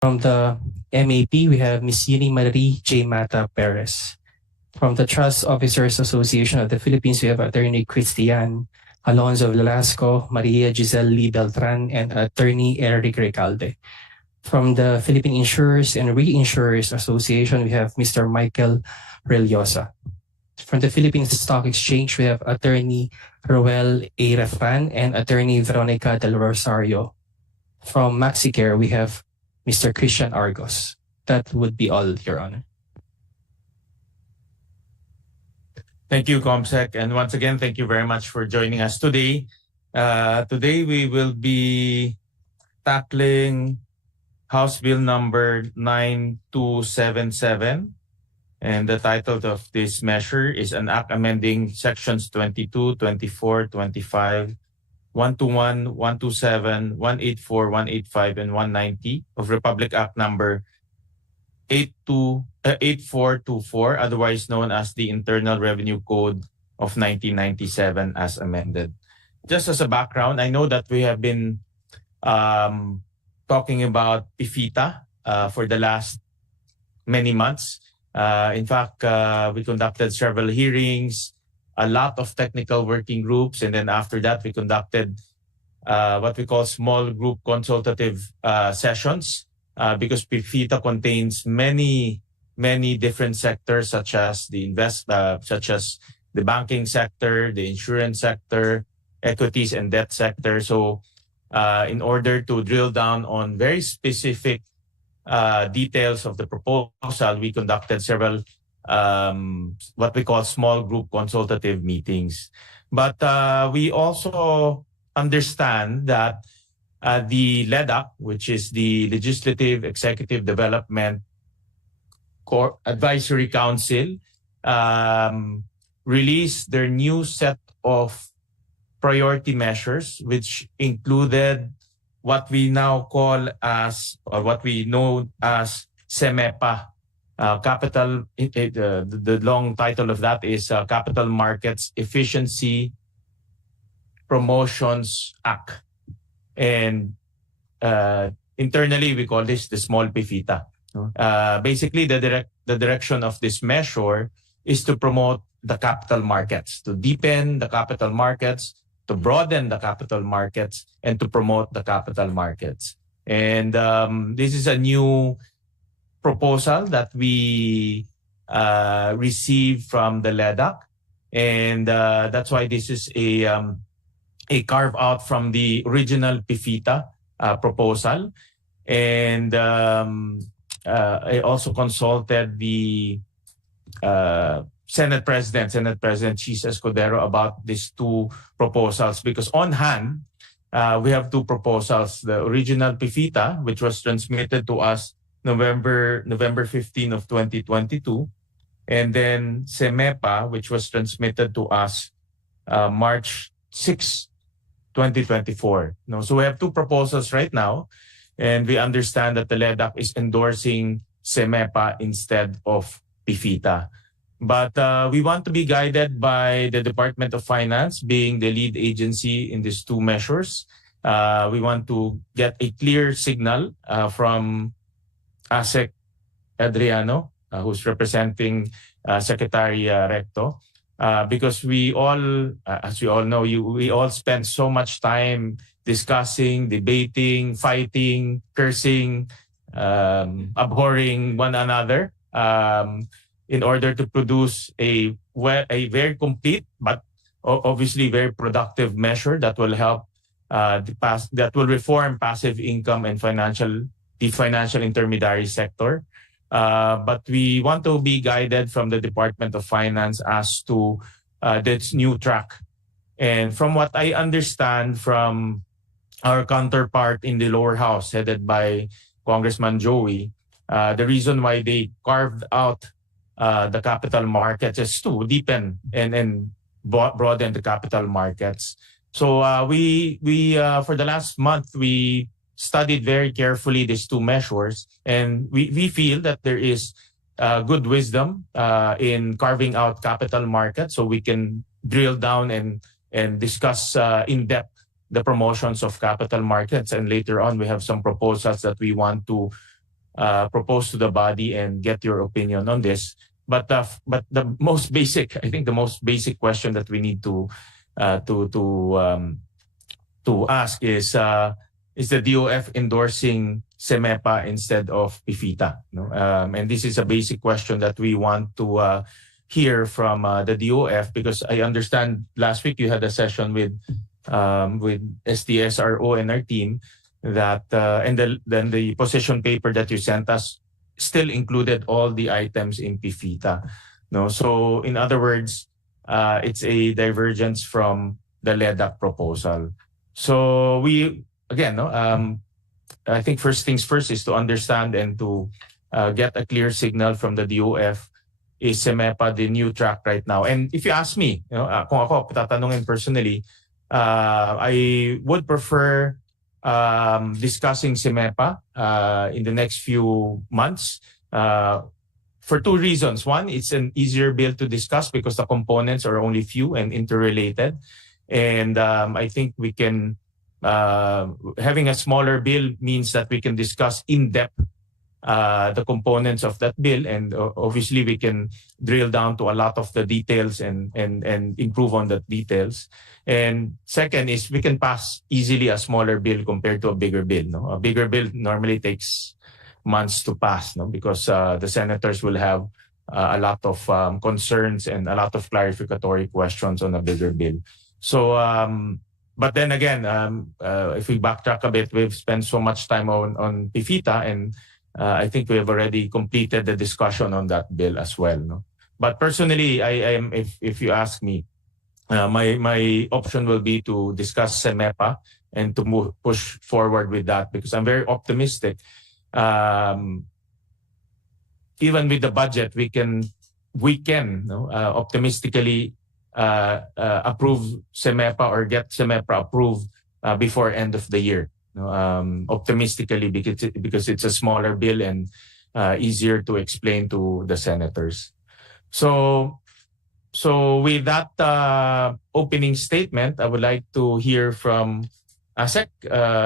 From the MAP, we have Ms. Yuni Marie J. Mata Perez. From the Trust Officers Association of the Philippines, we have Attorney Christian Alonzo Velasco, Maria Giselle Lee Beltran, and Attorney Eric Recalde. From the Philippine Insurers and Reinsurers Association, we have Mr. Michael Reliosa. From the Philippine Stock Exchange, we have Attorney Roel A. Refran and Attorney Veronica Del Rosario. From MaxiCare, we have Mr. Christian Argos. That would be all, Your Honor. Thank you, Comsec. And once again, thank you very much for joining us today. Today, we will be tackling House Bill number 9277. And the title of this measure is an act amending sections 22, 24, 25, 121, 127, 184, 185, and 190 of Republic Act number 8424, otherwise known as the Internal Revenue Code of 1997 as amended. Just as a background, I know that we have been talking about PIFITA for the last many months. In fact, we conducted several hearings, a lot of technical working groups, and then after that, we conducted what we call small group consultative sessions because PIFITA contains many different sectors, such as the banking sector, the insurance sector, equities and debt sector. So, in order to drill down on very specific details of the proposal, we conducted several what we call small group consultative meetings. But we also understand that the LEDAC, which is the Legislative Executive Development Advisory Council, released their new set of priority measures, which included what we now call as, or what we know as CEMEPA. The long title of that is Capital Markets Efficiency Promotions Act. And internally, we call this the small PIFITA. Basically, the direction of this measure is to promote the capital markets, to deepen the capital markets, to broaden the capital markets, and to promote the capital markets. And this is a new proposal that we received from the LEDAC. And that's why this is a carve out from the original PIFITA proposal. And I also consulted the Senate President Chis Escudero about these two proposals, because on hand, we have two proposals. The original PIFITA, which was transmitted to us November 15 of 2022, and then CEMEPA, which was transmitted to us March 6, 2024. So we have two proposals right now, and we understand that the LEDAC is endorsing CEMEPA instead of PIFITA. But we want to be guided by the Department of Finance, being the lead agency in these two measures. We want to get a clear signal from ASEC Adriano, who's representing Secretary Recto, because we all, as we all know, we all spend so much time discussing, debating, fighting, cursing, abhorring one another, in order to produce a very complete but obviously very productive measure that will help that will reform passive income and the financial intermediary sector. But we want to be guided from the Department of Finance as to this new track. And from what I understand from our counterpart in the lower house, headed by Congressman Joey, the reason why they carved out the capital markets is to deepen and broaden the capital markets. So we for the last month, we studied very carefully these two measures, and we feel that there is good wisdom in carving out capital markets, so we can drill down and discuss in depth the promotions of capital markets. And later on, we have some proposals that we want to propose to the body and get your opinion on this. But the most basic, I think, the most basic question that we need to ask is the DOF endorsing CEMEPA instead of PIFITA? No? And this is a basic question that we want to hear from the DOF, because I understand last week you had a session with STSRO and our team that then the position paper that you sent us still included all the items in PIFITA. No, so in other words, it's a divergence from the LEDAC proposal. So we again, I think first things first is to understand and to get a clear signal from the DOF. Is CEMEPA the new track right now? And if you ask me, kung ako tatanungin personally, I would prefer discussing CEMEPA in the next few months for two reasons. One, it's an easier bill to discuss because the components are only few and interrelated. And I think we can, having a smaller bill means that we can discuss in depth the components of that bill, and obviously we can drill down to a lot of the details and improve on the details. And second is we can pass easily a smaller bill compared to a bigger bill. No? A bigger bill normally takes months to pass, no? Because the senators will have a lot of concerns and a lot of clarificatory questions on a bigger bill. So, but then again, if we backtrack a bit, we've spent so much time on PIFITA, and I think we have already completed the discussion on that bill as well. No? But personally, I am, if you ask me, my option will be to discuss CEMEPA and to push forward with that, because I'm very optimistic. Even with the budget, we can optimistically approve CEMEPA or get CEMEPA approved before end of the year. Optimistically, because it's a smaller bill and easier to explain to the senators. So with that opening statement, I would like to hear from ASEC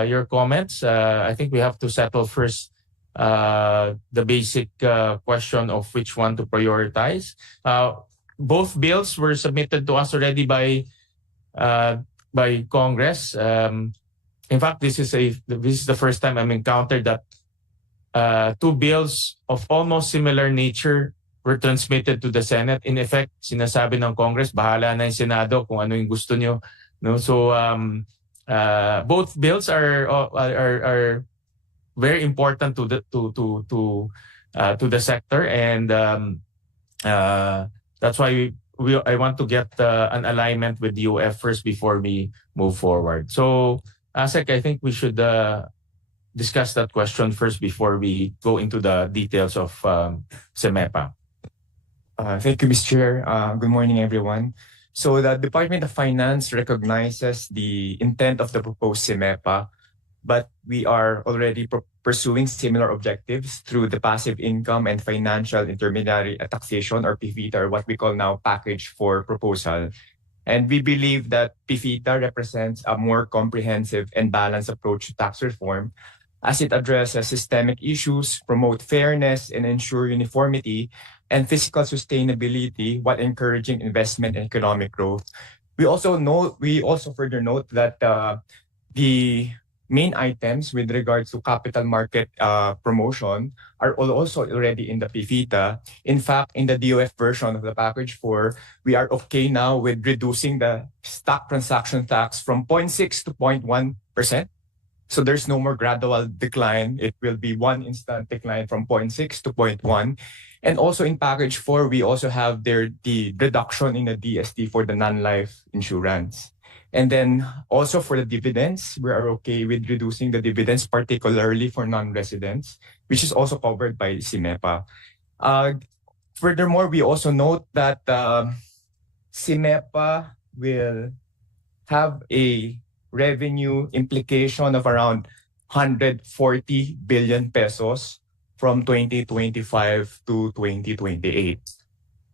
your comments. I think we have to settle first the basic question of which one to prioritize. Both bills were submitted to us already by Congress. In fact, this is the first time I'm encountered that two bills of almost similar nature were transmitted to the Senate. In effect, sinasabi ng Congress, bahala na yung Senado kung ano yung gusto nyo. No? So both bills are very important to the sector, and that's why I want to get an alignment with the UF first before we move forward. So ASEC, I think we should discuss that question first before we go into the details of CEMEPA. Thank you, Mr. Chair. Good morning, everyone. So the Department of Finance recognizes the intent of the proposed CEMEPA, but we are already pursuing similar objectives through the passive income and financial intermediary taxation, or PIFITA, or what we call now package for proposal. And we believe that PIFITA represents a more comprehensive and balanced approach to tax reform, as it addresses systemic issues, promote fairness, and ensure uniformity and fiscal sustainability while encouraging investment and economic growth. We also further note that the main items with regards to capital market promotion are also already in the PIFITA. In fact, in the DOF version of the package 4, we are okay now with reducing the stock transaction tax from 0.6 to 0.1%. So there's no more gradual decline. It will be one instant decline from 0.6 to 0.1. And also in package 4, we also have the reduction in the DST for the non-life insurance. And then also for the dividends, we are okay with reducing the dividends, particularly for non-residents, which is also covered by CEMEPA. Furthermore, we also note that CEMEPA will have a revenue implication of around 140 billion pesos from 2025 to 2028.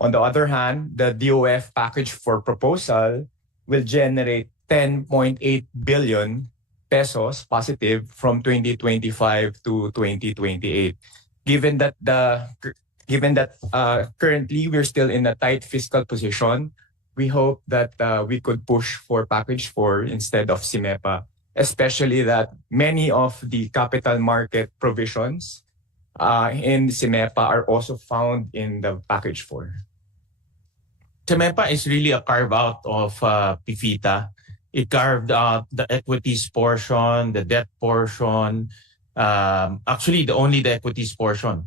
On the other hand, the DOF package for proposal will generate 10.8 billion pesos positive from 2025 to 2028. Given that currently we're still in a tight fiscal position, we hope that we could push for package 4 instead of SIMEPA, especially that many of the capital market provisions in SIMEPA are also found in the package 4. SIMEPA is really a carve out of PIFITA. It carved out the equities portion, the debt portion. Actually, only the equities portion.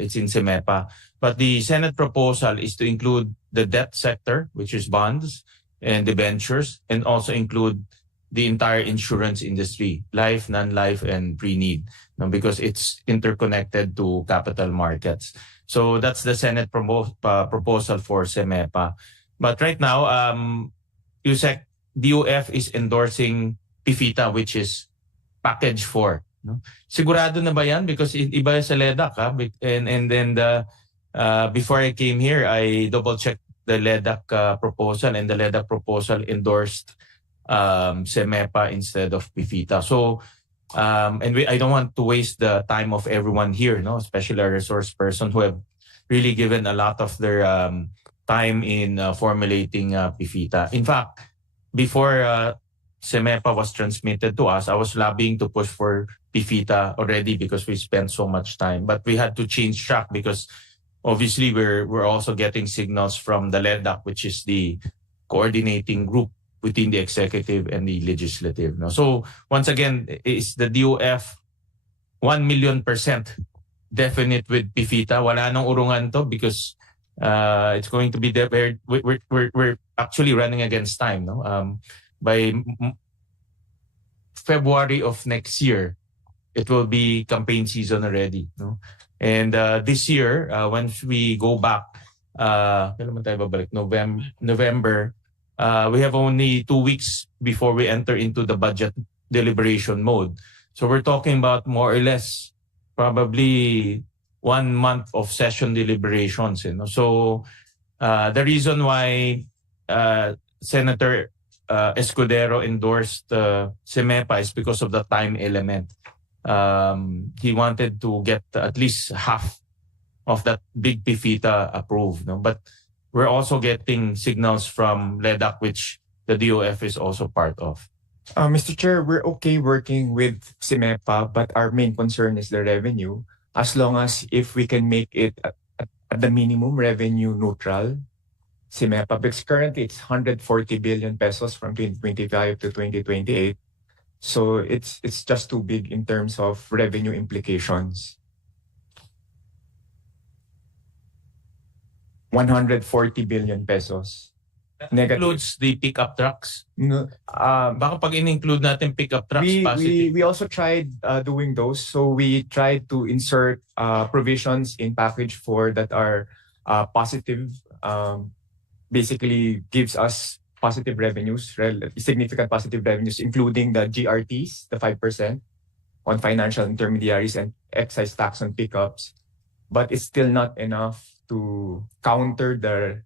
It's in SIMEPA. But the Senate proposal is to include the debt sector, which is bonds and debentures, and also include the entire insurance industry, life, non-life, and pre-need, because it's interconnected to capital markets. So that's the Senate proposal for SIMEPA. But right now, USEC, DOF is endorsing PIFITA, which is package 4. No? Sigurado na ba yan? Because iba sa LEDAC. And then before I came here, I double-checked the LEDAC proposal, and the LEDAC proposal endorsed SIMEPA instead of PIFITA. So, I don't want to waste the time of everyone here, especially our resource person who have really given a lot of their time in formulating PIFITA. In fact, before SIMEPA was transmitted to us, I was lobbying to push for PIFITA already because we spent so much time. But we had to change track because obviously we're also getting signals from the LEDAC, which is the coordinating group within the executive and the legislative. So once again, is the DOF 1,000,000% definite with PIFITA? Wala nang urungan to because it's going to be we're actually running against time. By February of next year, it will be campaign season already. And this year, once we go back, November, we have only 2 weeks before we enter into the budget deliberation mode. So we're talking about more or less probably 1 month of session deliberations. So the reason why Senator Escudero endorsed SIMEPA is because of the time element. He wanted to get at least half of that big PIFITA approved. But we're also getting signals from LEDAC, which the DOF is also part of. Mr. Chair, we're okay working with SIMEPA, but our main concern is the revenue. As long as if we can make it at the minimum revenue neutral, SIMEPA, because currently it's 140 billion pesos from 2025 to 2028. So it's just too big in terms of revenue implications. 140 billion pesos. That includes the pickup trucks. No, Baka pag in-include natin pickup trucks, we also tried doing those. So we tried to insert provisions in package 4 that are positive. Basically gives us positive revenues, significant positive revenues, including the GRTs, the 5% on financial intermediaries and excise tax on pickups. But it's still not enough to counter the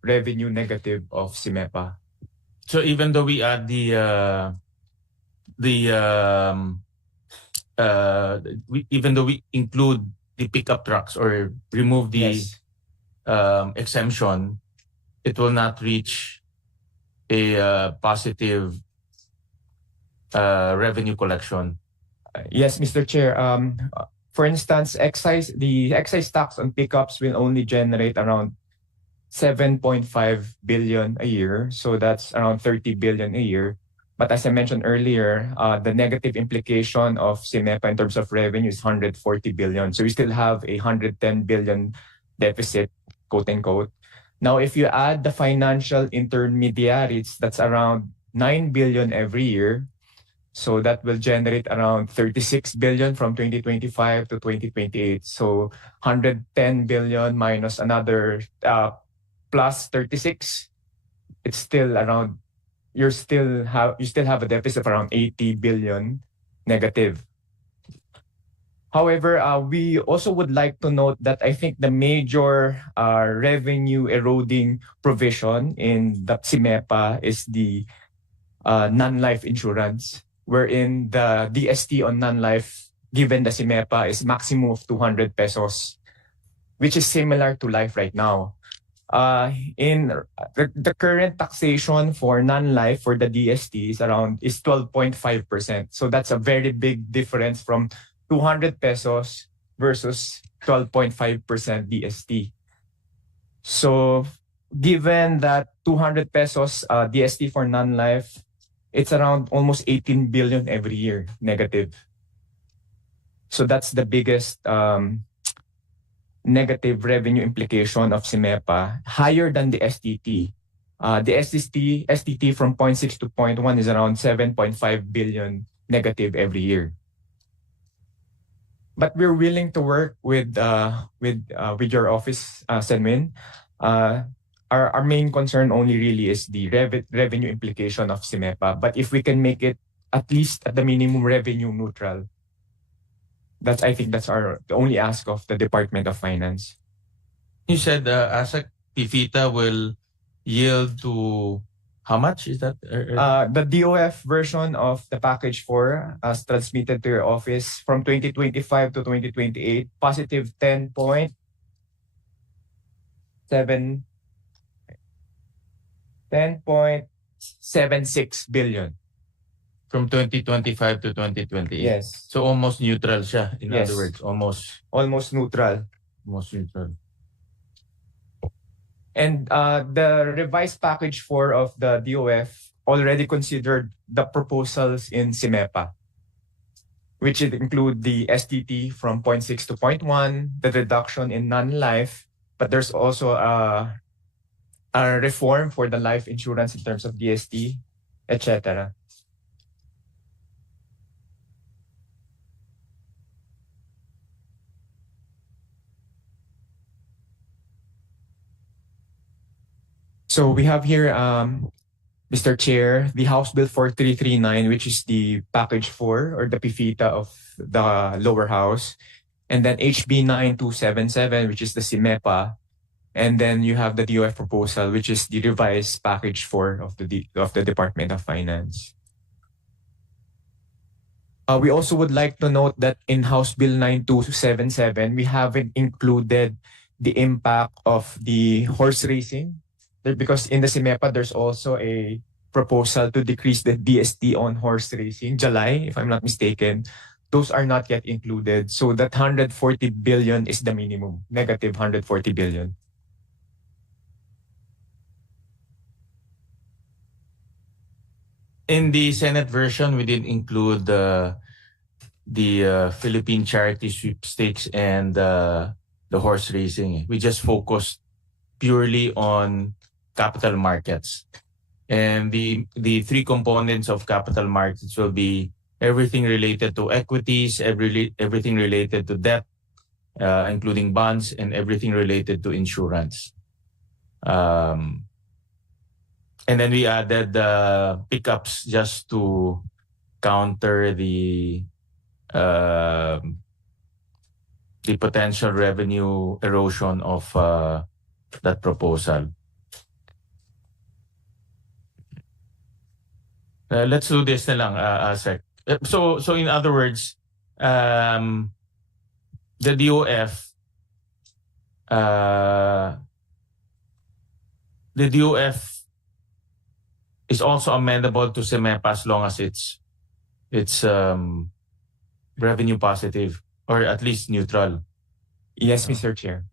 revenue negative of SIMEPA. So even though we add even though we include the pickup trucks or remove the exemption, it will not reach a positive revenue collection. Yes, Mr. Chair. For instance, the excise tax on pickups will only generate around 7.5 billion a year. So that's around 30 billion a year. But as I mentioned earlier, the negative implication of SIMEPA in terms of revenue is 140 billion. So we still have a 110 billion deficit, quote unquote. Now, if you add the financial intermediaries, that's around 9 billion every year. So that will generate around 36 billion from 2025 to 2028. So 110 billion minus another plus 36, it's still around, you still have a deficit of around 80 billion negative. However, we also would like to note that I think the major revenue eroding provision in the SIMEPA is the non-life insurance. wherein the DST on non-life given the SIMEPA is maximum of 200 pesos, which is similar to life right now. In the current taxation for non-life for the DST is 12.5%. So that's a very big difference from 200 pesos versus 12.5% DST. So given that 200 pesos DST for non-life, it's around almost 18 billion every year negative. So that's the biggest negative revenue implication of SIMEPA, higher than the STT. The STT from 0.6 to 0.1 is around 7.5 billion negative every year. But we're willing to work with your office, Senmin. Our main concern only really is the revenue implication of SIMEPA. But if we can make it at least at the minimum revenue neutral, I think that's the only ask of the Department of Finance. You said ASEC PIFITA will yield to how much is that? The DOF version of the package 4 as transmitted to your office from 2025 to 2028, positive 10.76 billion. From 2025 to 2028. Yes. So almost neutral siya. In Yes. other words, almost neutral. Almost neutral. And the revised package 4 of the DOF already considered the proposals in SIMEPA, which include the STT from 0.6 to 0.1, the reduction in non-life, but there's also a reform for the life insurance in terms of DST, etc. So we have here, Mr. Chair, the House Bill 4339, which is the package 4 or the PIFITA of the lower house. And then HB 9277, which is the SIMEPA. And then you have the DOF proposal, which is the revised package 4 of the Department of Finance. We also would like to note that in House Bill 9277, we haven't included the impact of the horse racing, because in the SIMEPA, there's also a proposal to decrease the DST on horse racing, July, if I'm not mistaken. Those are not yet included. So that 140 billion is the minimum, negative 140 billion. In the Senate version, we didn't include the Philippine charity sweepstakes and the horse racing. We just focused purely on capital markets. And the three components of capital markets will be everything related to equities, everything related to debt, including bonds, and everything related to insurance. And then we added the pickups just to counter the potential revenue erosion of that proposal. Let's do this na lang, Asek. So in other words, the DOF is also amendable to SIMEPA as long as it's revenue positive or at least neutral. Yes, Mr. Chair.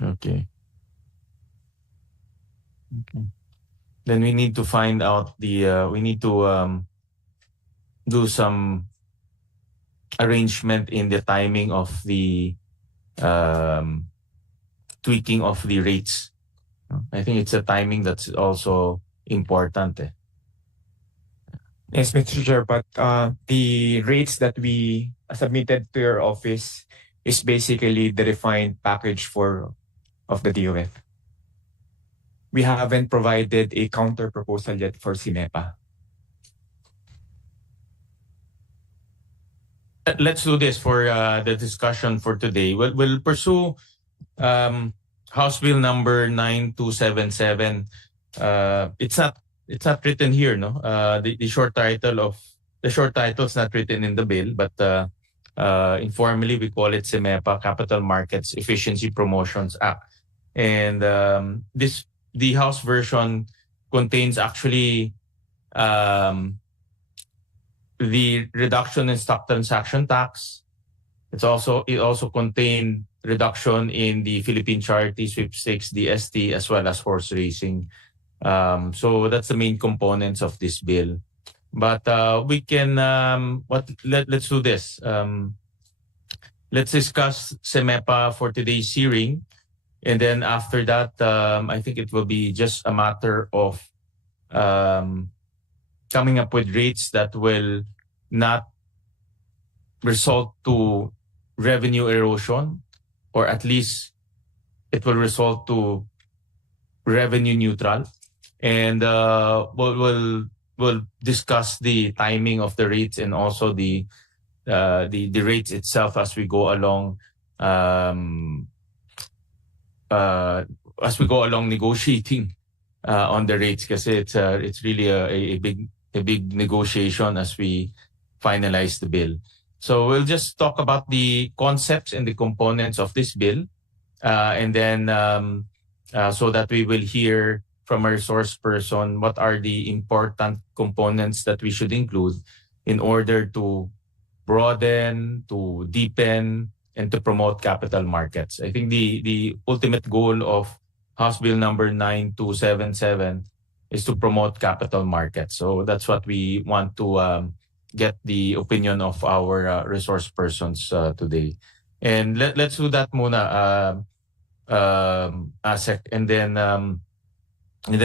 Okay. Then we need to find out we need to do some arrangement in the timing of the tweaking of the rates. I think it's a timing that's also important. Yes, Mr. Chair, but the rates that we submitted to your office is basically the refined package of the DOF. We haven't provided a counter proposal yet for SIMEPA. Let's do this for the discussion for today. We'll pursue House Bill number 9277. It's not written here, no? The short title of the short title is not written in the bill, but informally we call it CEMEPA, Capital Markets Efficiency Promotions Act. And the House version contains actually the reduction in stock transaction tax. It also contained reduction in the Philippine Charity Sweepstakes, DST, as well as horse racing. So that's the main components of this bill. But we can let's do this. Let's discuss CEMEPA for today's hearing, and then after that, I think it will be just a matter of coming up with rates that will not result to revenue erosion, or at least it will result to revenue neutral. And we'll discuss the timing of the rates and also the rates itself as we go along negotiating on the rates, because it's really a big negotiation as we finalize the bill. So we'll just talk about the concepts and the components of this bill, and then so that we will hear from a resource person what are the important components that we should include in order to broaden, to deepen, and to promote capital markets. I think the ultimate goal of House Bill number 9277 is to promote capital markets. So that's what we want to get the opinion of our resource persons today. And let's do that muna, Asek, and then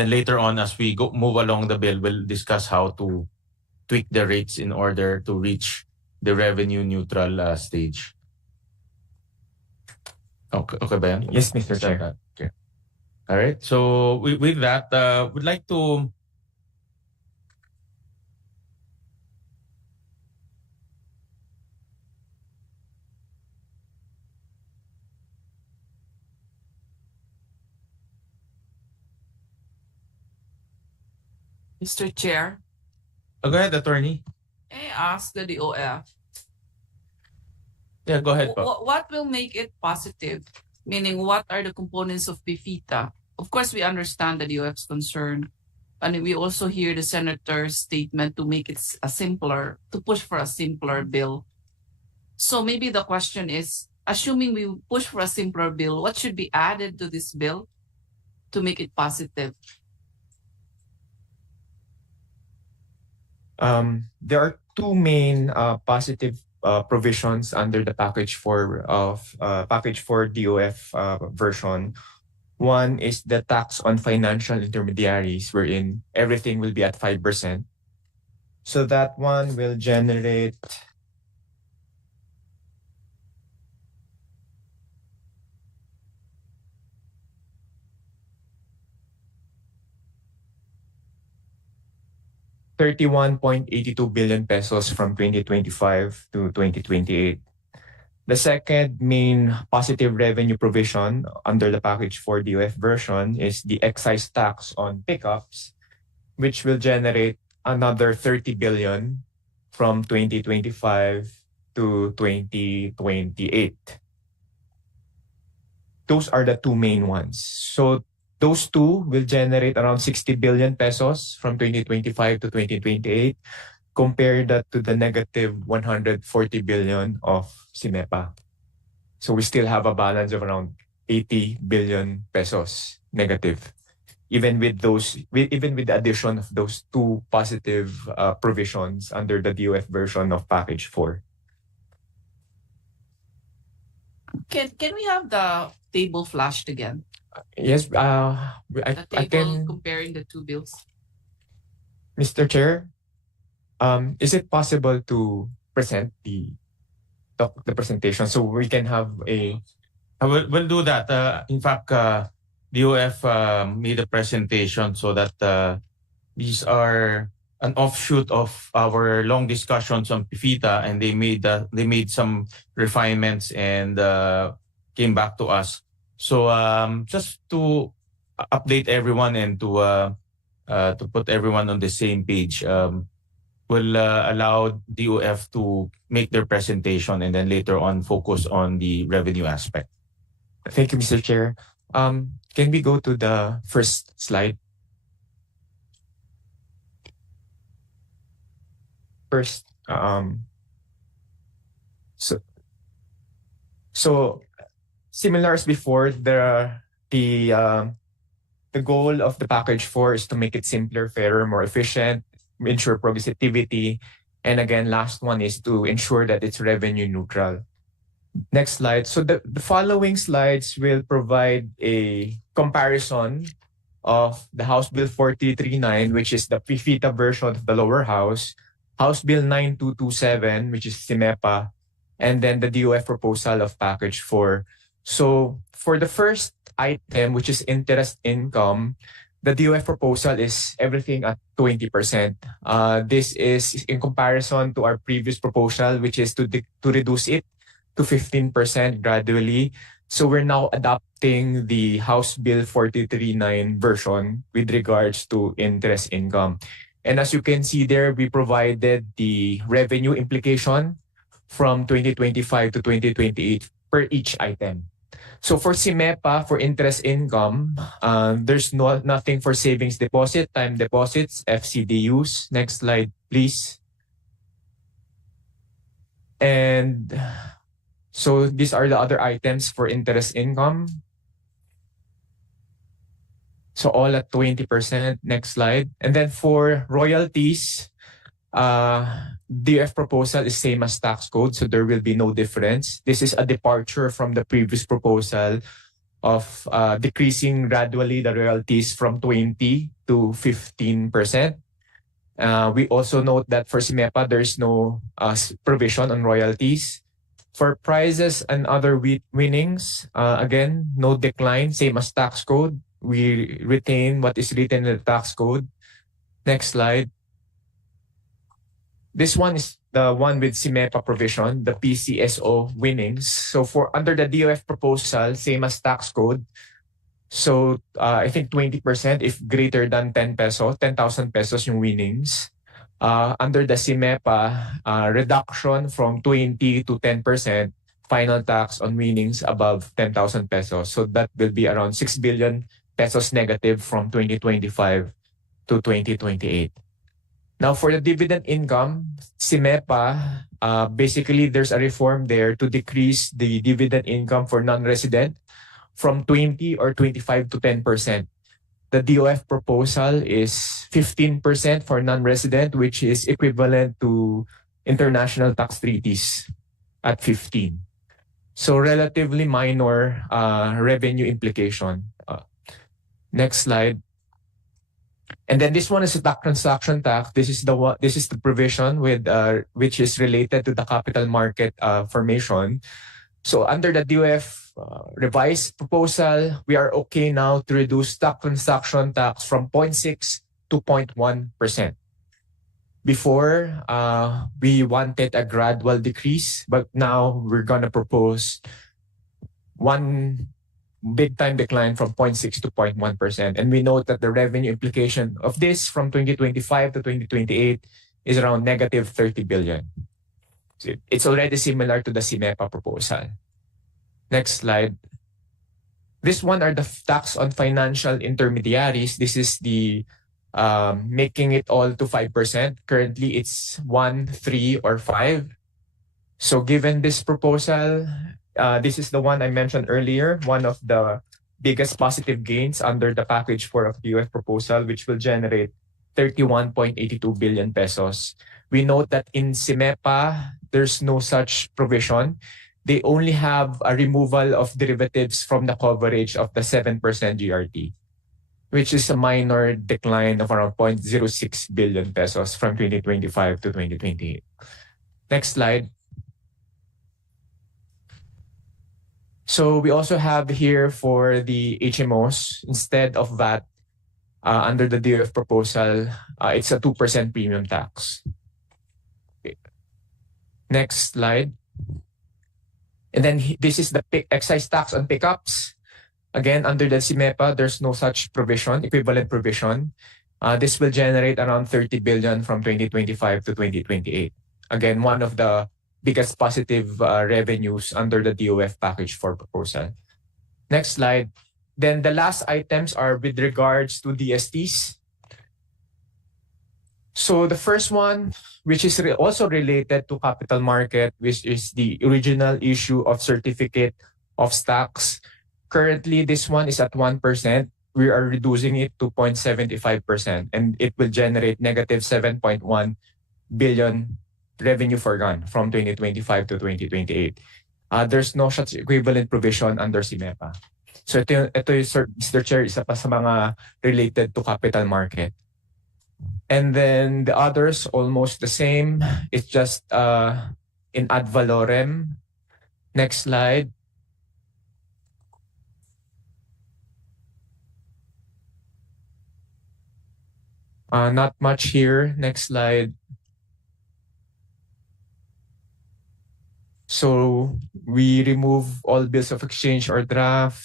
later on, as we move along the bill, we'll discuss how to tweak the rates in order to reach the revenue neutral stage. Okay ba yan? Yes, Mr. Chair. Okay. All right. So with that, we'd like to Mr. Chair, go ahead, attorney. I ask the DOF, Yeah, go ahead po. what will make it positive? Meaning, what are the components of PIFITA? Of course, we understand the DOF's concern. And we also hear the senator's statement to make it to push for a simpler bill. So maybe the question is, assuming we push for a simpler bill, what should be added to this bill to make it positive? There are two main positive provisions under the package for DOF version. One is the tax on financial intermediaries, wherein everything will be at 5%. So that one will generate ₱31.82 billion from 2025 to 2028. The second main positive revenue provision under the package for DOF version is the excise tax on pickups, which will generate another 30 billion from 2025 to 2028. Those are the two main ones. So those two will generate around 60 billion pesos from 2025 to 2028. Compare that to the negative 140 billion of CEMEPA. So we still have a balance of around 80 billion pesos negative, even with the addition of those two positive provisions under the DOF version of package 4. Can we have the table flashed again? Yes, The I table can, comparing the two bills. Mr. Chair, is it possible to present the presentation so we can have a... We'll do that. In fact, DOF made a presentation so that these are an offshoot of our long discussions on PIFITA, and they made some refinements and came back to us. So just to update everyone and to put everyone on the same page, will allow DOF to make their presentation and then later on focus on the revenue aspect. Thank you, Mr. Chair. Can we go to the first slide? First, so similar as before, the goal of the package 4 is to make it simpler, fairer, more efficient, ensure progressivity, and again, last one is to ensure that it's revenue neutral. Next slide. So the following slides will provide a comparison of the House Bill 4339, which is the PIFITA version of the lower house, House Bill 9227, which is SIMEPA, and then the DOF proposal of package 4. So for the first item, which is interest income, the DOF proposal is everything at 20%. This is in comparison to our previous proposal, which is to reduce it to 15% gradually. So we're now adopting the House Bill 4339 version with regards to interest income. And as you can see there, we provided the revenue implication from 2025 to 2028 per each item. So for SIMEPA, for interest income, there's nothing for savings deposit, time deposits, FCDUs. Next slide, please. And so these are the other items for interest income. So all at 20%. Next slide. And then for royalties, DF proposal is same as tax code, so there will be no difference. This is a departure from the previous proposal of decreasing gradually the royalties from 20 to 15%. We also note that for SIMEPA, there's no provision on royalties. For prizes and other winnings, again, no decline, same as tax code. We retain what is written in the tax code. Next slide. This one is the one with SIMEPA provision, the PCSO winnings. So for under the DOF proposal, same as tax code. So I think 20% if greater than 10 pesos, 10,000 pesos yung winnings. Under the SIMEPA, reduction from 20 to 10% final tax on winnings above 10,000 pesos. So that will be around 6 billion pesos negative from 2025 to 2028. Now for the dividend income, SIMEPA, basically there's a reform there to decrease the dividend income for non-resident from 20 or 25 to 10%. The DOF proposal is 15% for non-resident, which is equivalent to international tax treaties at 15. So relatively minor revenue implication. Next slide. And then this one is a tax transaction tax. This is the provision with which is related to the capital market formation. So under the DOF revised proposal, we are okay now to reduce tax transaction tax from 0.6 to 0.1%. Before, we wanted a gradual decrease, but now we're gonna propose one big time decline from 0.6 to 0.1%. And we note that the revenue implication of this from 2025 to 2028 is around negative 30 billion. So it's already similar to the SIMEPA proposal. Next slide. This one are the tax on financial intermediaries. This is the making it all to 5%. Currently, it's 1, 3, or 5. So given this proposal, this is the one I mentioned earlier, one of the biggest positive gains under the package 4 of the UF proposal, which will generate 31.82 billion pesos. We note that in SIMEPA, there's no such provision. They only have a removal of derivatives from the coverage of the 7% GRT, which is a minor decline of around 0.06 billion pesos from 2025 to 2028. Next slide. So we also have here for the HMOs, instead of VAT, under the DOF proposal, it's a 2% premium tax. Okay. Next slide. And then this is the excise tax on pickups. Again, under the SIMEPA, there's no such provision, equivalent provision. This will generate around 30 billion from 2025 to 2028. Again, one of the biggest positive revenues under the DOF package for proposal. Next slide. Then the last items are with regards to DSTs. So the first one, which is also related to capital market, which is the original issue of certificate of stocks. Currently, this one is at 1%. We are reducing it to 0.75%, and it will generate negative 7.1 billion revenue forgone from 2025 to 2028. There's no such equivalent provision under CIMEPA. So ito Mr. Chair, isa pa sa mga related to capital market. And then the others, almost the same. It's just in ad valorem. Next slide. Not much here. Next slide. So we remove all bills of exchange or draft.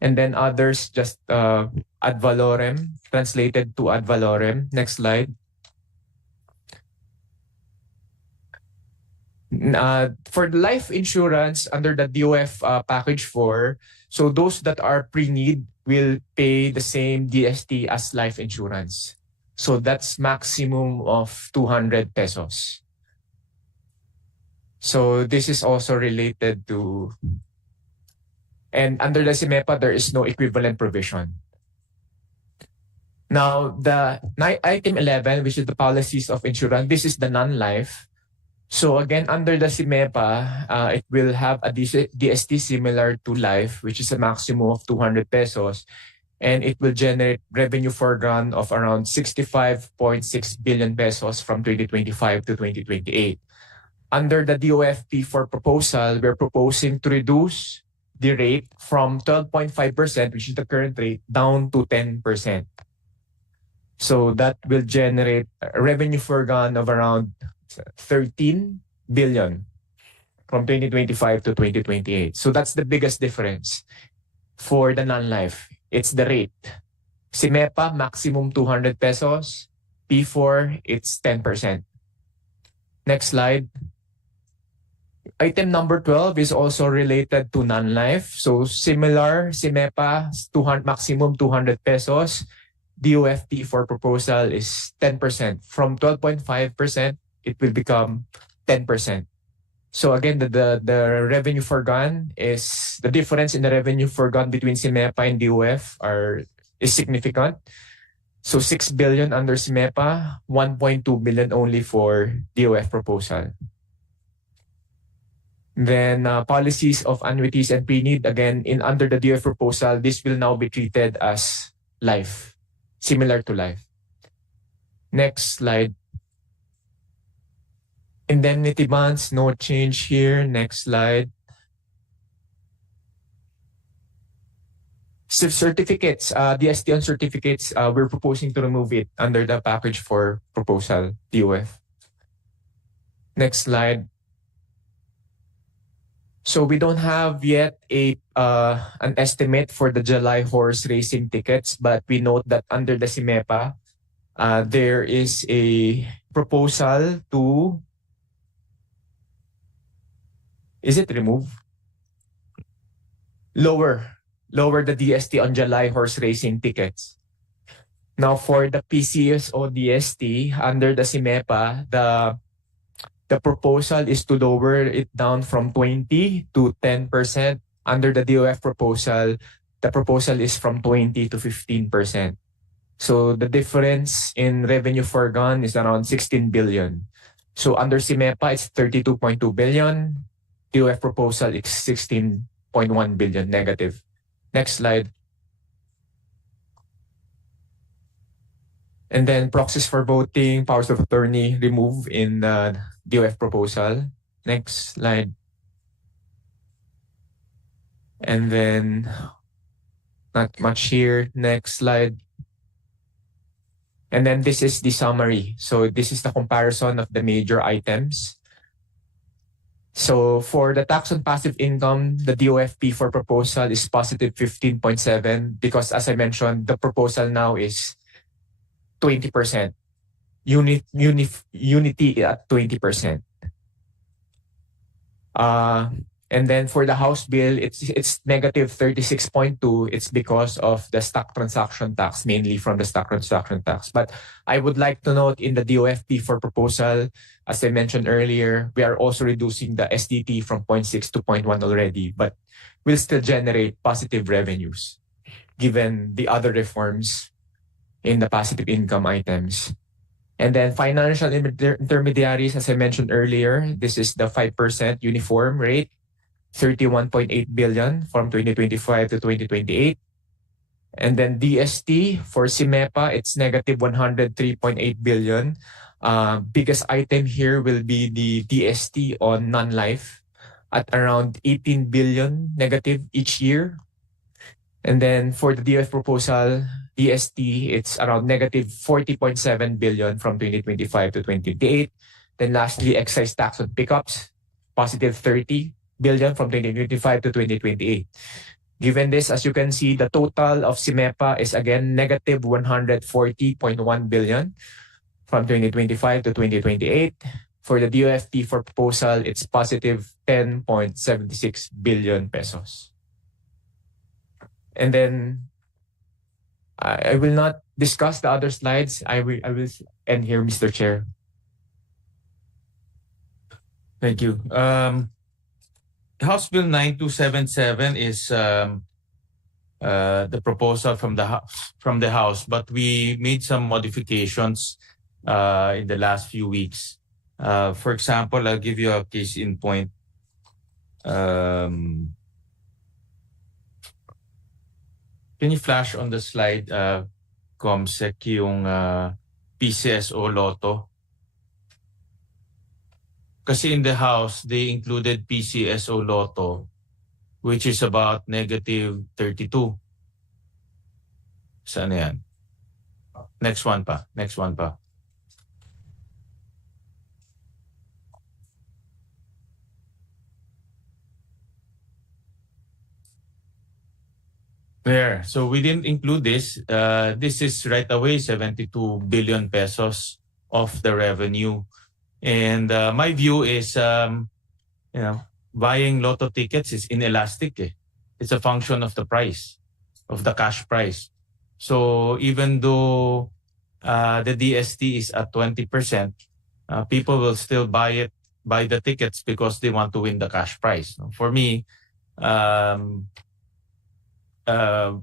And then others just ad valorem, translated to ad valorem. Next slide. For the life insurance under the DOF package 4, so those that are pre-need will pay the same DST as life insurance. So that's maximum of 200 pesos. So this is also related to, and under the CIMEPA, there is no equivalent provision. Now, the item 11, which is the policies of insurance, this is the non-life. So again, under the CIMEPA, it will have a DST similar to life, which is a maximum of 200 pesos. And it will generate revenue forgone of around 65.6 billion pesos from 2025 to 2028. Under the DOFP for proposal, we're proposing to reduce the rate from 12.5%, which is the current rate, down to 10%. So that will generate a revenue forgone of around 13 billion from 2025 to 2028. So that's the biggest difference for the non-life. It's the rate. CIMEPA, maximum 200 pesos. P4, it's 10%. Next slide. Item number 12 is also related to non-life. So similar, CIMEPA, maximum 200 pesos. DOFP for proposal is 10%. From 12.5%, it will become 10%. So again, the revenue forgone is, the difference in the revenue forgone between CIMEPA and DOF is significant. So 6 billion under CIMEPA, 1.2 billion only for DOF proposal. Then policies of annuities and pre-need, again, under the DOF proposal, this will now be treated as life, similar to life. Next slide. Indemnity bonds, no change here. Next slide. Certificates, DST on certificates, we're proposing to remove it under the package for proposal, DOF. Next slide. So we don't have yet an estimate for the July horse racing tickets, but we note that under the CIMEPA, there is a proposal to, is it remove? Lower the DST on July horse racing tickets. Now for the PCSO DST under the CIMEPA, the proposal is to lower it down from 20 to 10%. Under the DOF proposal, the proposal is from 20 to 15%. So the difference in revenue forgone is around 16 billion. So under CIMEPA, it's 32.2 billion. DOF proposal is 16.1 billion negative. Next slide. And then proxies for voting, powers of attorney remove in the DOF proposal. Next slide. And then not much here. Next slide. And then this is the summary. So this is the comparison of the major items. So for the tax on passive income, the DOFP for proposal is positive 15.7 because as I mentioned, the proposal now is 20%. Unity at 20%. And then for the House bill, it's negative 36.2. It's because of the stock transaction tax, mainly from the stock transaction tax. But I would like to note in the DOFP for proposal, as I mentioned earlier, we are also reducing the SDT from 0.6 to 0.1 already, but will still generate positive revenues given the other reforms in the passive income items. And then financial intermediaries, as I mentioned earlier, this is the 5% uniform rate, 31.8 billion from 2025 to 2028. And then DST for CIMEPA, it's negative 103.8 billion. Biggest item here will be the DST on non-life at around 18 billion negative each year. And then for the DF proposal, DST, it's around negative 40.7 billion from 2025 to 2028. Then lastly, excise tax on pickups, positive 30 billion from 2025 to 2028. Given this, as you can see, the total of CIMEPA is again negative 140.1 billion from 2025 to 2028. For the DOFP for proposal, it's positive 10.76 billion pesos. And then I will not discuss the other slides. I will end here, Mr. Chair. Thank you. House Bill 9277 is the proposal from the House, but we made some modifications in the last few weeks. For example, I'll give you a case in point. Can you flash on the slide, Comsec, yung PCSO Lotto? Kasi in the House, they included PCSO Lotto, which is about negative 32. Saan yan? Next one pa. There. So we didn't include this. This is right away 72 billion pesos of the revenue. And my view is, buying lotto tickets is inelastic. It's a function of the price, of the cash price. So even though the DST is at 20%, people will still buy the tickets because they want to win the cash prize. For me,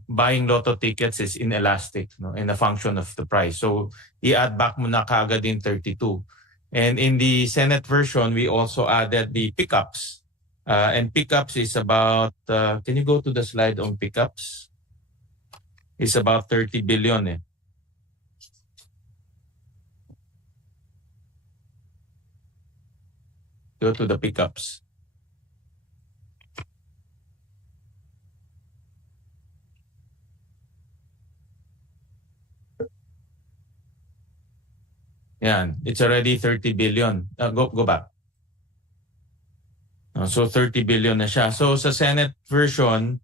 buying lotto tickets is inelastic, in a function of the price. So i-add back mo na kaagad in 32. And in the Senate version, we also added the pickups. And pickups is about, can you go to the slide on pickups? It's about 30 billion. Go to the pickups. Yan, it's already 30 billion. Go back. So 30 billion na siya. So sa Senate version,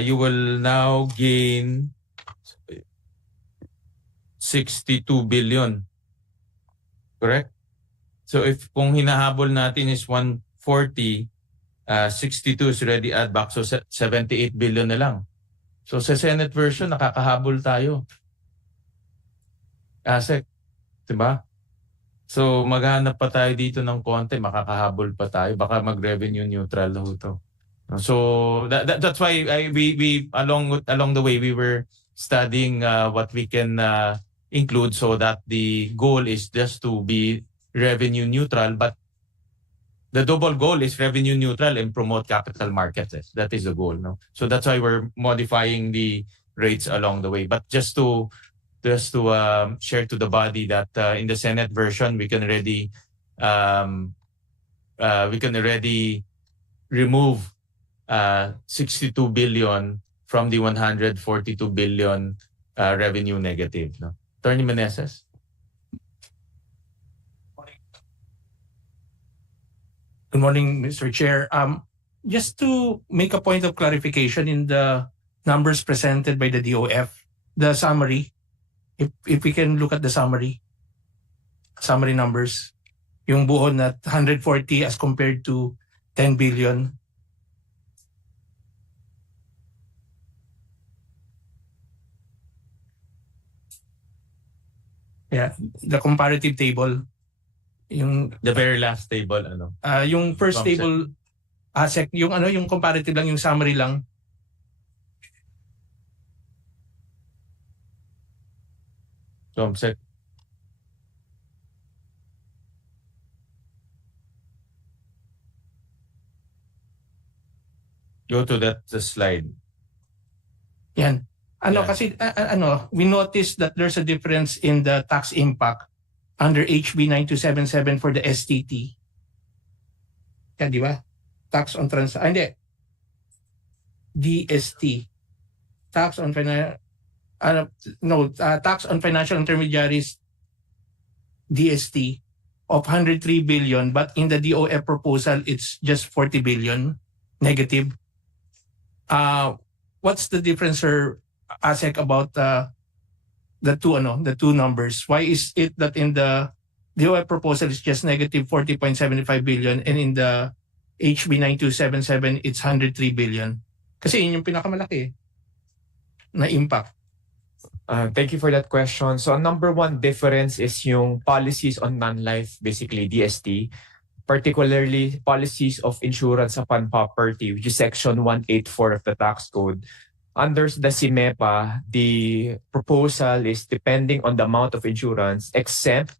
you will now gain 62 billion. Correct? So if kung hinahabol natin is 140, 62 is already add back. So 78 billion na lang. So sa Senate version, nakakahabol tayo. Asek, diba? So maghanap pa tayo dito ng konti, makakahabol pa tayo, baka mag-revenue neutral na ito. So that's why we along the way we were studying what we can include so that the goal is just to be revenue neutral, but the double goal is revenue neutral and promote capital markets. That is the goal, no? So that's why we're modifying the rates along the way. But just to share to the body that in the Senate version we can already remove 62 billion from the 142 billion revenue negative. No? Attorney Meneses? Good morning, Mr. Chair. Just to make a point of clarification in the numbers presented by the DOF, the summary, if we can look at the summary numbers, yung buo na 140 as compared to 10 billion. Yeah, the comparative table. Yung The very last table, ano? yung first Comsec. table, yung comparative lang, yung summary lang. Comsec. Go to that slide. Yan. Yeah. Kasi we noticed that there's a difference in the tax impact under HB 9277 for the STT. Yan, di ba? Tax on DST. Tax on tax on financial intermediaries, DST, of 103 billion, but in the DOF proposal, it's just 40 billion negative. What's the difference, sir, ASEC, about the two numbers? Why is it that in the DOF proposal is just negative 40.75 billion and in the HB 9277 it's 103 billion? Kasi yun yung pinakamalaki na impact. Thank you for that question. So, number one difference is yung policies on non-life, basically DST, particularly policies of insurance upon property, which is Section 184 of the tax code. Under the CIMEPA, the proposal is depending on the amount of insurance, exempt,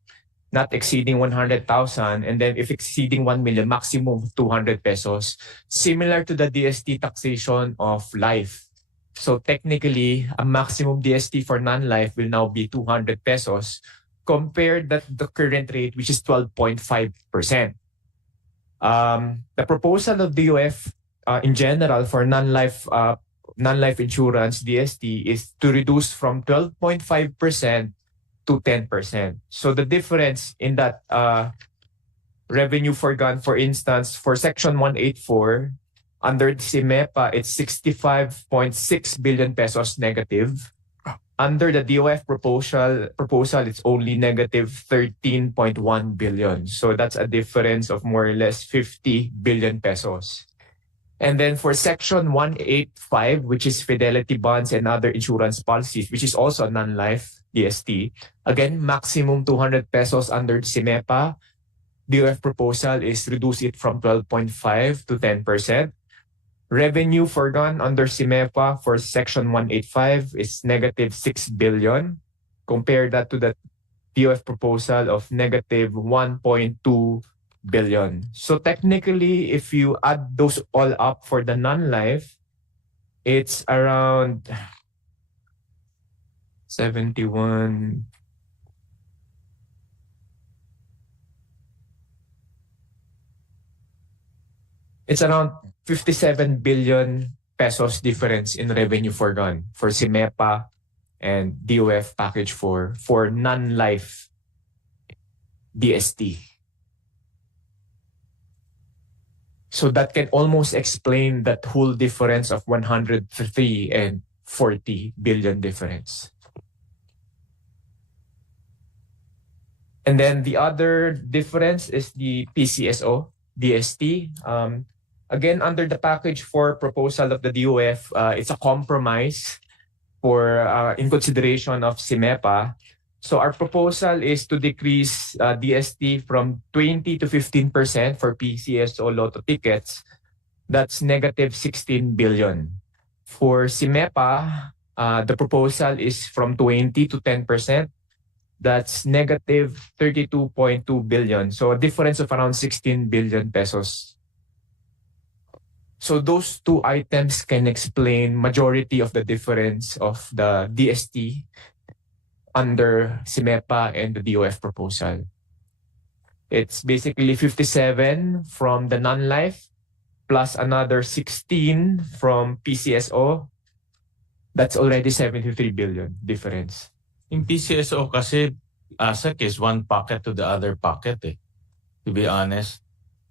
not exceeding 100,000, and then if exceeding 1 million, maximum 200 pesos, similar to the DST taxation of life. So technically, a maximum DST for non-life will now be 200 pesos compared to the current rate, which is 12.5%. The proposal of DOF in general for non-life insurance DST is to reduce from 12.5% to 10%. So the difference in that revenue forgone, for instance, for Section 184, under CIMEPA, it's 65.6 billion pesos negative. Under the DOF proposal, it's only negative 13.1 billion. So that's a difference of more or less 50 billion pesos. And then for Section 185, which is fidelity bonds and other insurance policies, which is also a non-life DST, again, maximum 200 pesos under CIMEPA. DOF proposal is reduce it from 12.5 to 10%. Revenue forgone under CIMEPA for Section 185 is negative 6 billion. Compare that to the DOF proposal of negative 1.2 billion. So technically, if you add those all up for the non-life, it's around 71. It's around 57 billion pesos difference in revenue forgone for CIMEPA and DOF package for non-life DST. So that can almost explain that whole difference of 103 and 40 billion difference. And then the other difference is the PCSO DST. Again, under the package for proposal of the DOF, it's a compromise for in consideration of CIMEPA. So our proposal is to decrease DST from 20 to 15% for PCSO lotto tickets. That's negative 16 billion. For CIMEPA, the proposal is from 20 to 10%. That's negative 32.2 billion. So a difference of around 16 billion pesos. So those two items can explain majority of the difference of the DST under CIMEPA and the DOF proposal. It's basically 57 from the non-life plus another 16 from PCSO. That's already 73 billion difference. Yung PCSO kasi, ASEC is one pocket to the other pocket to be honest.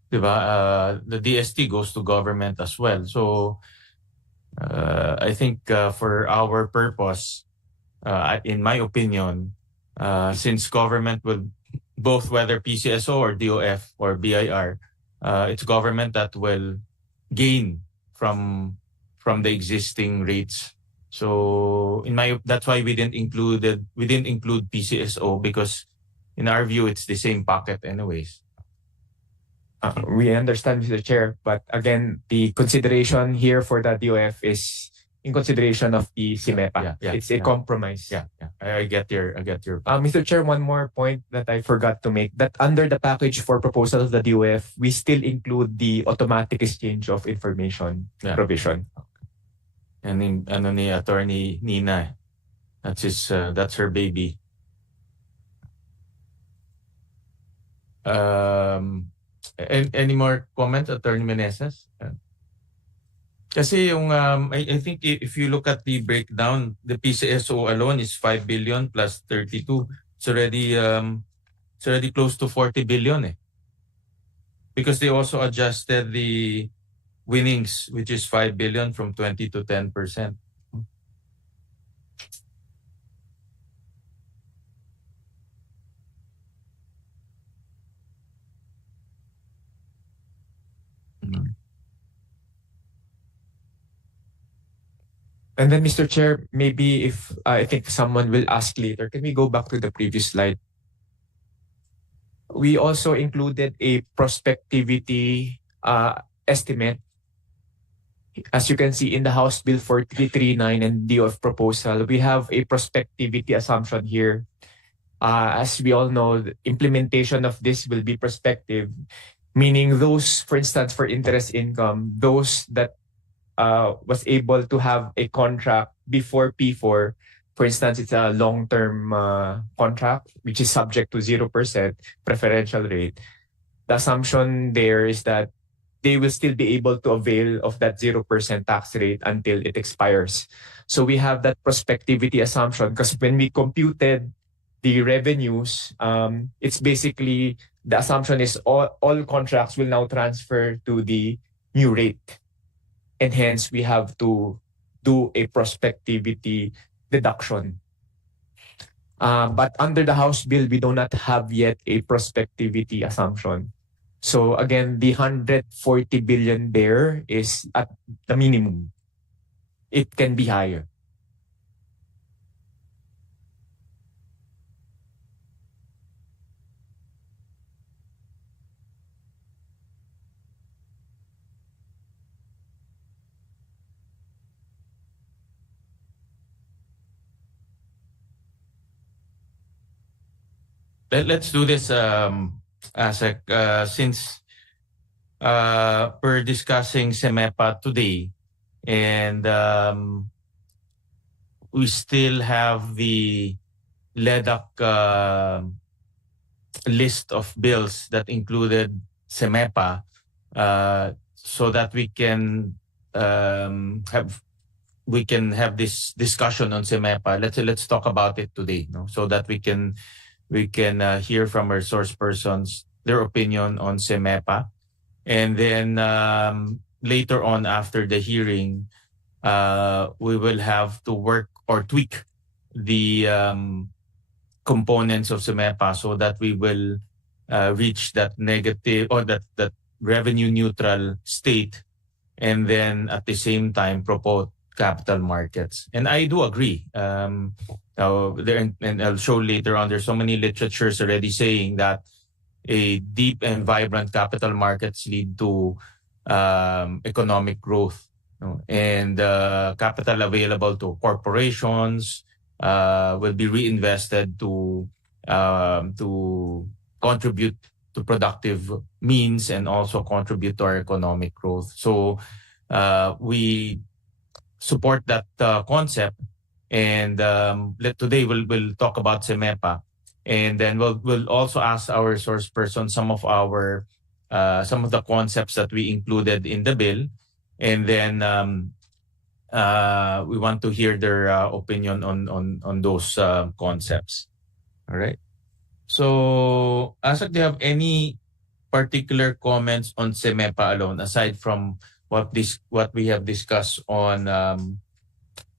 Diba? The DST goes to government as well. So I think for our purpose, in my opinion, since government will both whether PCSO or DOF or BIR, it's government that will gain from the existing rates. So that's why we didn't include PCSO, because in our view it's the same pocket anyways. We understand, Mr. Chair, but again, the consideration here for the DOF is in consideration of the CIMEPA. It's a compromise. I get your Mr. Chair, one more point that I forgot to make, that under the package for proposal of the DOF, we still include the automatic exchange of information provision. And in ni Attorney Nina, that's her baby. Any more comment, Attorney Meneses? Kasi yung I think if you look at the breakdown, the PCSO alone is 5 billion plus 32. It's already close to 40 billion because they also adjusted the winnings, which is 5 billion from 20 to 10%. And then, Mr. Chair, maybe if I think someone will ask later, can we go back to the previous slide? We also included a prospectivity estimate. As you can see in the House Bill 4339 and DOF proposal, we have a prospectivity assumption here. As we all know, the implementation of this will be prospective, meaning those, for instance, for interest income, those that was able to have a contract before P4, for instance, it's a long-term contract, which is subject to 0% preferential rate. The assumption there is that they will still be able to avail of that 0% tax rate until it expires. So we have that prospectivity assumption because when we computed the revenues, it's basically the assumption is all contracts will now transfer to the new rate. And hence, we have to do a prospectivity deduction. But under the House Bill, we do not have yet a prospectivity assumption. So again, the 140 billion there is at the minimum. It can be higher. Let's do this, Asek, since we're discussing CEMEPA today, and we still have the LEDAC list of bills that included CEMEPA, so that we can have this discussion on CEMEPA. Let's talk about it today, so that we can hear from our source persons their opinion on CEMEPA, and then later on after the hearing, we will have to work or tweak the components of CEMEPA so that we will reach that negative or that revenue neutral state, and then at the same time promote capital markets. And I do agree. And I'll show later on, there's so many literatures already saying that a deep and vibrant capital markets lead to economic growth, and capital available to corporations will be reinvested to contribute to productive means and also contribute to our economic growth. So we support that concept, and today we'll talk about CEMEPA, and then we'll also ask our source person some of the concepts that we included in the bill, and then we want to hear their opinion on those concepts. All right. So, Asek, do you have any particular comments on CEMEPA alone, aside from what we have discussed on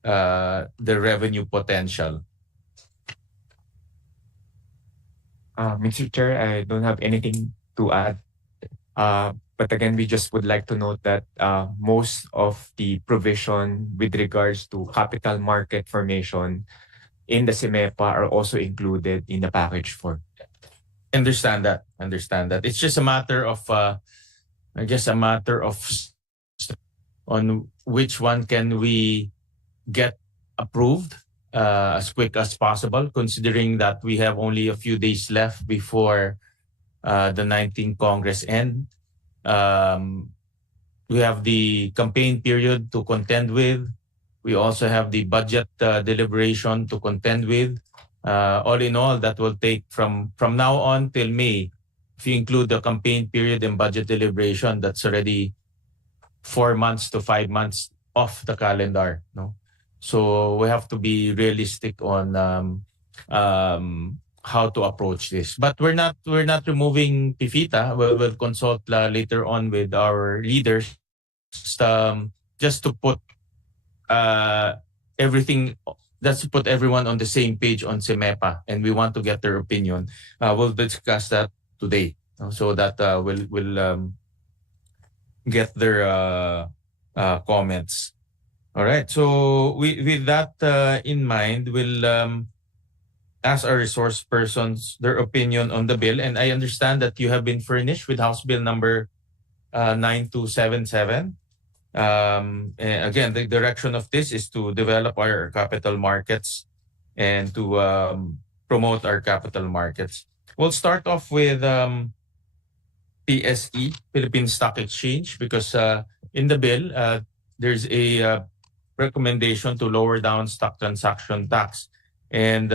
the revenue potential? Mr. Chair, I don't have anything to add. But again, we just would like to note that most of the provision with regards to capital market formation in the CIMEPA are also included in the package 4. Understand that. It's just a matter of I guess a matter of on which one can we get approved as quick as possible, considering that we have only a few days left before the 19th Congress end. We have the campaign period to contend with. We also have the budget deliberation to contend with. All in all, that will take from now on till May. If you include the campaign period and budget deliberation, that's already 4 months to 5 months off the calendar. No, so we have to be realistic on how to approach this. But we're not removing PIFITA. We'll consult later on with our leaders, just to put everything. That's to put everyone on the same page on CIMEPA, and we want to get their opinion. We'll discuss that today, so that we'll get their comments. All right. So with that in mind, we'll ask our resource persons their opinion on the bill. And I understand that you have been furnished with House Bill number 9277. Again, the direction of this is to develop our capital markets and to promote our capital markets. We'll start off with PSE, Philippine Stock Exchange, because in the bill, there's a recommendation to lower down stock transaction tax. And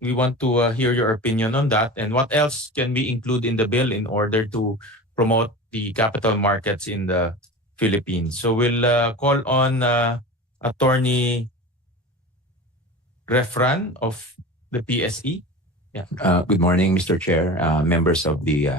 we want to hear your opinion on that. And what else can we include in the bill in order to promote the capital markets in the Philippines? So we'll call on Attorney Refran of the PSE. Yeah. Good morning, Mr. Chair, members of the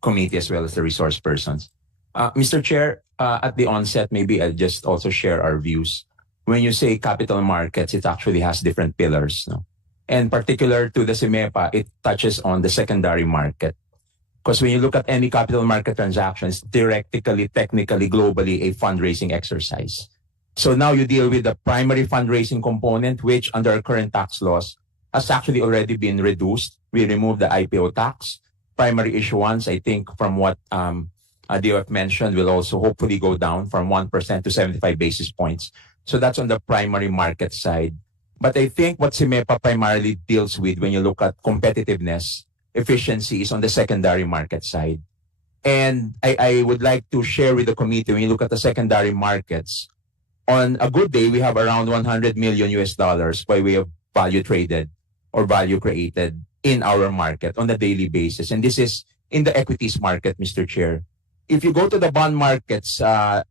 committee, as well as the resource persons. Mr. Chair, at the onset, maybe I'll just also share our views. When you say capital markets, it actually has different pillars. No? And particular to the CIMEPA, it touches on the secondary market. Because when you look at any capital market transactions, theoretically, technically, globally, a fundraising exercise. So now you deal with the primary fundraising component, which under our current tax laws has actually already been reduced. We removed the IPO tax. Primary issuance, I think from what DOF mentioned, will also hopefully go down from 1% to 75 basis points. So that's on the primary market side. But I think what CIMEPA primarily deals with when you look at competitiveness, efficiency, is on the secondary market side. And I would like to share with the committee, when you look at the secondary markets, on a good day, we have around $100 million by way of value traded or value created in our market on a daily basis. And this is in the equities market, Mr. Chair. If you go to the bond markets,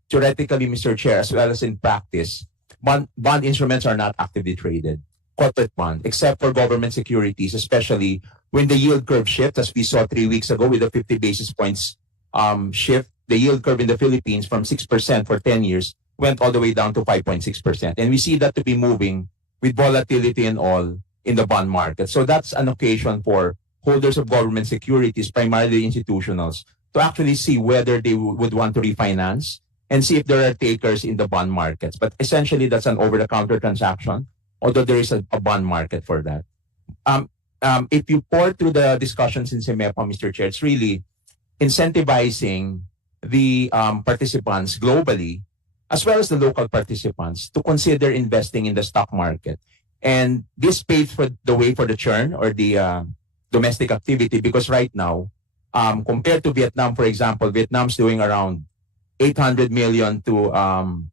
theoretically, Mr. Chair, as well as in practice, bond instruments are not actively traded. Corporate bond, except for government securities, especially when the yield curve shifts, as we saw 3 weeks ago with a 50 basis points shift. The yield curve in the Philippines from 6% for 10 years went all the way down to 5.6%. And we see that to be moving with volatility and all in the bond market. So that's an occasion for holders of government securities, primarily institutionals, to actually see whether they would want to refinance and see if there are takers in the bond markets. But essentially, that's an over-the-counter transaction, although there is a bond market for that. If you pour through the discussions in CIMEPA, Mr. Chair, it's really incentivizing the participants globally, as well as the local participants, to consider investing in the stock market. And this paves for the way for the churn or the domestic activity, because right now, compared to Vietnam, for example, Vietnam's doing around 800 million to around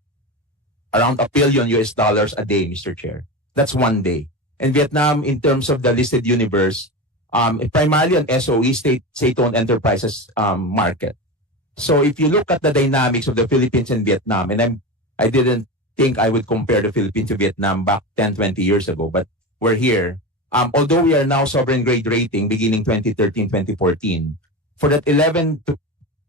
$1 billion a day, Mr. Chair. That's one day. And Vietnam, in terms of the listed universe, primarily an SOE, state-owned enterprises market. So if you look at the dynamics of the Philippines and Vietnam, and I didn't think I would compare the Philippines to Vietnam back 10, 20 years ago, but we're here. Although we are now sovereign grade rating beginning 2013, 2014, for that 11 to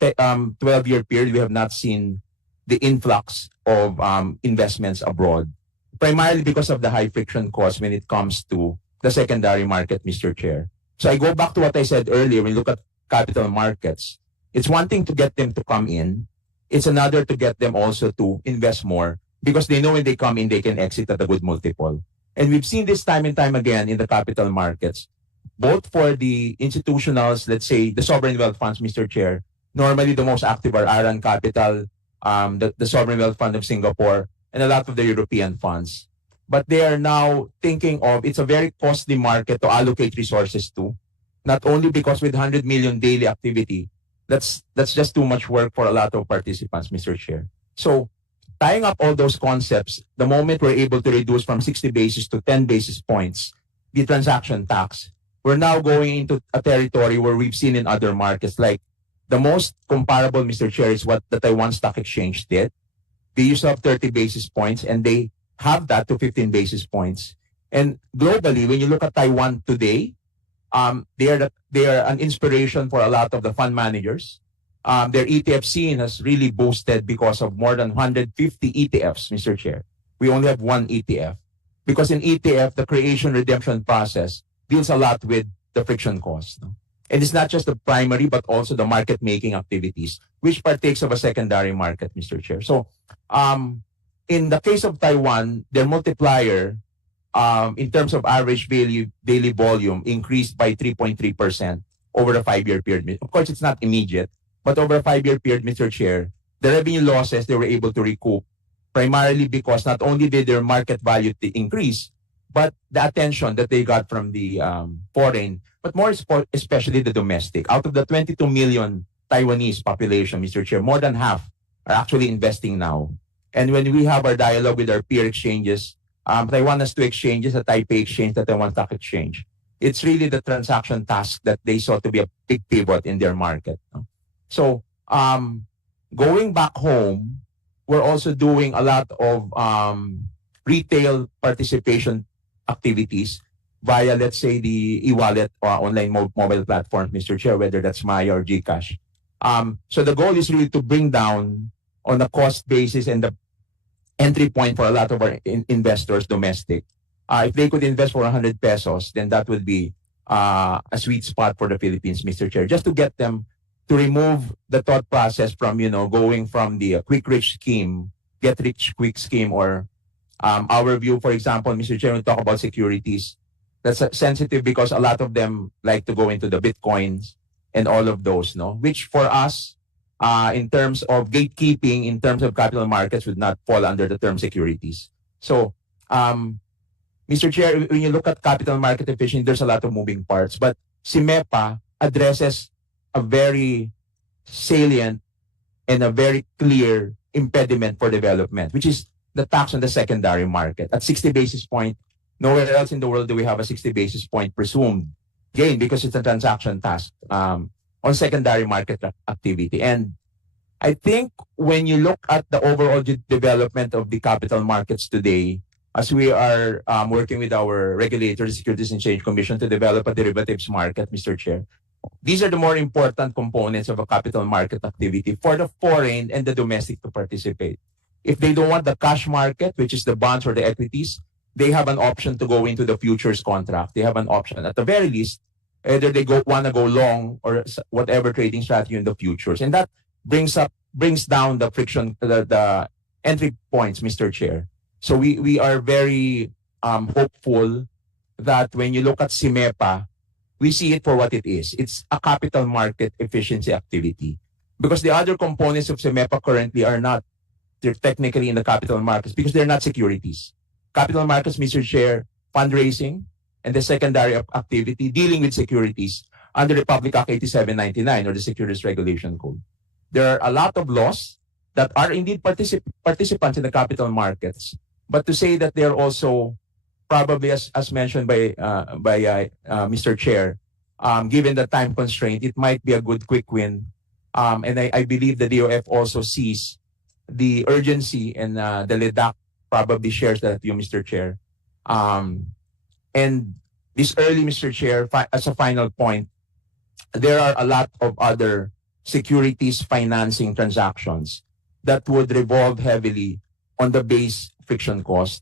12-year period, we have not seen the influx of investments abroad, primarily because of the high friction cost when it comes to the secondary market, Mr. Chair. So I go back to what I said earlier. When you look at capital markets, it's one thing to get them to come in. It's another to get them also to invest more because they know when they come in, they can exit at a good multiple. And we've seen this time and time again in the capital markets, both for the institutionals, let's say the sovereign wealth funds, Mr. Chair. Normally, the most active are Aran Capital, the sovereign wealth fund of Singapore, and a lot of the European funds. But they are now thinking of it's a very costly market to allocate resources to, not only because with 100 million daily activity, that's just too much work for a lot of participants, Mr. Chair. So tying up all those concepts, the moment we're able to reduce from 60 basis to 10 basis points the transaction tax, we're now going into a territory where we've seen in other markets. Like the most comparable, Mr. Chair, is what the Taiwan Stock Exchange did. They used to have 30 basis points and they have that to 15 basis points. And globally, when you look at Taiwan today, they are an inspiration for a lot of the fund managers. Their ETF scene has really boosted because of more than 150 ETFs, Mr. Chair. We only have one ETF. Because in ETF, the creation redemption process deals a lot with the friction cost. No? And it's not just the primary, but also the market making activities, which partakes of a secondary market, Mr. Chair. So in the case of Taiwan, their multiplier in terms of average daily volume increased by 3.3% over a 5-year period. Of course, it's not immediate, but over a 5-year period, Mr. Chair, the revenue losses they were able to recoup primarily because not only did their market value increase, but the attention that they got from the foreign, but more especially the domestic. Out of the 22 million Taiwanese population, Mr. Chair, more than half are actually investing now. And when we have our dialogue with our peer exchanges, Taiwan has two exchanges, the Taipei Exchange, the Taiwan Stock Exchange. It's really the transaction task that they saw to be a big pivot in their market. So going back home, we're also doing a lot of retail participation activities via, let's say, the e-wallet or online mobile platforms, Mr. Chair, whether that's Maya or GCash. So the goal is really to bring down on the cost basis and the entry point for a lot of our investors domestic. If they could invest for 100 pesos, then that would be a sweet spot for the Philippines, Mr. Chair, just to get them to remove the thought process from, going from the quick rich scheme, get rich quick scheme, or our view, for example, Mr. Chair, we talk about securities. That's sensitive because a lot of them like to go into the Bitcoins and all of those, which for us, in terms of gatekeeping, in terms of capital markets, would not fall under the term securities. So, Mr. Chair, when you look at capital market efficiency, there's a lot of moving parts, but CIMEPA addresses a very salient and a very clear impediment for development, which is the tax on the secondary market. At 60 basis point, nowhere else in the world do we have a 60 basis point presumed gain because it's a transaction tax on secondary market activity. And I think when you look at the overall development of the capital markets today, as we are working with our regulator, the Securities and Exchange Commission, to develop a derivatives market, Mr. Chair, these are the more important components of a capital market activity for the foreign and the domestic to participate. If they don't want the cash market, which is the bonds or the equities, they have an option to go into the futures contract. They have an option. At the very least, either they want to go long or whatever trading strategy in the futures. And that brings down the friction, the entry points, Mr. Chair. So we are very hopeful that when you look at CIMEPA, we see it for what it is. It's a capital market efficiency activity. Because the other components of CIMEPA currently are not, they're technically in the capital markets because they're not securities. Capital markets, Mr. Chair, fundraising, and the secondary activity dealing with securities under the Public Act 8799 or the Securities Regulation Code. There are a lot of laws that are indeed participants in the capital markets, but to say that they're also probably, as mentioned by Mr. Chair, given the time constraint, it might be a good quick win. And I believe the DOF also sees the urgency, and the LEDAC probably shares that view, Mr. Chair. And this early, Mr. Chair, as a final point, there are a lot of other securities financing transactions that would revolve heavily on the base friction cost.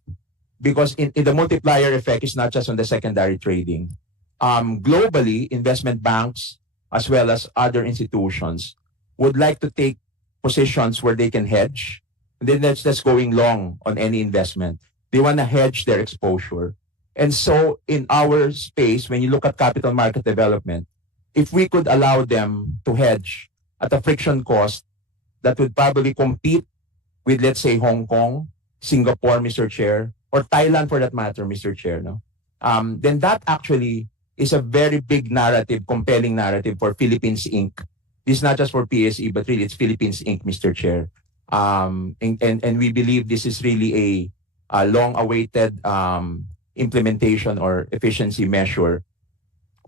Because in the multiplier effect is not just on the secondary trading. globally, investment banks as well as other institutions would like to take positions where they can hedge. And then that's going long on any investment. They want to hedge their exposure. And so in our space, when you look at capital market development, if we could allow them to hedge at a friction cost that would probably compete with, let's say, Hong Kong, Singapore, Mr. Chair, or Thailand for that matter, Mr. Chair, no? Then that actually is a very big narrative, compelling narrative for Philippines Inc. This is not just for PSE, but really it's Philippines Inc., Mr. Chair. And we believe this is really a long-awaited implementation or efficiency measure.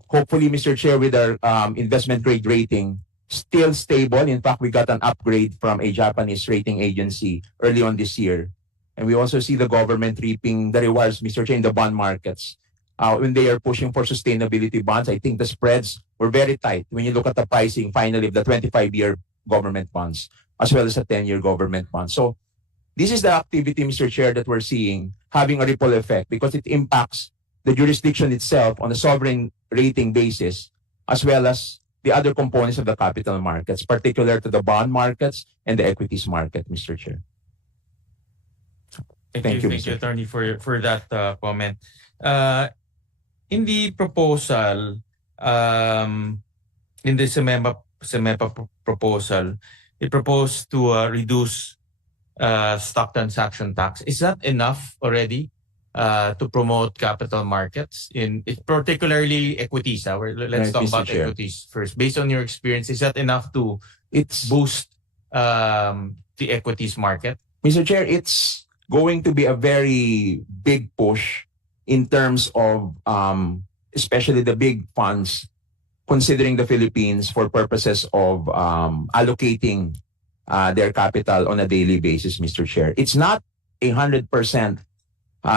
Hopefully, Mr. Chair, with our investment grade rating still stable. In fact, we got an upgrade from a Japanese rating agency early on this year. And we also see the government reaping the rewards, Mr. Chair, in the bond markets. When they are pushing for sustainability bonds, I think the spreads were very tight when you look at the pricing finally of the 25-year government bonds as well as the 10-year government bonds. So this is the activity, Mr. Chair, that we're seeing having a ripple effect because it impacts the jurisdiction itself on a sovereign rating basis as well as the other components of the capital markets, particular to the bond markets and the equities market, Mr. Chair. Thank you, Attorney, for that comment. In the proposal, in the CEMEPA proposal, it proposed to reduce stock transaction tax. Is that enough already to promote capital markets in particularly equities? Let's talk about equities first. Based on your experience, is that enough to boost the equities market? Mr. Chair, it's going to be a very big push in terms of especially the big funds considering the Philippines for purposes of allocating their capital on a daily basis, Mr. Chair. It's not 100%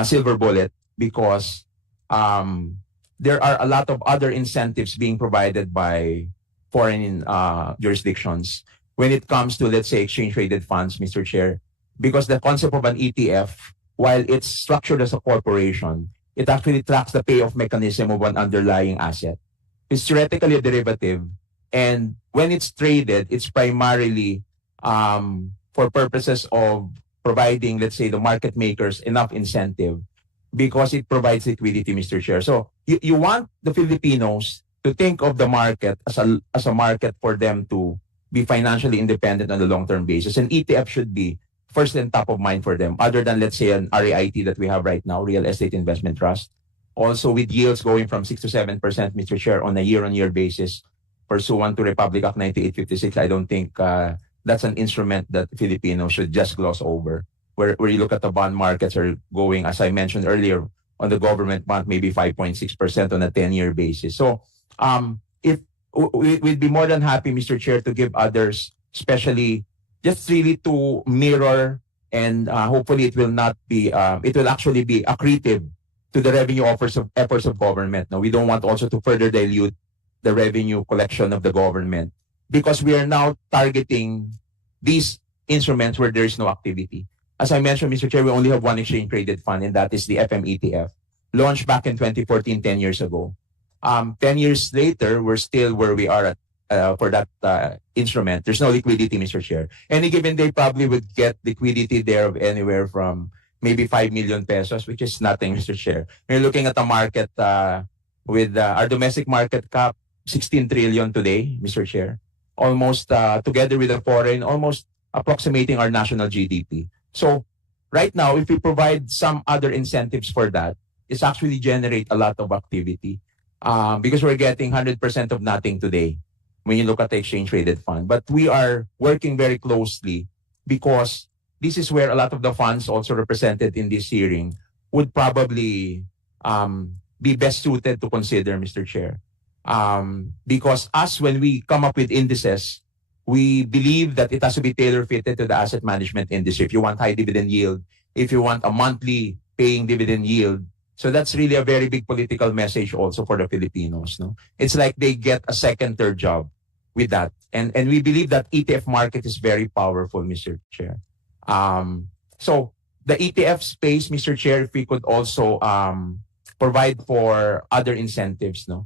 silver bullet because there are a lot of other incentives being provided by foreign jurisdictions when it comes to, let's say, exchange-traded funds, Mr. Chair, because the concept of an ETF, while it's structured as a corporation, it actually tracks the payoff mechanism of an underlying asset. It's theoretically a derivative, and when it's traded, it's primarily for purposes of providing, let's say, the market makers enough incentive because it provides liquidity, Mr. Chair. So you want the Filipinos to think of the market as a market for them to be financially independent on a long-term basis. And ETF should be first and top of mind for them, other than, let's say, an REIT that we have right now, Real Estate Investment Trust. Also with yields going from 6 to 7%, Mr. Chair, on a year-on-year basis, pursuant to Republic Act 9856, I don't think that's an instrument that Filipinos should just gloss over. Where you look at the bond markets are going, as I mentioned earlier, on the government bond, maybe 5.6% on a 10-year basis. So if we'd be more than happy, Mr. Chair, to give others, especially just really to mirror and hopefully it will not be, it will actually be accretive to the revenue efforts of government. Now, we don't want also to further dilute the revenue collection of the government because we are now targeting these instruments where there is no activity. As I mentioned, Mr. Chair, we only have one exchange-traded fund, and that is the FMETF, launched back in 2014, 10 years ago. 10 years later, we're still where we are at, for that instrument. There's no liquidity, Mr. Chair. Any given day, probably would get liquidity there of anywhere from maybe 5 million pesos, which is nothing, Mr. Chair. We're looking at a market with our domestic market cap, 16 trillion today, Mr. Chair. Almost, together with the foreign, almost approximating our national GDP. So right now, if we provide some other incentives for that, it's actually generate a lot of activity because we're getting 100% of nothing today when you look at the exchange-traded fund. But we are working very closely because this is where a lot of the funds also represented in this hearing would probably be best suited to consider, Mr. Chair. Because when we come up with indices, we believe that it has to be tailor-fitted to the asset management industry. If you want high dividend yield, if you want a monthly paying dividend yield. So that's really a very big political message also for the Filipinos. No? It's like they get a second, third job with that. And we believe that ETF market is very powerful, Mr. Chair. So the ETF space, Mr. Chair, if we could also provide for other incentives, no?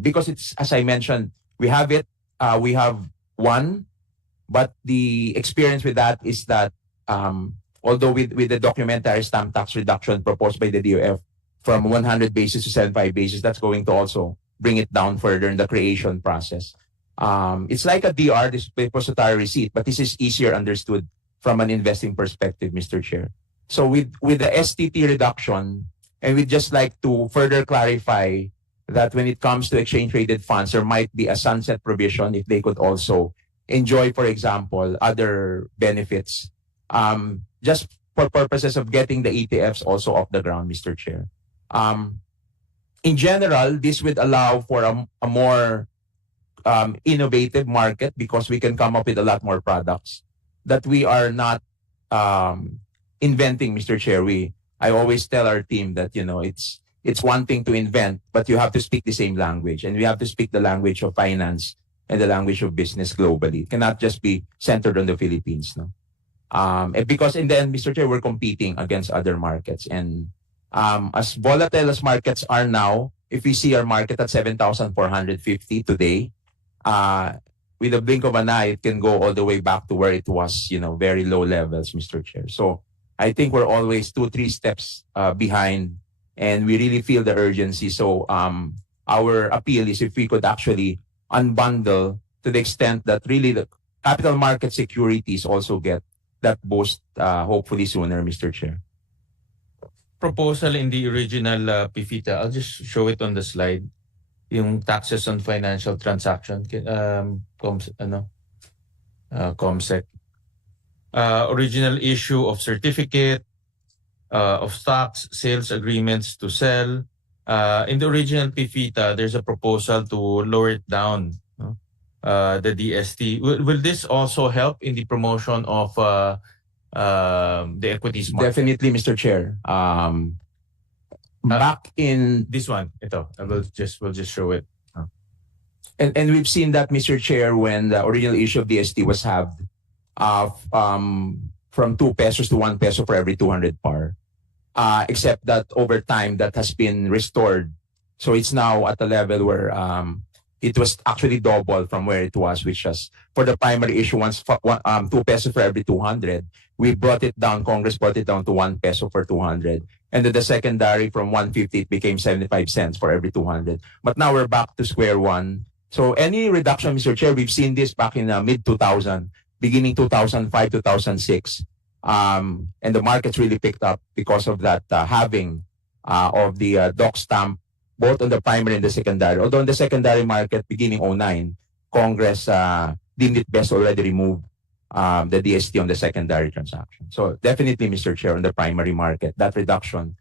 Because it's, as I mentioned, we have one, but the experience with that is that although with the documentary stamp tax reduction proposed by the DOF from 100 basis to 75 basis, that's going to also bring it down further in the creation process. It's like a DR, this depository receipt, but this is easier understood from an investing perspective, Mr. Chair. So with the STT reduction, and we'd just like to further clarify that when it comes to exchange-traded funds, there might be a sunset provision if they could also enjoy, for example, other benefits, just for purposes of getting the ETFs also off the ground, Mr. Chair. In general, this would allow for a more innovative market because we can come up with a lot more products that we are not inventing, Mr. Chair. I always tell our team that, you know, it's one thing to invent, but you have to speak the same language, and we have to speak the language of finance and the language of business globally. It cannot just be centered on the Philippines, no? Because in the end, Mr. Chair, we're competing against other markets, and as volatile as markets are now, if we see our market at 7,450 today, with a blink of an eye, it can go all the way back to where it was, you know, very low levels, Mr. Chair. So I think we're always 2-3 steps behind, and we really feel the urgency. So our appeal is if we could actually unbundle to the extent that really the capital market securities also get that boost, hopefully sooner, Mr. Chair. Proposal in the original PFITA, I'll just show it on the slide. Yung taxes on financial transaction, COMSEC. Original issue of certificate of stocks, sales agreements to sell. In the original PFITA, there's a proposal to lower it down, the DST. Will this also help in the promotion of the equities market? Definitely, Mr. Chair. Back in this one, we'll just show it. And we've seen that, Mr. Chair, when the original issue of DST was halved from 2 pesos to 1 peso for every 200 par. Except that over time that has been restored. So it's now at a level where it was actually double from where it was, which was for the primary issuance, 2 pesos for every 200. We brought it down, Congress brought it down to 1 peso for 200. And then the secondary from 150, it became 75 cents for every 200. But now we're back to square one. So any reduction, Mr. Chair, we've seen this back in mid-2000, beginning 2005, 2006. And the markets really picked up because of that halving of the doc stamp, both on the primary and the secondary. Although in the secondary market, beginning 2009, Congress deemed it best to already remove the DST on the secondary transaction. So definitely, Mr. Chair, on the primary market, that reduction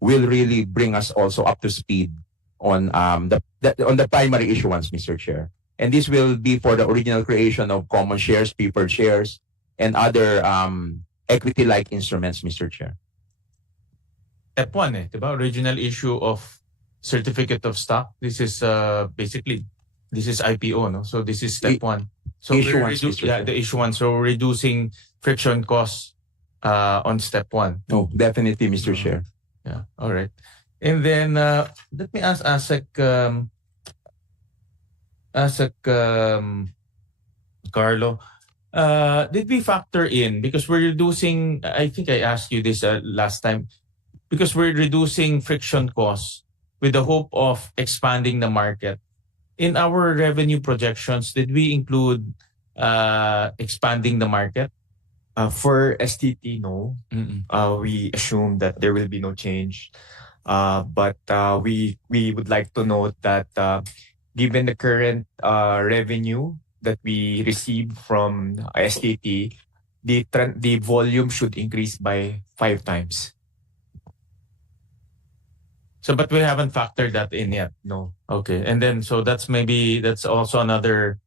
will really bring us also up to speed on the primary issuance, Mr. Chair. And this will be for the original creation of common shares, preferred shares, and other equity-like instruments, Mr. Chair. Step 1, diba? Original issue of certificate of stock. This is basically, this is IPO, no? So this is step 1. So issuance, the issuance. So reducing friction costs on step 1. Oh, definitely, Mr. Chair. Yeah, all right. And then let me ask ASEC, Carlo, did we factor in, because we're reducing, I think I asked you this last time, because we're reducing friction costs with the hope of expanding the market. In our revenue projections, did we include expanding the market? For STT, no. We assume that there will be no change. But we would like to note that given the current revenue that we receive from STT, the volume should increase by 5 times. So, but we haven't factored that in yet. No. Okay, and then so that's also another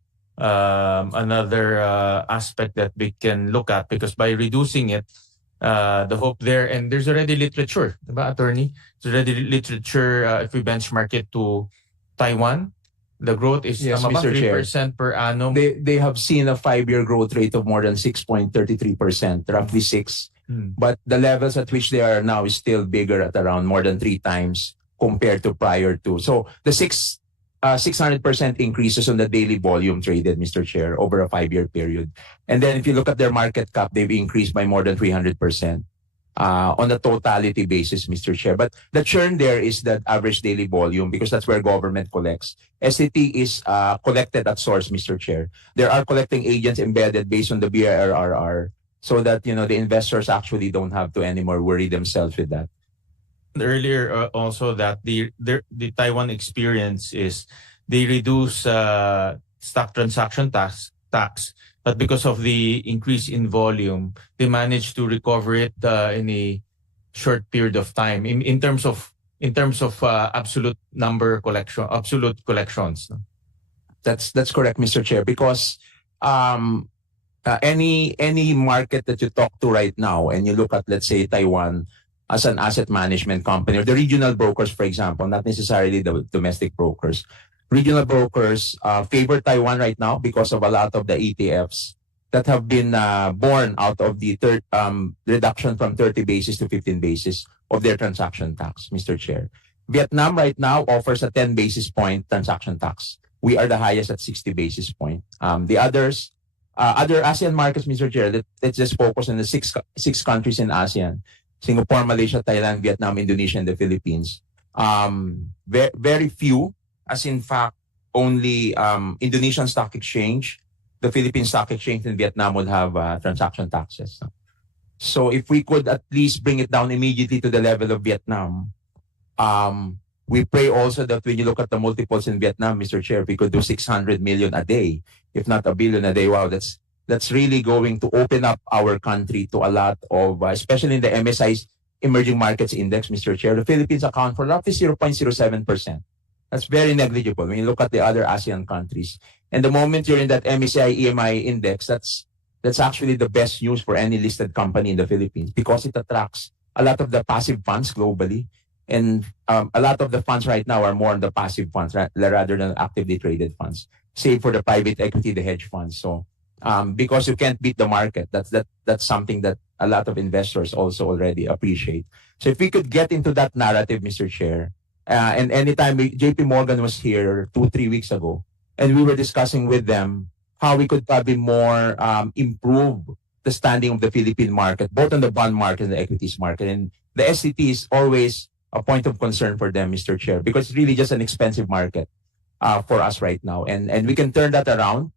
aspect that we can look at, because by reducing it, the hope there, and there's already literature, diba, attorney? There's already literature. If we benchmark it to Taiwan, the growth is about 3% per annum. They have seen a 5-year growth rate of more than 6.33%, roughly 6. But the levels at which they are now is still bigger at around more than 3 times compared to prior to. So the 600% increases on the daily volume traded, Mr. Chair, over a 5-year period. And then if you look at their market cap, they've increased by more than 300%. On a totality basis, Mr. Chair. But the churn there is that average daily volume because that's where government collects. SCT is collected at source, Mr. Chair. There are collecting agents embedded based on the BRRR so that, the investors actually don't have to anymore worry themselves with that. Earlier also that the Taiwan experience is they reduce stock transaction tax, but because of the increase in volume, they managed to recover it in a short period of time in terms of absolute collections. No? That's correct, Mr. Chair, because any market that you talk to right now and you look at, let's say, Taiwan as an asset management company or the regional brokers, for example, not necessarily the domestic brokers. Regional brokers favor Taiwan right now because of a lot of the ETFs that have been born out of the reduction from 30 basis to 15 basis of their transaction tax, Mr. Chair. Vietnam right now offers a 10 basis point transaction tax. We are the highest at 60 basis point. The other ASEAN markets, Mr. Chair, let's just focus on the six countries in ASEAN: Singapore, Malaysia, Thailand, Vietnam, Indonesia, and the Philippines. Very few. As in fact, only Indonesian Stock Exchange, the Philippine Stock Exchange, and Vietnam would have transaction taxes. So if we could at least bring it down immediately to the level of Vietnam, we pray also that when you look at the multiples in Vietnam, Mr. Chair, we could do 600 million a day, if not a billion a day. Wow, that's really going to open up our country to a lot of, especially in the MSI's Emerging Markets Index, Mr. Chair. The Philippines account for roughly 0.07%. That's very negligible when you look at the other ASEAN countries. And the moment you're in that MSCI EMI index, that's actually the best news for any listed company in the Philippines because it attracts a lot of the passive funds globally. And a lot of the funds right now are more on the passive funds rather than actively traded funds, save for the private equity, the hedge funds. So because you can't beat the market, that's something that a lot of investors also already appreciate. So if we could get into that narrative, Mr. Chair, and anytime JP Morgan was here 2-3 weeks ago, and we were discussing with them how we could probably more improve the standing of the Philippine market, both on the bond market and the equities market. And the SCT is always a point of concern for them, Mr. Chair, because it's really just an expensive market for us right now. And we can turn that around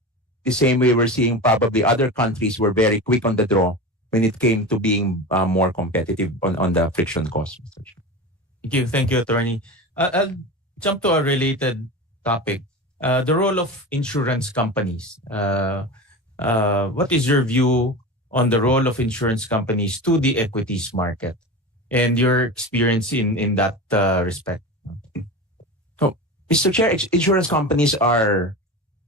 the same way we're seeing probably other countries were very quick on the draw when it came to being more competitive on the friction cost, Mr. Chair. Thank you, Attorney. I'll jump to a related topic. The role of insurance companies. What is your view on the role of insurance companies to the equities market and your experience in that respect? So, Mr. Chair, insurance companies are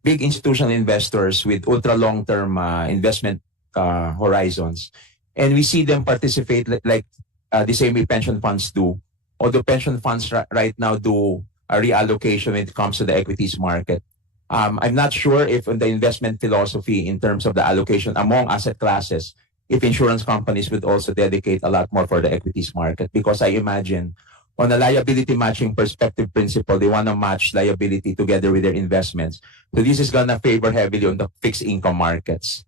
big institutional investors with ultra long-term investment horizons. And we see them participate like the same way pension funds do. Although pension funds right now do a reallocation when it comes to the equities market. I'm not sure if in the investment philosophy in terms of the allocation among asset classes, if insurance companies would also dedicate a lot more for the equities market, because I imagine on a liability matching perspective principle, they want to match liability together with their investments. So this is going to favor heavily on the fixed income markets.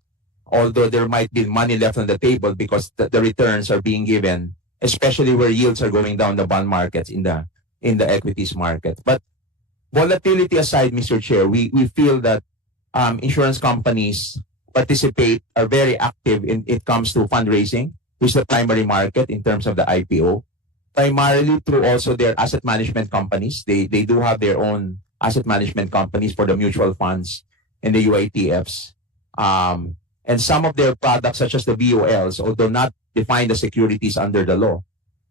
Although there might be money left on the table because the returns are being given, especially where yields are going down the bond markets in the equities market. But volatility aside, Mr. Chair, we feel that insurance companies are very active in it comes to fundraising, which is the primary market in terms of the IPO, primarily through also their asset management companies. They do have their own asset management companies for the mutual funds and the UITFs. And some of their products, such as the VOLs, although not defined as securities under the law,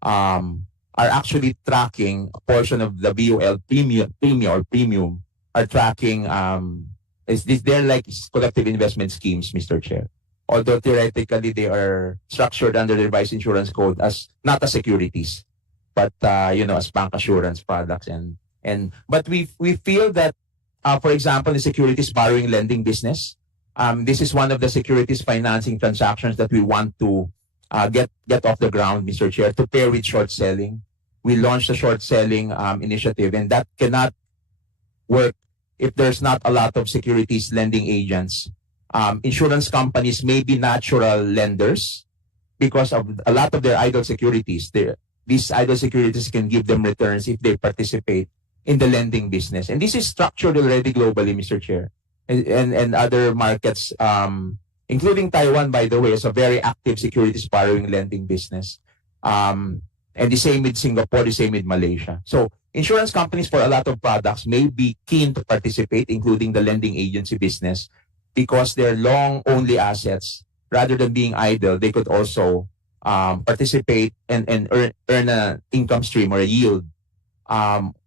are actually tracking a portion of the VOL premium are tracking they're like collective investment schemes, Mr. Chair. Although theoretically they are structured under the revised insurance code as not as securities, but as bank assurance products but we feel that for example the securities borrowing lending business, this is one of the securities financing transactions that we want to get off the ground, Mr. Chair, to pair with short selling. we launched a short selling initiative, and that cannot work if there's not a lot of securities lending agents. Insurance companies may be natural lenders because of a lot of their idle securities. These idle securities can give them returns if they participate in the lending business. And this is structured already globally, Mr. Chair. And other markets, including Taiwan, by the way, is a very active securities borrowing lending business. And the same with Singapore, the same with Malaysia. So insurance companies for a lot of products may be keen to participate, including the lending agency business, because they're long-only assets. Rather than being idle, they could also participate and earn an income stream or a yield.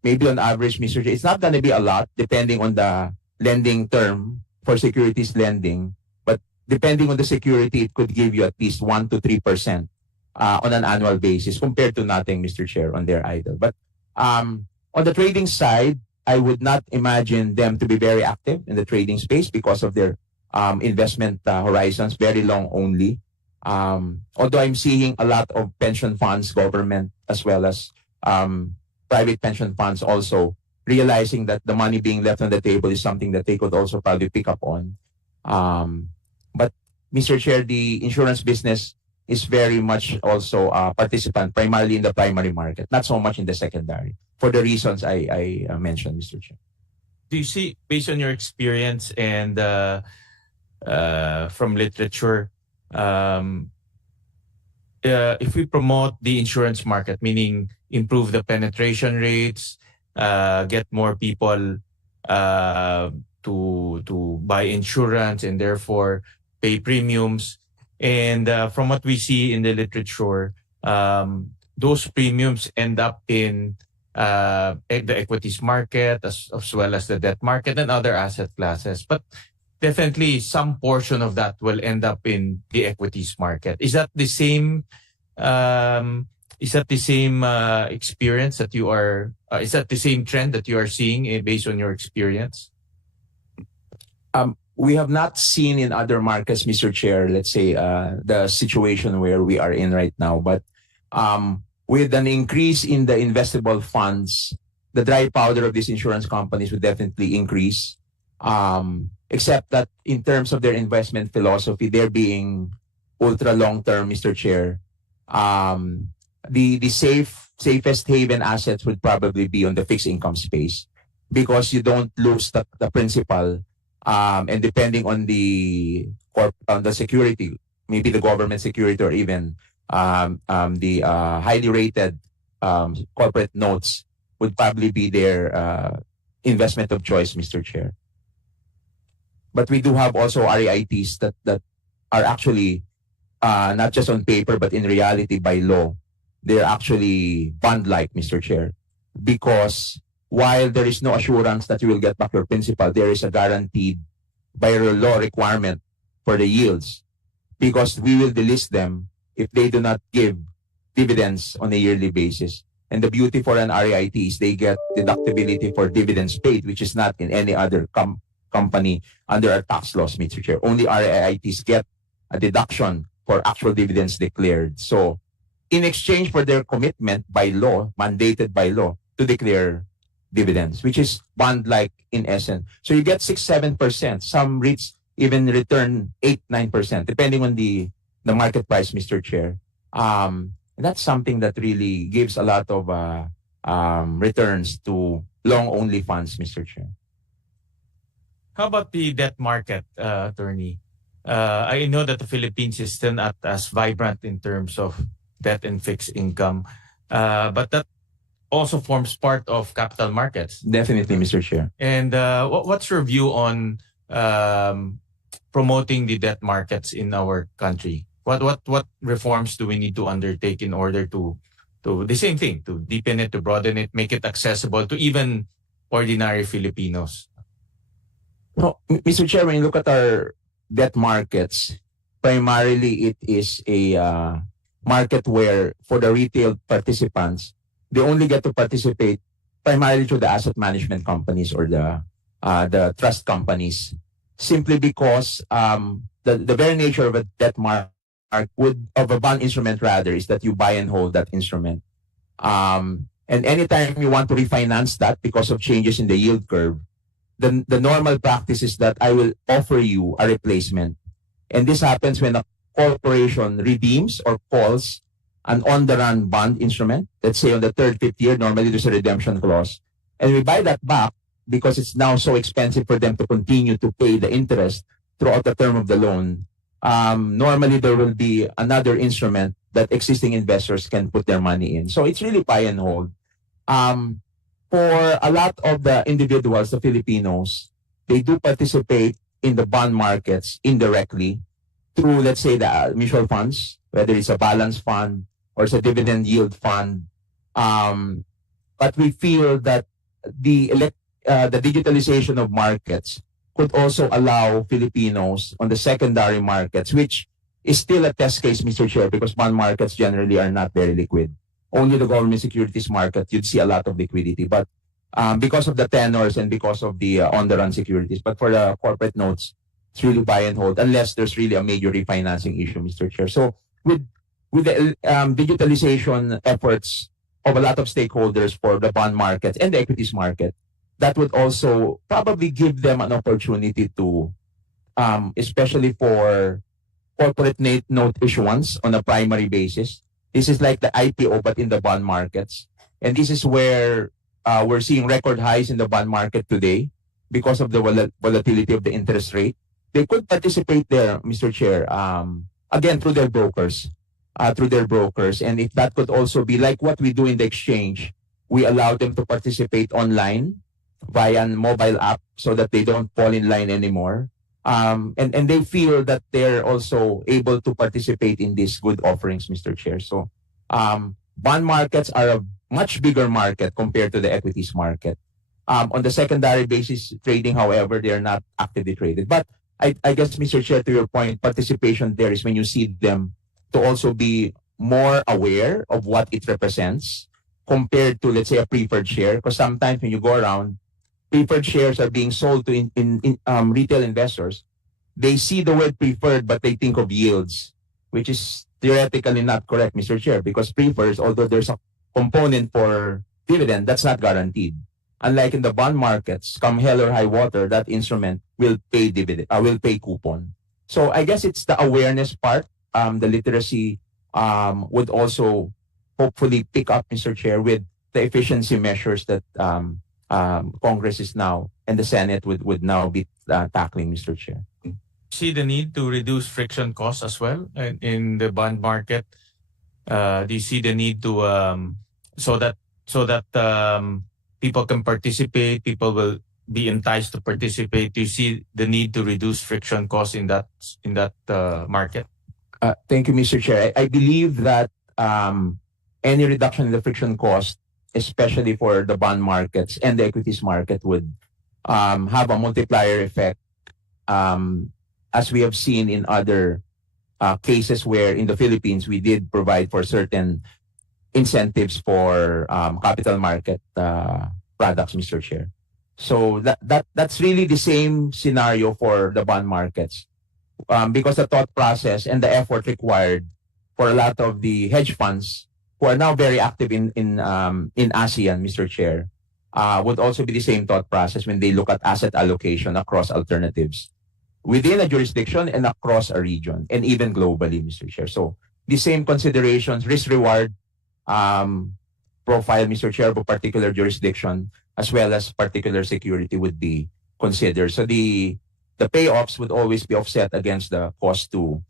Maybe on average, Mr. J, it's not going to be a lot, depending on the lending term for securities lending. But depending on the security, it could give you at least 1 to 3% on an annual basis, compared to nothing, Mr. Chair, on their idle. But on the trading side, I would not imagine them to be very active in the trading space because of their investment horizons, very long only. Although I'm seeing a lot of pension funds, government, as well as private pension funds also realizing that the money being left on the table is something that they could also probably pick up on. But Mr. Chair, the insurance business is very much also a participant, primarily in the primary market, not so much in the secondary, for the reasons I mentioned, Mr. Chair. Do you see, based on your experience and from literature, if we promote the insurance market, meaning improve the penetration rates, get more people to buy insurance and therefore pay premiums, and from what we see in the literature, those premiums end up in the equities market as well as the debt market and other asset classes. But definitely some portion of that will end up in the equities market. Is that the same experience that you are, is that the same trend that you are seeing based on your experience? We have not seen in other markets, Mr. Chair, let's say the situation where we are in right now. But with an increase in the investable funds, the dry powder of these insurance companies would definitely increase. Except that in terms of their investment philosophy, they're being ultra long-term, Mr. Chair. The safest haven assets would probably be on the fixed income space because you don't lose the principal. And depending on the security, maybe the government security or even the highly rated corporate notes would probably be their investment of choice, Mr. Chair. But we do have also REITs that are actually not just on paper, but in reality by law, they're actually bond-like, Mr. Chair, because while there is no assurance that you will get back your principal, there is a guaranteed by law requirement for the yields, because we will delist them if they do not give dividends on a yearly basis. And the beauty for an REIT is they get deductibility for dividends paid, which is not in any other company under our tax laws, Mr. Chair. Only REITs get a deduction for actual dividends declared. So in exchange for their commitment by law, mandated by law, to declare dividends, which is bond-like in essence. So you get 6-7%. Some REITs even return 8-9%, depending on the market price, Mr. Chair. That's something that really gives a lot of returns to long-only funds, Mr. Chair. How about the debt market, attorney? I know that the Philippines is still not as vibrant in terms of debt and fixed income, but that also forms part of capital markets. Definitely, Mr. Chair. And what's your view on promoting the debt markets in our country? What reforms do we need to undertake in order to the same thing, to deepen it, to broaden it, make it accessible to even ordinary Filipinos? No, Mr. Chair, when you look at our debt markets, primarily it is a market where for the retail participants, they only get to participate primarily through the asset management companies or the trust companies, simply because the very nature of a debt market of a bond instrument rather is that you buy and hold that instrument. And anytime you want to refinance that because of changes in the yield curve, the normal practice is that I will offer you a replacement. And this happens when a corporation redeems or calls an on-the-run bond instrument. Let's say on the third, fifth year, normally there's a redemption clause. And we buy that back because it's now so expensive for them to continue to pay the interest throughout the term of the loan. Normally there will be another instrument that existing investors can put their money in. So it's really buy and hold. For a lot of the individuals, the Filipinos, they do participate in the bond markets indirectly through, let's say, the mutual funds, whether it's a balance fund or it's a dividend yield fund. But we feel that the digitalization of markets could also allow Filipinos on the secondary markets, which is still a test case, Mr. Chair, because bond markets generally are not very liquid. Only the government securities market, you'd see a lot of liquidity. But because of the tenors and because of the on-the-run securities, but for the corporate notes, it's really buy and hold, unless there's really a major refinancing issue, Mr. Chair. So with the digitalization efforts of a lot of stakeholders for the bond markets and the equities market, that would also probably give them an opportunity to, especially for corporate note issuance on a primary basis. This is like the IPO, but in the bond markets. And this is where we're seeing record highs in the bond market today because of the volatility of the interest rate. They could participate there, Mr. Chair, again, through their brokers. And if that could also be like what we do in the exchange, we allow them to participate online via a mobile app so that they don't fall in line anymore. And they feel that they're also able to participate in these good offerings, Mr. Chair. So bond markets are a much bigger market compared to the equities market. On the secondary basis trading, however, they are not actively traded. But I guess, Mr. Chair, to your point, participation there is when you see them to also be more aware of what it represents compared to, let's say, a preferred share. Because sometimes when you go around, preferred shares are being sold to retail investors. They see the word preferred, but they think of yields, which is theoretically not correct, Mr. Chair, because prefers, although there's a component for dividend, that's not guaranteed. Unlike in the bond markets, come hell or high water, that instrument will pay dividend, will pay coupon. So I guess it's the awareness part. The literacy would also hopefully pick up, Mr. Chair, with the efficiency measures that Congress is now and the Senate would now be tackling, Mr. Chair. See the need to reduce friction costs as well in the bond market. Do you see the need to so that people can participate, people will be enticed to participate? Do you see the need to reduce friction costs in that market? Thank you, Mr. Chair. I believe that any reduction in the friction cost, especially for the bond markets and the equities market, would have a multiplier effect, as we have seen in other cases where in the Philippines we did provide for certain incentives for capital market products, Mr. Chair. So that's really the same scenario for the bond markets, because the thought process and the effort required for a lot of the hedge funds who are now very active in ASEAN, Mr. Chair, would also be the same thought process when they look at asset allocation across alternatives within a jurisdiction and across a region and even globally, Mr. Chair. So the same considerations, risk-reward profile, Mr. Chair, of a particular jurisdiction as well as particular security would be considered. So the payoffs would always be offset against the cost to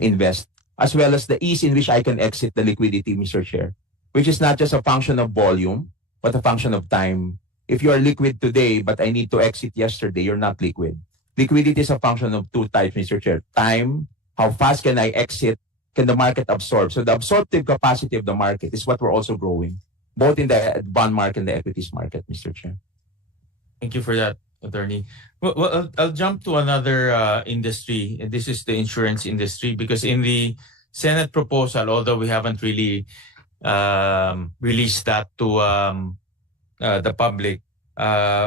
invest, as well as the ease in which I can exit the liquidity, Mr. Chair, which is not just a function of volume, but a function of time. If you are liquid today, but I need to exit yesterday, you're not liquid. Liquidity is a function of two types, Mr. Chair. Time, how fast can I exit, can the market absorb? So the absorptive capacity of the market is what we're also growing, both in the bond market and the equities market, Mr. Chair. Thank you for that, Attorney. Well, I'll jump to another industry. This is the insurance industry, because in the Senate proposal, although we haven't really released that to the public,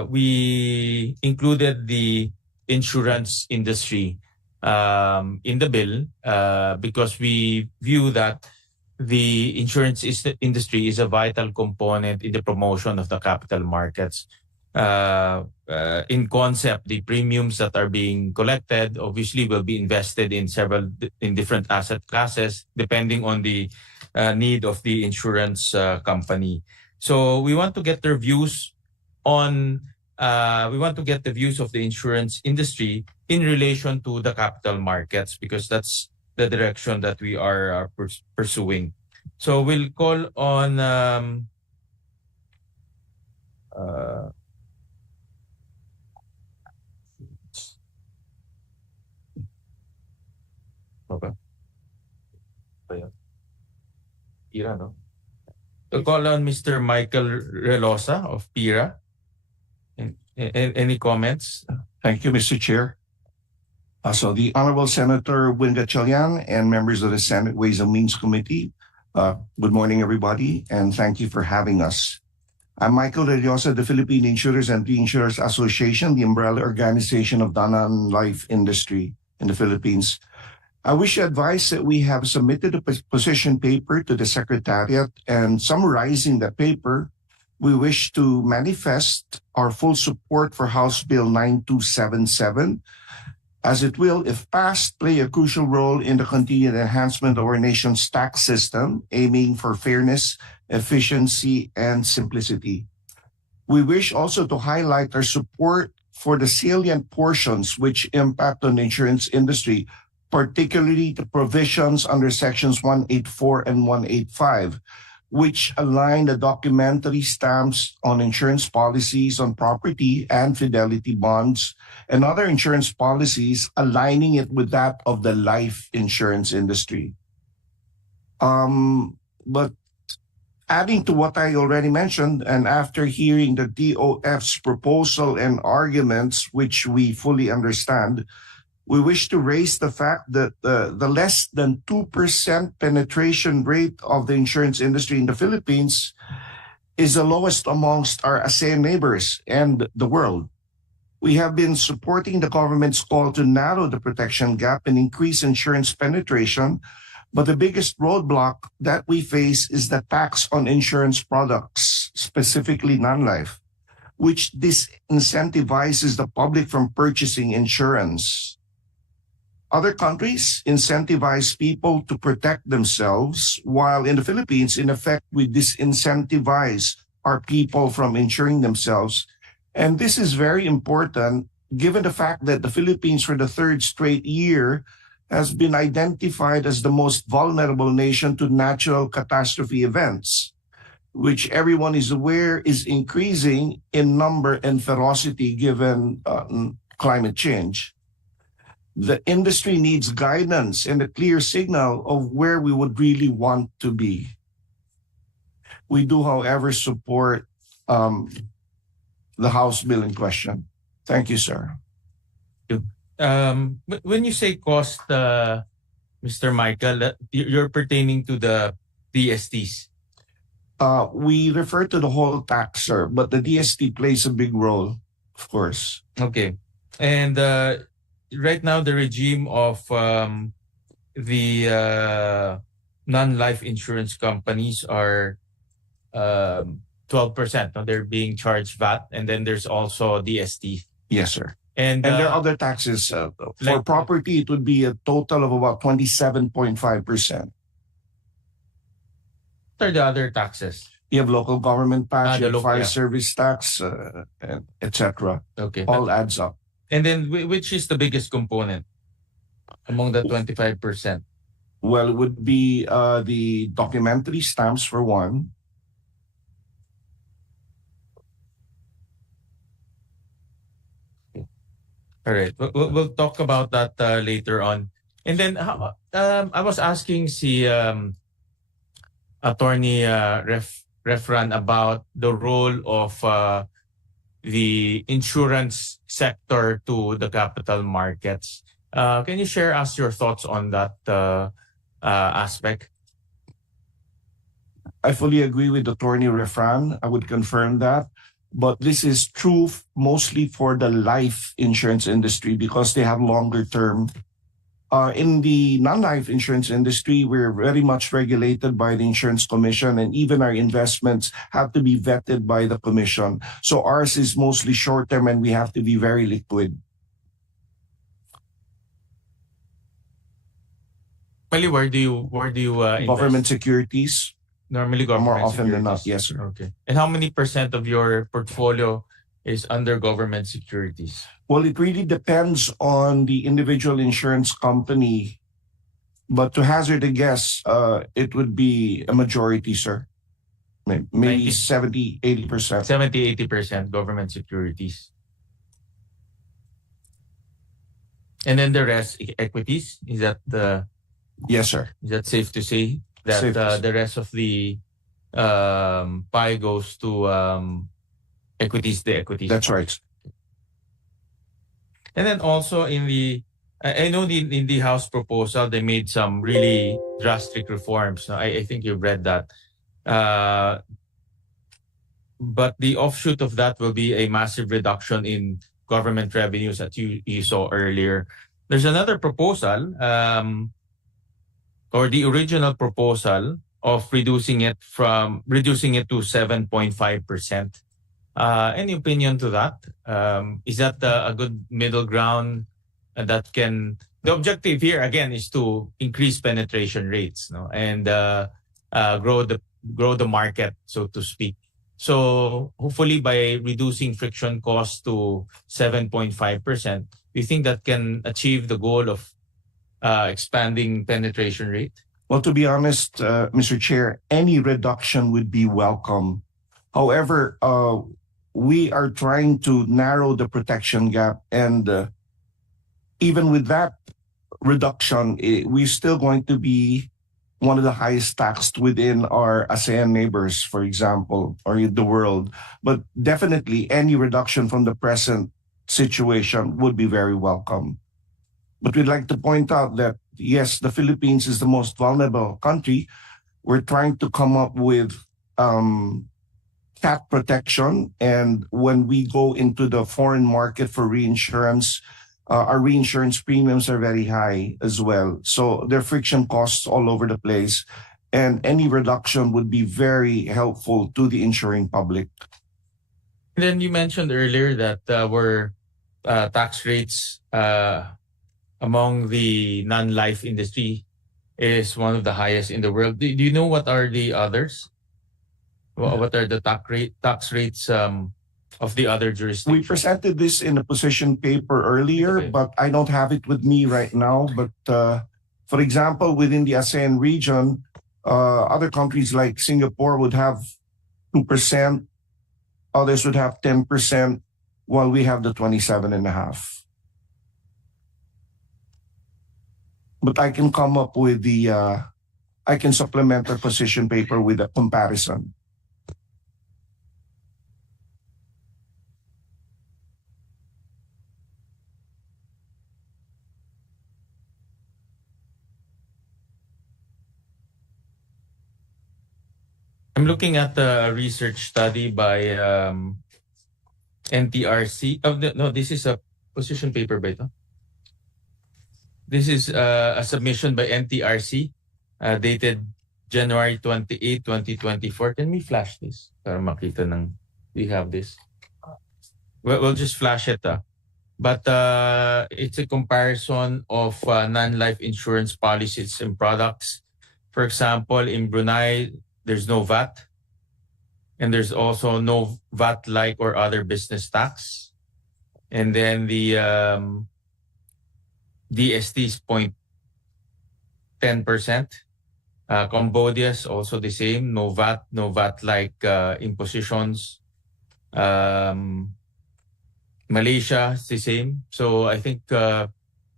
we included the insurance industry in the bill because we view that the industry is a vital component in the promotion of the capital markets. In concept, the premiums that are being collected obviously will be invested in different asset classes depending on the need of the insurance company. So we want to get their views on. We want to get the views of the insurance industry in relation to the capital markets because that's the direction that we are pursuing. So we'll call on we'll call on Mr. Michael Relosa of PIRA. Any comments? Thank you, Mr. Chair. So the Honorable Senator Win Gatchalian and members of the Senate Ways and Means Committee, good morning, everybody, and thank you for having us. I'm Michael Reliosa, the Philippine Insurers and Reinsurers Association, the umbrella organization of the non-life industry in the Philippines. I wish to advise that we have submitted a position paper to the Secretariat, and summarizing that paper, we wish to manifest our full support for House Bill 9277, as it will, if passed, play a crucial role in the continued enhancement of our nation's tax system, aiming for fairness, efficiency, and simplicity. We wish also to highlight our support for the salient portions which impact on the insurance industry, particularly the provisions under Sections 184 and 185, which align the documentary stamps on insurance policies on property and fidelity bonds and other insurance policies, aligning it with that of the life insurance industry. But adding to what I already mentioned, and after hearing the DOF's proposal and arguments, which we fully understand, we wish to raise the fact that the less than 2% penetration rate of the insurance industry in the Philippines is the lowest amongst our ASEAN neighbors and the world. We have been supporting the government's call to narrow the protection gap and increase insurance penetration, but the biggest roadblock that we face is the tax on insurance products, specifically non-life, which disincentivizes the public from purchasing insurance. Other countries incentivize people to protect themselves, while in the Philippines, in effect, we disincentivize our people from insuring themselves. And this is very important given the fact that the Philippines, for the third straight year, has been identified as the most vulnerable nation to natural catastrophe events, which everyone is aware is increasing in number and ferocity given climate change. The industry needs guidance and a clear signal of where we would really want to be. We do, however, support the House bill in question. Thank you, sir. When you say cost, Mr. Michael, you're pertaining to the DSTs. We refer to the whole tax, sir, but the DST plays a big role, of course. Okay. And right now, the regime of the non-life insurance companies are 12%. No? They're being charged VAT, and then there's also DST. Yes, sir. And there are other taxes. For property, it would be a total of about 27.5%. What are the other taxes? You have local government tax, you have fire yeah. service tax, etc. Okay. All adds up. And then which is the biggest component among the 25%? Well, it would be the documentary stamps for one. All right. We'll talk about that later on. And then I was asking Attorney Refran about the role of the insurance sector to the capital markets. Can you share us your thoughts on that aspect? I fully agree with Attorney Refran. I would confirm that. But this is true mostly for the life insurance industry because they have longer term In the non-life insurance industry, we're very much regulated by the Insurance Commission, and even our investments have to be vetted by the Commission. So ours is mostly short-term, and we have to be very liquid. Normally, where do you Government invest? securities, Normally, more government often than not, securities. yes, sir. Okay. And how many % of your portfolio is under government securities? Well, it really depends on the individual insurance company. But to hazard a guess, it would be a majority, sir. Maybe 90. 70, 80%. 70-80% government securities. And then the rest equities. Is that Yes, sir. is that safe to say that Safe to say. the rest of the pie goes to equities, the equities? That's right. And then also in the, I know in the House proposal, they made some really drastic reforms. No, I think you've read that. But the offshoot of that will be a massive reduction in government revenues that you saw earlier. There's another proposal, or the original proposal of reducing it to 7.5%. Any opinion to that? Is that a good middle ground that can? The objective here again is to increase penetration rates, no, and grow the market, so to speak. So hopefully by reducing friction costs to 7.5%, do you think that can achieve the goal of expanding penetration rate? Well, to be honest, Mr. Chair, any reduction would be welcome. However, we are trying to narrow the protection gap, and even with that reduction, we're still going to be one of the highest taxed within our ASEAN neighbors, for example, or in the world. But definitely any reduction from the present situation would be very welcome. But we'd like to point out that, yes, the Philippines is the most vulnerable country. We're trying to come up with cat protection. And when we go into the foreign market for reinsurance, our reinsurance premiums are very high as well. So there are friction costs all over the place. And any reduction would be very helpful to the insuring public. And then you mentioned earlier that our tax rates among the non-life industry is one of the highest in the world. Do you know what are the others? What are the tax rates of the other jurisdictions? We presented this in a position paper earlier, Okay. but I don't have it with me right now. But for example, within the ASEAN region, other countries like Singapore would have 2%, others would have 10%, while we have the 27.5%. But I can come up with I can supplement our position paper with a comparison. I'm looking at a research study by NTRC. No, this is a position paper ba ito? This is a submission by NTRC dated January 28, 2024. Can we flash this para makita ng we have this? We'll just flash it. But it's a comparison of non-life insurance policies and products. For example, in Brunei, there's no VAT. And there's also no VAT-like or other business tax. And then the DST is 0.10%. Cambodia is also the same. No VAT, no VAT-like impositions. Malaysia is the same. So I think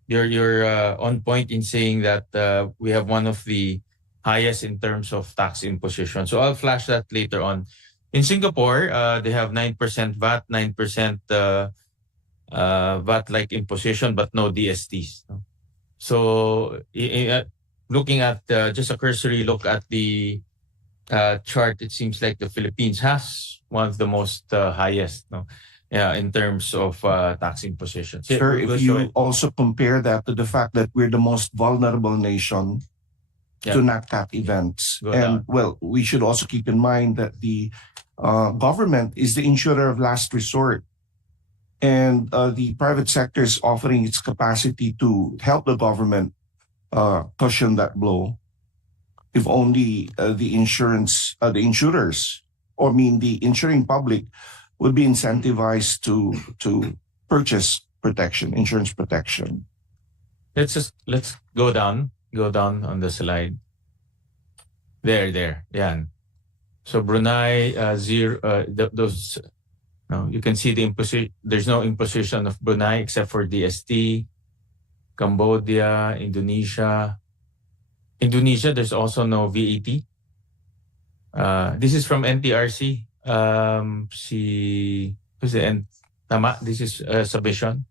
you're on point in saying that we have one of the highest in terms of tax imposition. So I'll flash that later on. In Singapore, they have 9% VAT, 9% VAT-like imposition, but no DSTs. So looking at just a cursory look at the chart, it seems like the Philippines has one of the most highest. in terms of taxing positions. Sir, We'll if show you it. also compare that to the fact that we're the most vulnerable nation to NatCat events. Go And down. well, we should also keep in mind that the government is the insurer of last resort. And the private sector is offering its capacity to help the government cushion that blow. If only the insurers, or I mean the insuring public, would be incentivized to purchase protection, insurance protection. Let's go down on the slide. There. Yan. So Brunei, zero. Those. No, you can see the imposition. There's no imposition of Brunei except for DST, Cambodia, Indonesia. Indonesia, there's also no VAT. This is from NTRC. Who's the end? Tama, this is submission.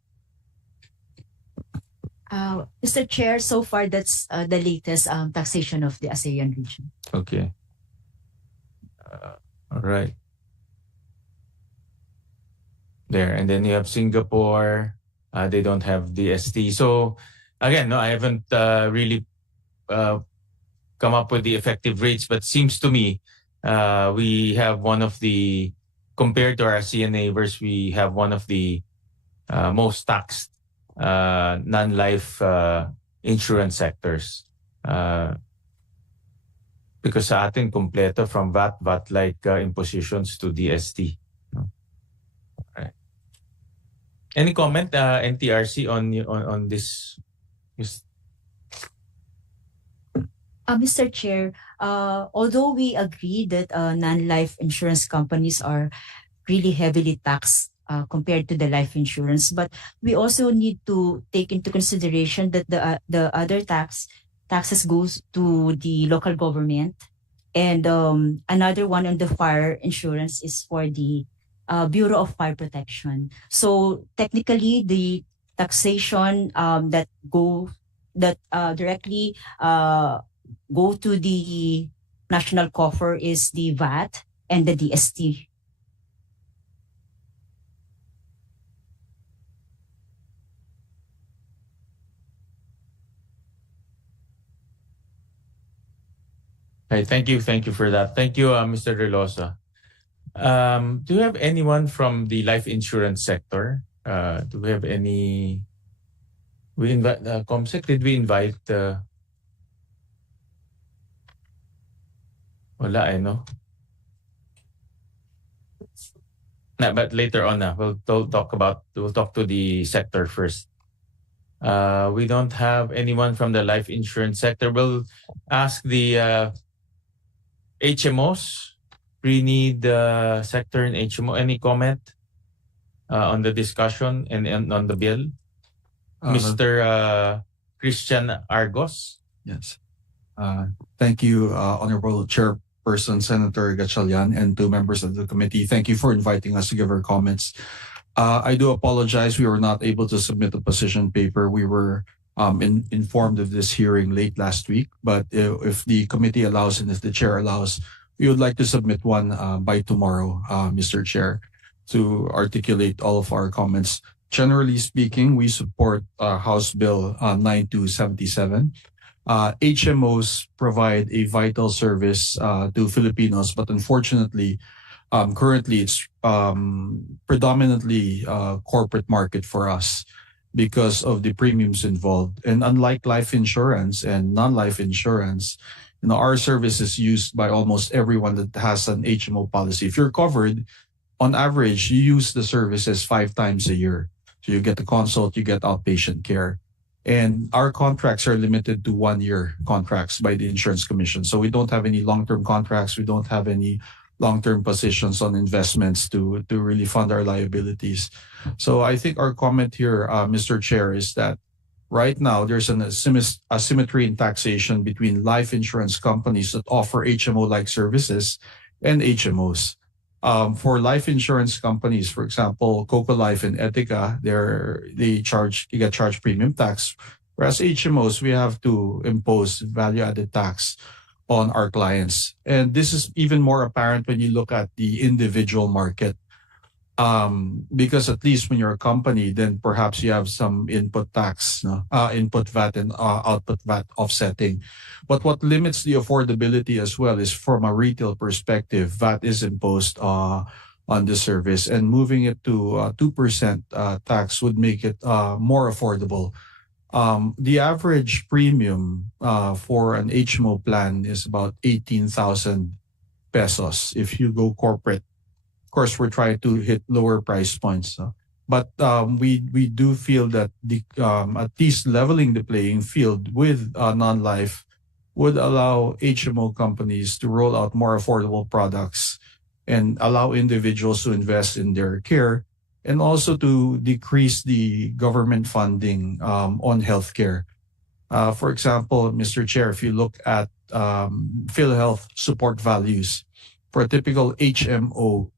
Mr. Chair, so far that's the latest taxation of the ASEAN region. Okay. All right. There, and then you have Singapore. They don't have DST. So again, no, I haven't really come up with the effective rates, but seems to me we have one of the, compared to our ASEAN neighbors, we have one of the most taxed non-life insurance sectors. Because sa atin kompleto from VAT-like impositions to DST. No? Right. Any comment, NTRC, on this? Mr. Chair, although we agree that non-life insurance companies are really heavily taxed compared to the life insurance, but we also need to take into consideration that the other taxes goes to the local government, and another one on the fire insurance is for the Bureau of Fire Protection. So technically, the taxation that directly go to the national coffer is the VAT and the DST. Hey, thank you for that. Thank you, Mr. Relosa. Do you have anyone from the life insurance sector? Do we have any? We invite Comsec. Did we invite? Wala, I know. Nah, but later on, we'll talk to the sector first. We don't have anyone from the life insurance sector. We'll ask the HMOs, pre-need sector in HMO. Any comment on the discussion and on the bill? Mr. Christian Argos. Yes. Thank you, Honorable Chairperson Senator Gatchalian, and to members of the committee. Thank you for inviting us to give our comments. I do apologize. We were not able to submit a position paper. We were informed of this hearing late last week, but if the committee allows and if the chair allows, we would like to submit one by tomorrow, Mr. Chair, to articulate all of our comments. Generally speaking, we support House Bill 9277. HMOs provide a vital service to Filipinos, but unfortunately, currently it's predominantly corporate market for us because of the premiums involved. And unlike life insurance and non-life insurance, our service is used by almost everyone that has an HMO policy. If you're covered, on average, you use the services 5 times a year. So you get the consult, you get outpatient care. And our contracts are limited to 1-year contracts by the Insurance Commission. So we don't have any long-term contracts. We don't have any long-term positions on investments to really fund our liabilities. So I think our comment here, Mr. Chair, is that right now there's an asymmetry in taxation between life insurance companies that offer HMO-like services and HMOs. For life insurance companies, for example, Coco Life and Etica, you get charged premium tax. Whereas HMOs, we have to impose value-added tax on our clients. And this is even more apparent when you look at the individual market. Because at least when you're a company, then perhaps you have some input tax, no? Input VAT and output VAT offsetting. But what limits the affordability as well is from a retail perspective, VAT is imposed on the service, and moving it to 2% tax would make it more affordable. The average premium for an HMO plan is about 18,000 pesos. If you go corporate, of course, we're trying to hit lower price points. But we do feel that at least leveling the playing field with non-life would allow HMO companies to roll out more affordable products and allow individuals to invest in their care, and also to decrease the government funding on healthcare. For example, Mr. Chair, if you look at PhilHealth support values for a typical HMO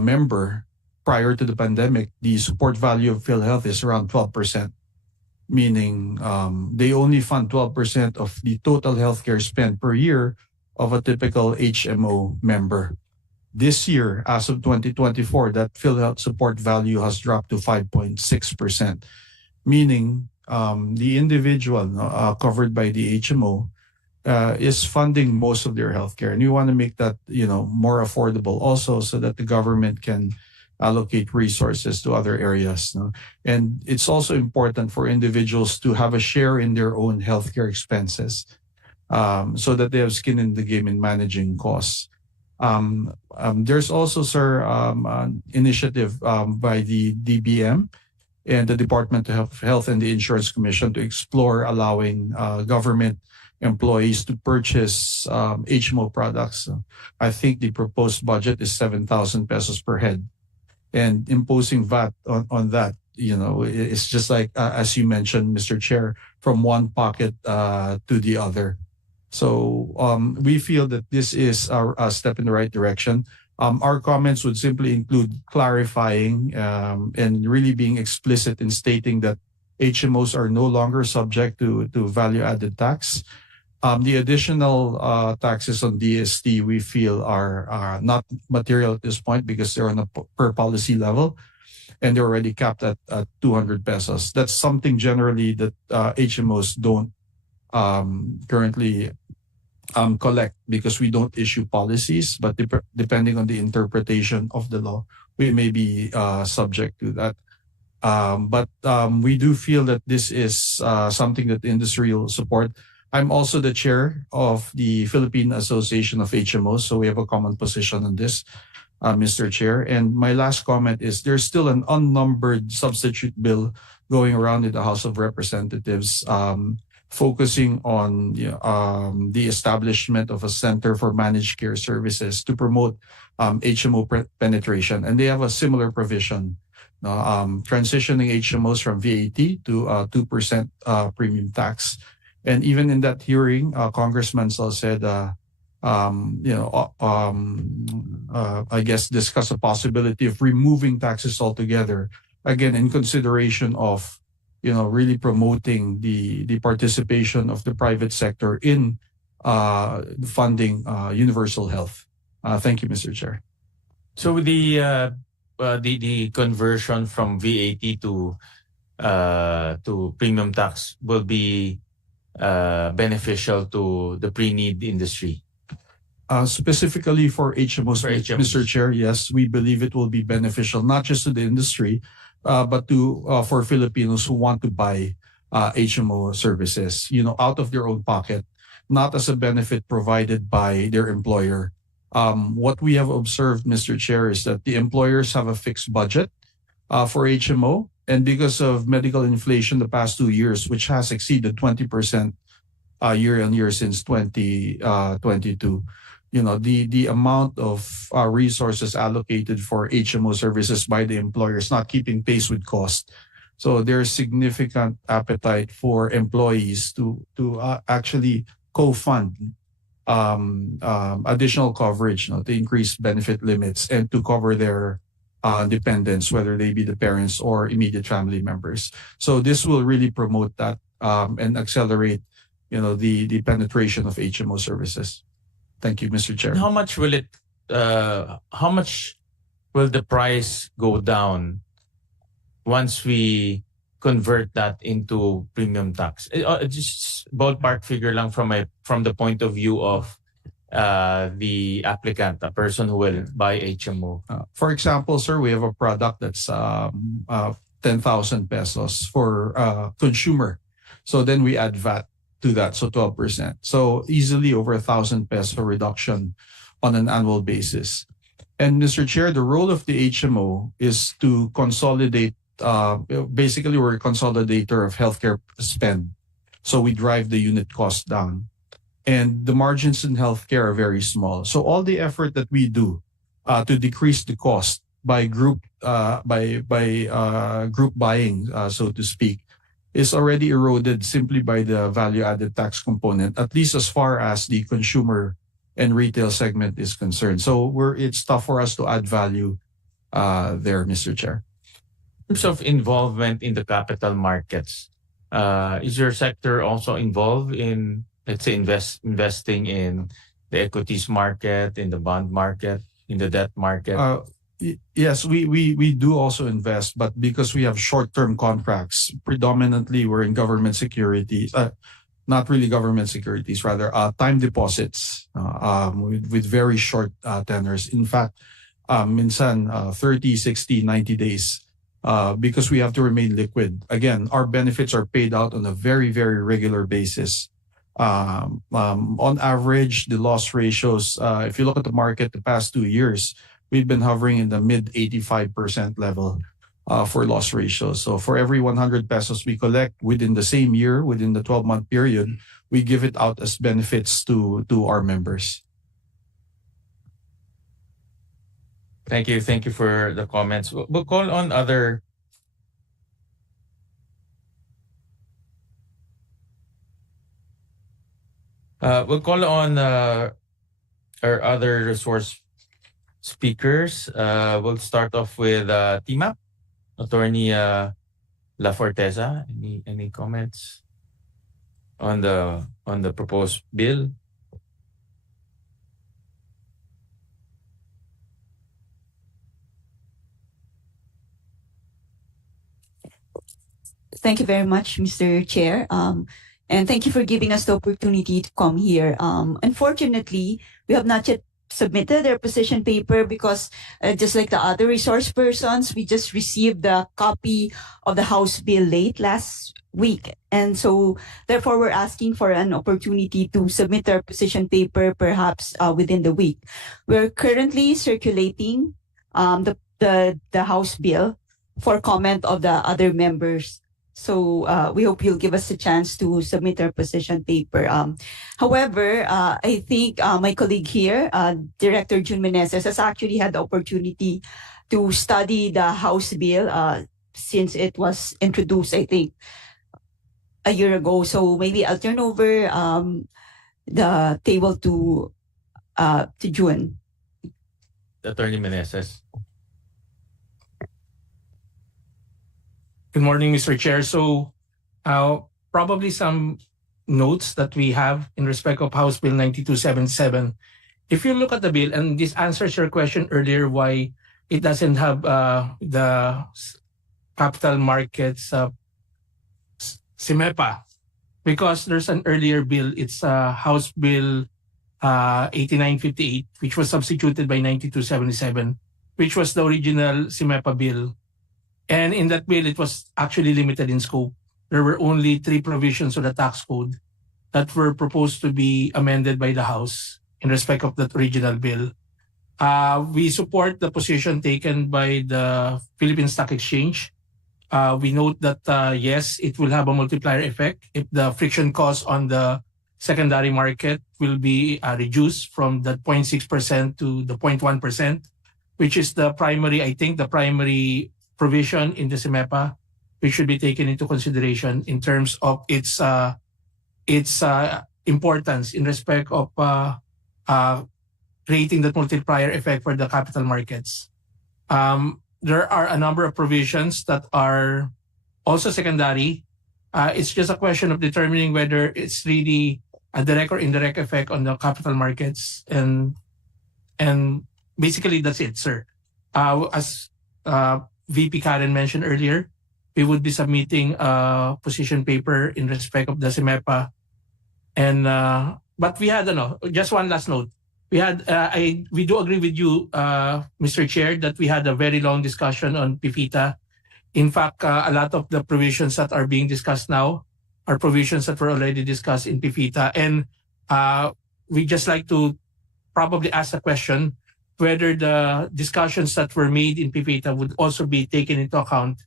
member prior to the pandemic, the support value of PhilHealth is around 12%, meaning they only fund 12% of the total healthcare spend per year of a typical HMO member. This year, as of 2024, that PhilHealth support value has dropped to 5.6%, meaning the individual covered by the HMO is funding most of their healthcare, and we want to make that more affordable also, so that the government can allocate resources to other areas. No? And it's also important for individuals to have a share in their own healthcare expenses, so that they have skin in the game in managing costs. There's also, sir, an initiative by the DBM and the Department of Health and the Insurance Commission to explore allowing government employees to purchase HMO products. I think the proposed budget is 7,000 pesos per head, and imposing VAT on that, it's just like, as you mentioned, Mr. Chair, from one pocket to the other. So we feel that this is a step in the right direction. Our comments would simply include clarifying and really being explicit in stating that HMOs are no longer subject to value-added tax. The additional taxes on DST we feel are not material at this point, because they're on a per policy level, and they're already capped at 200 pesos. That's something generally that HMOs don't currently collect, because we don't issue policies, but depending on the interpretation of the law, we may be subject to that. But we do feel that this is something that the industry will support. I'm also the chair of the Philippine Association of HMOs, so we have a common position on this, Mr. Chair. And my last comment is there's still an unnumbered substitute bill going around in the House of Representatives, focusing on the establishment of a Center for Managed Care Services to promote HMO penetration. And they have a similar provision, transitioning HMOs from VAT to 2% premium tax. And even in that hearing, Congressman Sal said, I guess discuss a possibility of removing taxes altogether, again, in consideration of really promoting the participation of the private sector in funding universal health. Thank you, Mr. Chair. So the conversion from VAT to premium tax will be beneficial to the pre-need industry. Specifically for HMOs, Mr. Chair, yes, we believe it will be beneficial not just to the industry, but for Filipinos who want to buy HMO services, out of their own pocket, not as a benefit provided by their employer. What we have observed, Mr. Chair, is that the employers have a fixed budget for HMO, and because of medical inflation the past 2 years, which has exceeded 20% year on year since 2022, the amount of resources allocated for HMO services by the employer is not keeping pace with cost. So there's significant appetite for employees to actually co-fund additional coverage, to increase benefit limits and to cover their dependents, whether they be the parents or immediate family members. So this will really promote that and accelerate, the penetration of HMO services. Thank you, Mr. Chair. How much will it? How much will the price go down once we convert that into premium tax? Just ballpark figure lang from the point of view of the applicant, the person who will buy HMO. For example, sir, we have a product that's 10,000 pesos for consumer. So then we add VAT to that, so 12%. So easily over 1,000 peso reduction on an annual basis. And Mr. Chair, the role of the HMO is to consolidate. Basically, we're a consolidator of healthcare spend. So we drive the unit cost down. And the margins in healthcare are very small. So all the effort that we do to decrease the cost by group group buying, so to speak, is already eroded simply by the value-added tax component, at least as far as the consumer and retail segment is concerned. So it's tough for us to add value there, Mr. Chair. In terms of involvement in the capital markets, is your sector also involved in, let's say, investing in the equities market, in the bond market, in the debt market? Yes, we do also invest, but because we have short-term contracts, predominantly we're in government securities, not really government securities, rather time deposits with very short tenors. In fact, minsan 30, 60, 90 days. Because we have to remain liquid. Again, our benefits are paid out on a very, very regular basis. On average, the loss ratios, if you look at the market the past 2 years, we've been hovering in the mid 85% level for loss ratios. So for every 100 pesos we collect within the same year, within the 12-month period, we give it out as benefits to our members. Thank you. Thank you for the comments. We'll call on other our other resource speakers. We'll start off with TMAP, Attorney La Forteza. Any comments on the proposed bill? Thank you very much, Mr. Chair. And thank you for giving us the opportunity to come here. Unfortunately, we have not yet submitted our position paper because just like the other resource persons, we just received the copy of the House bill late last week. And so therefore, we're asking for an opportunity to submit our position paper perhaps within the week. We're currently circulating the House bill for comment of the other members. So we hope you'll give us a chance to submit our position paper. However, I think my colleague here, Director June Meneses, has actually had the opportunity to study the House bill since it was introduced, I think, a year ago. So maybe I'll turn over the table to June. Attorney Meneses. Good morning, Mr. Chair. So probably some notes that we have in respect of House Bill 9277. If you look at the bill, and this answers your question earlier why it doesn't have the capital markets SIMEPA, because there's an earlier bill. It's House Bill 8958, which was substituted by 9277, which was the original SIMEPA bill. And in that bill, it was actually limited in scope. There were only 3 provisions of the tax code that were proposed to be amended by the House in respect of that original bill. We support the position taken by the Philippine Stock Exchange. We note that, yes, it will have a multiplier effect if the friction cost on the secondary market will be reduced from the 0.6% to the 0.1%, which is the primary provision in the SIMEPA, which should be taken into consideration in terms of its importance in respect of creating that multiplier effect for the capital markets. There are a number of provisions that are also secondary. It's just a question of determining whether it's really a direct or indirect effect on the capital markets. And basically, that's it, sir. as VP Karen mentioned earlier, we would be submitting a position paper in respect of the SIMEPA. And but we had just one last note. We do agree with you, Mr. Chair, that we had a very long discussion on PIFITA. In fact, a lot of the provisions that are being discussed now are provisions that were already discussed in PIFITA. And we just like to probably ask a question whether the discussions that were made in PIFITA would also be taken into account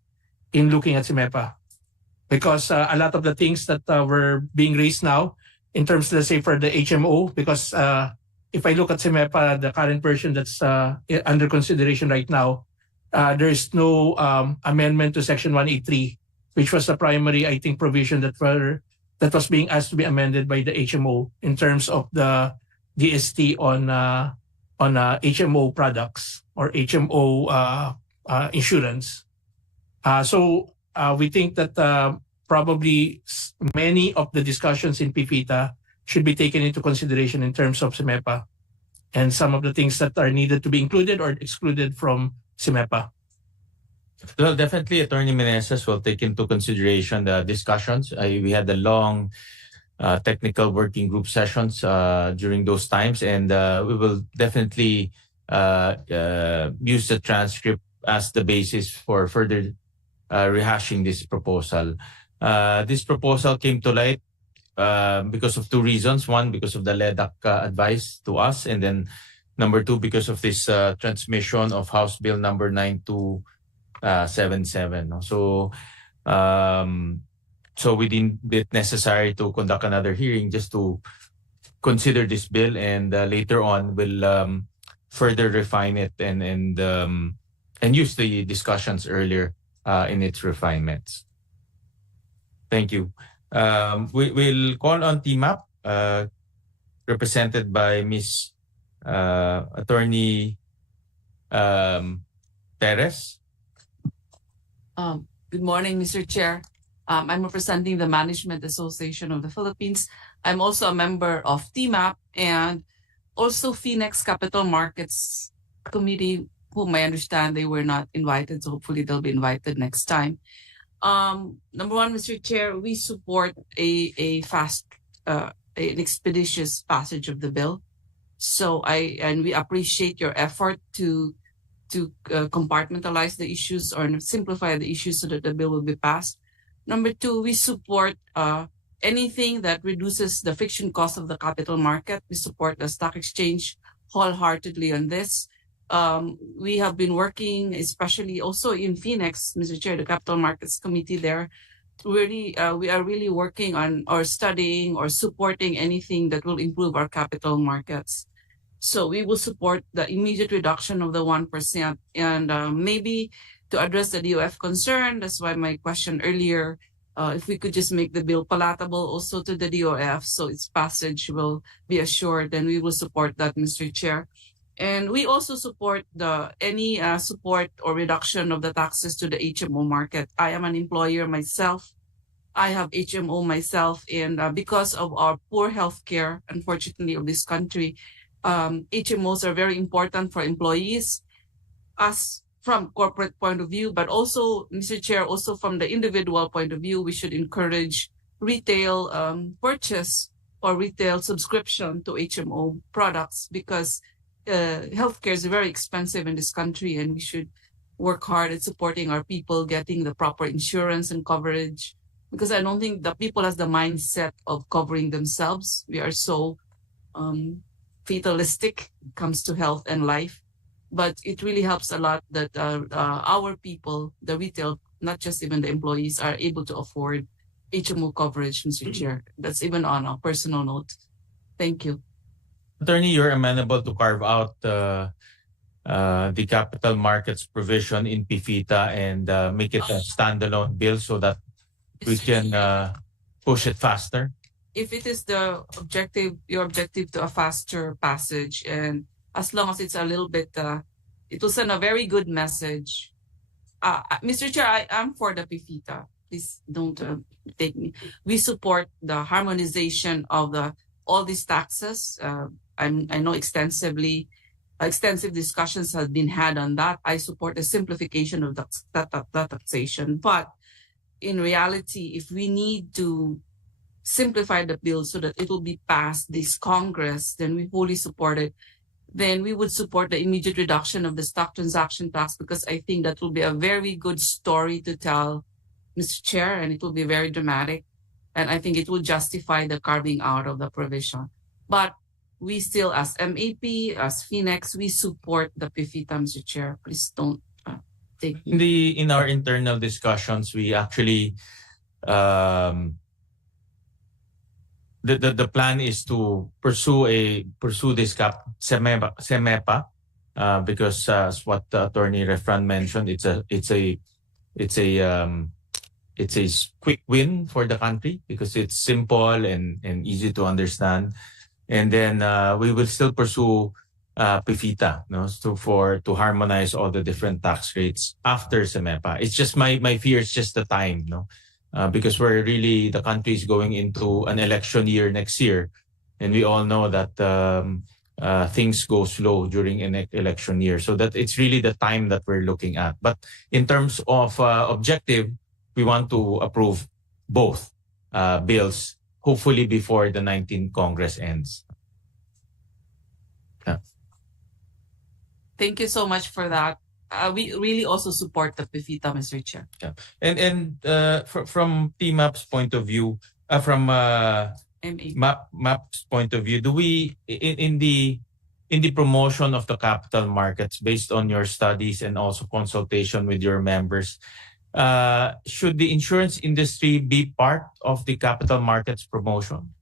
in looking at SIMEPA. Because a lot of the things that were being raised now in terms, let's say, for the HMO, because if I look at SIMEPA, the current version that's under consideration right now, there is no amendment to Section 183, which was the primary, I think, provision that was being asked to be amended by the HMO in terms of the DST on HMO products or HMO insurance. So we think that probably many of the discussions in PIFITA should be taken into consideration in terms of SIMEPA and some of the things that are needed to be included or excluded from SIMEPA. Well, definitely, Attorney Meneses will take into consideration the discussions. We had a long technical working group sessions during those times, and we will definitely use the transcript as the basis for further rehashing this proposal. This proposal came to light because of two reasons. One, because of the LEDAC advice to us, and then number two, because of this transmission of House Bill number 9277. So we deemed it necessary to conduct another hearing just to consider this bill, and later on we'll further refine it and use the discussions earlier in its refinements. Thank you. We'll call on TMAP, represented by Ms. Attorney Perez. Good morning, Mr. Chair. I'm representing the Management Association of the Philippines. I'm also a member of TMAP and also Phoenix Capital Markets Committee, whom I understand they were not invited, so hopefully they'll be invited next time. Number one, Mr. Chair, we support a fast, an expeditious passage of the bill. So we appreciate your effort to compartmentalize the issues or simplify the issues so that the bill will be passed. Number two, we support anything that reduces the friction cost of the capital market. We support the stock exchange wholeheartedly on this. We have been working, especially also in Phoenix, Mr. Chair, the Capital Markets Committee there. We are really working on or studying or supporting anything that will improve our capital markets. So we will support the immediate reduction of the 1%. And maybe to address the DOF concern, that's why my question earlier, if we could just make the bill palatable also to the DOF so its passage will be assured, then we will support that, Mr. Chair. And we also support any support or reduction of the taxes to the HMO market. I am an employer myself. I have HMO myself, and because of our poor healthcare, unfortunately, of this country, HMOs are very important for employees, us from corporate point of view, but also, Mr. Chair, also from the individual point of view, we should encourage retail purchase or retail subscription to HMO products because healthcare is very expensive in this country, and we should work hard at supporting our people getting the proper insurance and coverage, because I don't think the people has the mindset of covering themselves. We are so fatalistic when it comes to health and life, but it really helps a lot that our people, the retail, not just even the employees, are able to afford HMO coverage, Mr. Chair. That's even on a personal note. Thank you. Attorney, you're amenable to carve out the capital markets provision in PIFITA and make it a standalone bill so that we can push it faster? If it is your objective to a faster passage, and as long as it's a little bit, it will send a very good message. Mr. Chair, I am for the PIFITA. Please don't take me. We support the harmonization of all these taxes. I know extensively extensive discussions have been had on that. I support the simplification of the taxation. But in reality, if we need to simplify the bill so that it will be passed this Congress, then we fully support it. Then we would support the immediate reduction of the stock transaction tax, because I think that will be a very good story to tell, Mr. Chair, and it will be very dramatic. And I think it will justify the carving out of the provision. But we still, as MAP, as Phoenix, we support the PIFITA, Mr. Chair. Please don't take In our internal discussions, we actually the plan is to pursue this SEMEPA because as what Attorney Refran mentioned, it's a quick win for the country because it's simple and easy to understand. And then we will still pursue PIFITA, to harmonize all the different tax rates after SEMEPA. It's just my fear is just the time, because the country is going into an election year next year, and we all know that things go slow during an election year. So that it's really the time that we're looking at. But in terms of objective, we want to approve both bills, hopefully before the 19th Congress ends. Thank you so much for that. We really also support the PIFITA, Mr. Chair. Yeah. And from TMAP's point of view, from MAP's point of view, do we in the promotion of the capital markets, based on your studies and also consultation with your members, should the insurance industry be part of the capital markets promotion?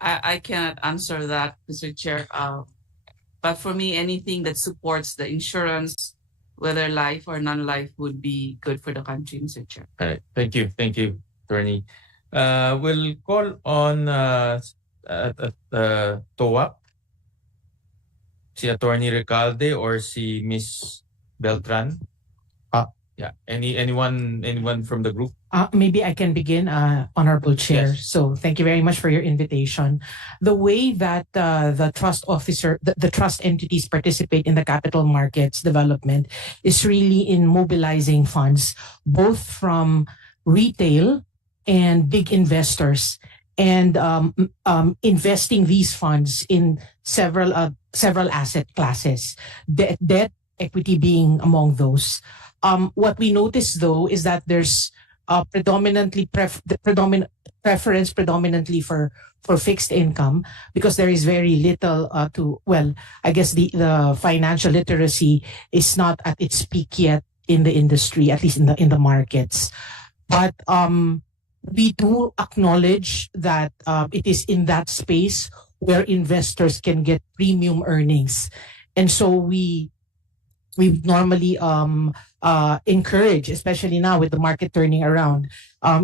I cannot answer that, Mr. Chair. But for me, anything that supports the insurance, whether life or non-life, would be good for the country, Mr. Chair. All right. Thank you, Attorney. We'll call on TOAP, si Attorney Recalde or si Miss Beltran. Yeah. Anyone from the group? Maybe I can begin, Honorable Chair. Yes. So thank you very much for your invitation. The way that the trust officer, the trust entities participate in the capital markets development is really in mobilizing funds, both from retail and big investors, and investing these funds in several asset classes, debt, equity being among those. What we notice, though, is that there's preference predominantly for fixed income, because there is very little I guess the financial literacy is not at its peak yet in the industry, at least in the markets. But we do acknowledge that it is in that space where investors can get premium earnings, and so we normally encourage, especially now with the market turning around,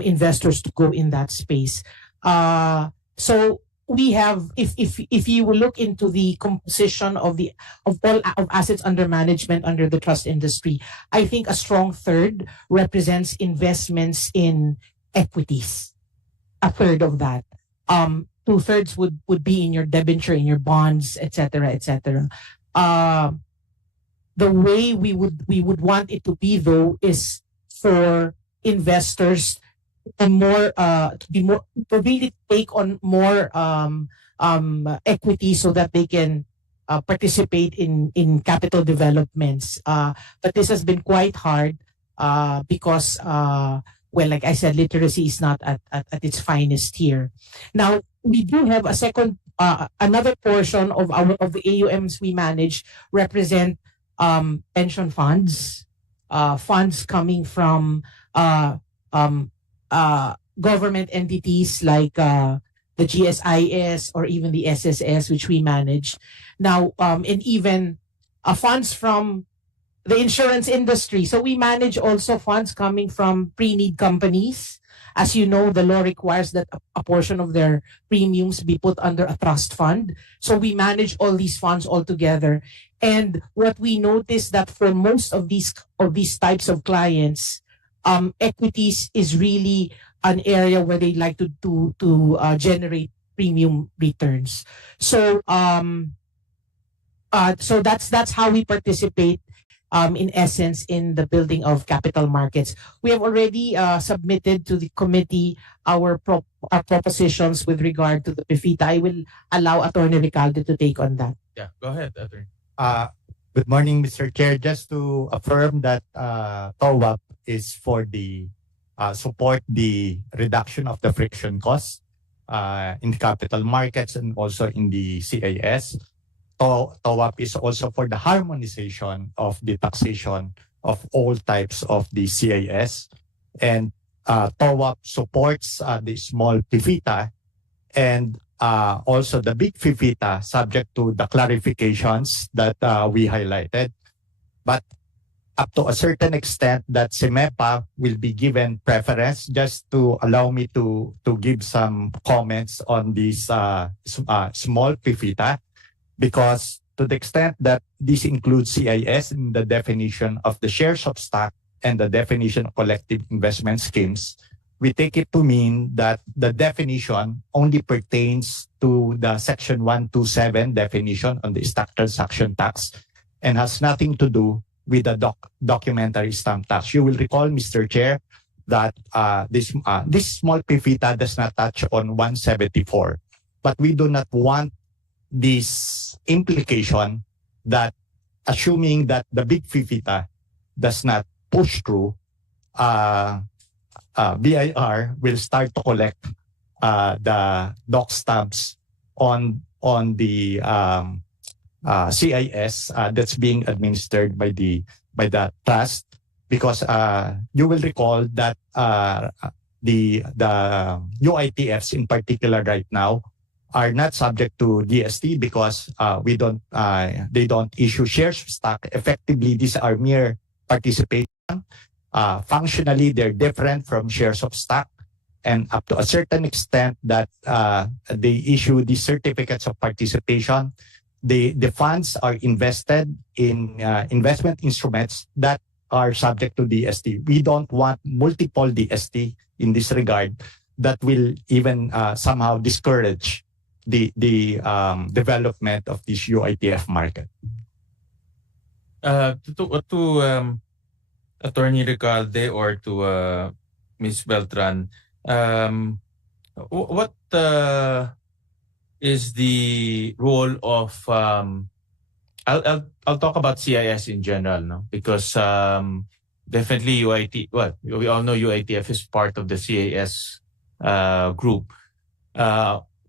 investors to go in that space. So we have, if you will look into the composition of assets under management under the trust industry, I think a strong third represents investments in equities. A third of that. 2/3 would be in your debenture, in your bonds, etc., etc. The way we would want it to be, though, is for investors to really take on more equity so that they can participate in capital developments. But this has been quite hard because, like I said, literacy is not at its finest here. Now, we do have a second, another portion of the AUMs we manage represent pension funds, funds coming from government entities like the GSIS or even the SSS, which we manage now, and even funds from the insurance industry. So we manage also funds coming from pre-need companies. As you know, the law requires that a portion of their premiums be put under a trust fund. So we manage all these funds all together. And what we notice that for most of these types of clients, equities is really an area where they like to generate premium returns. So So that's how we participate, in essence, in the building of capital markets. We have already submitted to the committee our propositions with regard to the PIFITA. I will allow Attorney Ricalde to take on that. Yeah, go ahead, Attorney. Good morning, Mr. Chair. Just to affirm that TOWAP is for the support the reduction of the friction costs in the capital markets and also in the CAS. TOWAP is also for the harmonization of the taxation of all types of the CAS. And TOWAP supports the small PIFITA and also the big FIFITA, subject to the clarifications that we highlighted. But up to a certain extent that CEMEPA will be given preference, just to allow me to give some comments on this small PIFITA, because to the extent that this includes CIS in the definition of the shares of stock and the definition of collective investment schemes, we take it to mean that the definition only pertains to the Section 127 definition on the stock transaction tax and has nothing to do with the documentary stamp tax. You will recall, Mr. Chair, that this small PIFITA does not touch on 174, but we do not want this implication that, assuming that the big FIFITA does not push through, BIR will start to collect the doc stamps on the CIS that's being administered by the trust, because you will recall that the UITFs in particular right now are not subject to DST because they don't issue shares of stock. Effectively, these are mere participation. Functionally, they're different from shares of stock, and up to a certain extent that they issue these certificates of participation, the funds are invested in investment instruments that are subject to DST. We don't want multiple DST in this regard that will even somehow discourage the development of this UITF market. To Attorney Recalde or to Ms. Beltran, what is the role of I'll talk about CIS in general, no? Because definitely we all know UITF is part of the CIS group.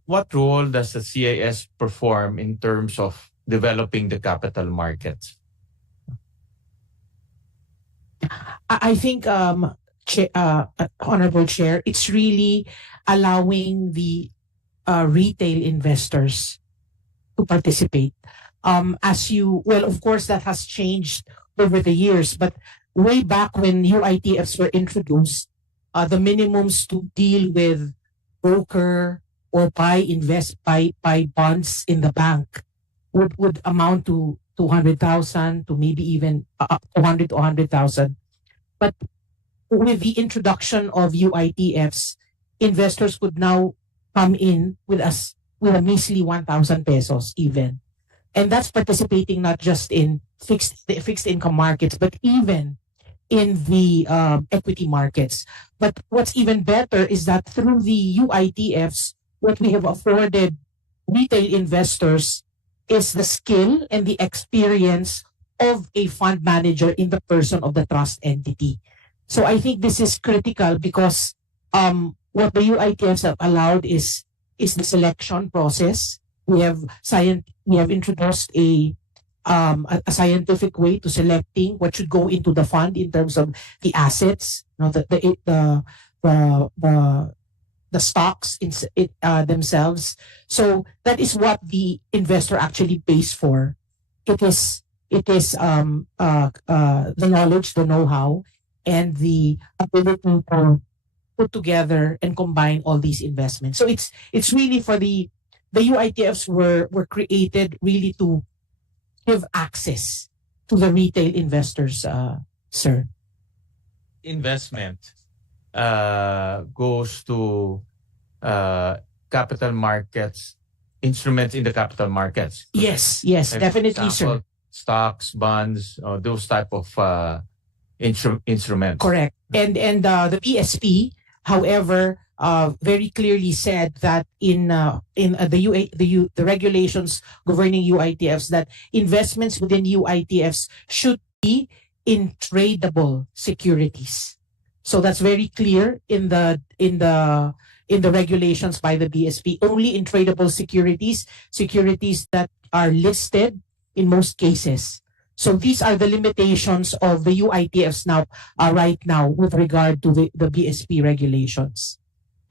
What role does the CIS perform in terms of developing the capital markets? I think, Honorable Chair, it's really allowing the retail investors to participate. Of course, that has changed over the years, but way back when UITFs were introduced, the minimums to deal with broker or buy bonds in the bank would amount to 200,000 to maybe even 200 to 100,000. But with the introduction of UITFs, investors could now come in with a measly 1,000 pesos even. And that's participating not just in fixed income markets, but even in the equity markets. But what's even better is that through the UITFs, what we have afforded retail investors is the skill and the experience of a fund manager in the person of the trust entity. So I think this is critical because what the UITFs have allowed is the selection process. We have introduced a scientific way to selecting what should go into the fund in terms of the assets, the stocks themselves. So that is what the investor actually pays for. It is the knowledge, the know-how, and the ability to put together and combine all these investments. So it's really for the UITFs were created really to give access to the retail investors, sir. Investment goes to capital markets instruments in the capital markets. Yes, Like, definitely, for example, sir. stocks, bonds, those type of instruments. Correct. And the PSP, however, very clearly said that in the regulations governing UITFs, that investments within UITFs should be in tradable securities. So that's very clear in the regulations by the BSP. Only in tradable securities that are listed in most cases. So these are the limitations of the UITFs now, right now, with regard to the BSP regulations.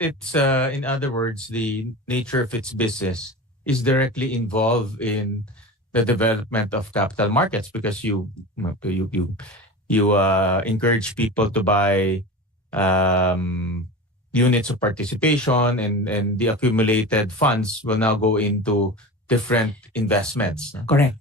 It's in other words, the nature of its business is directly involved in the development of capital markets, because you encourage people to buy units of participation, and the accumulated funds will now go into different investments. Correct.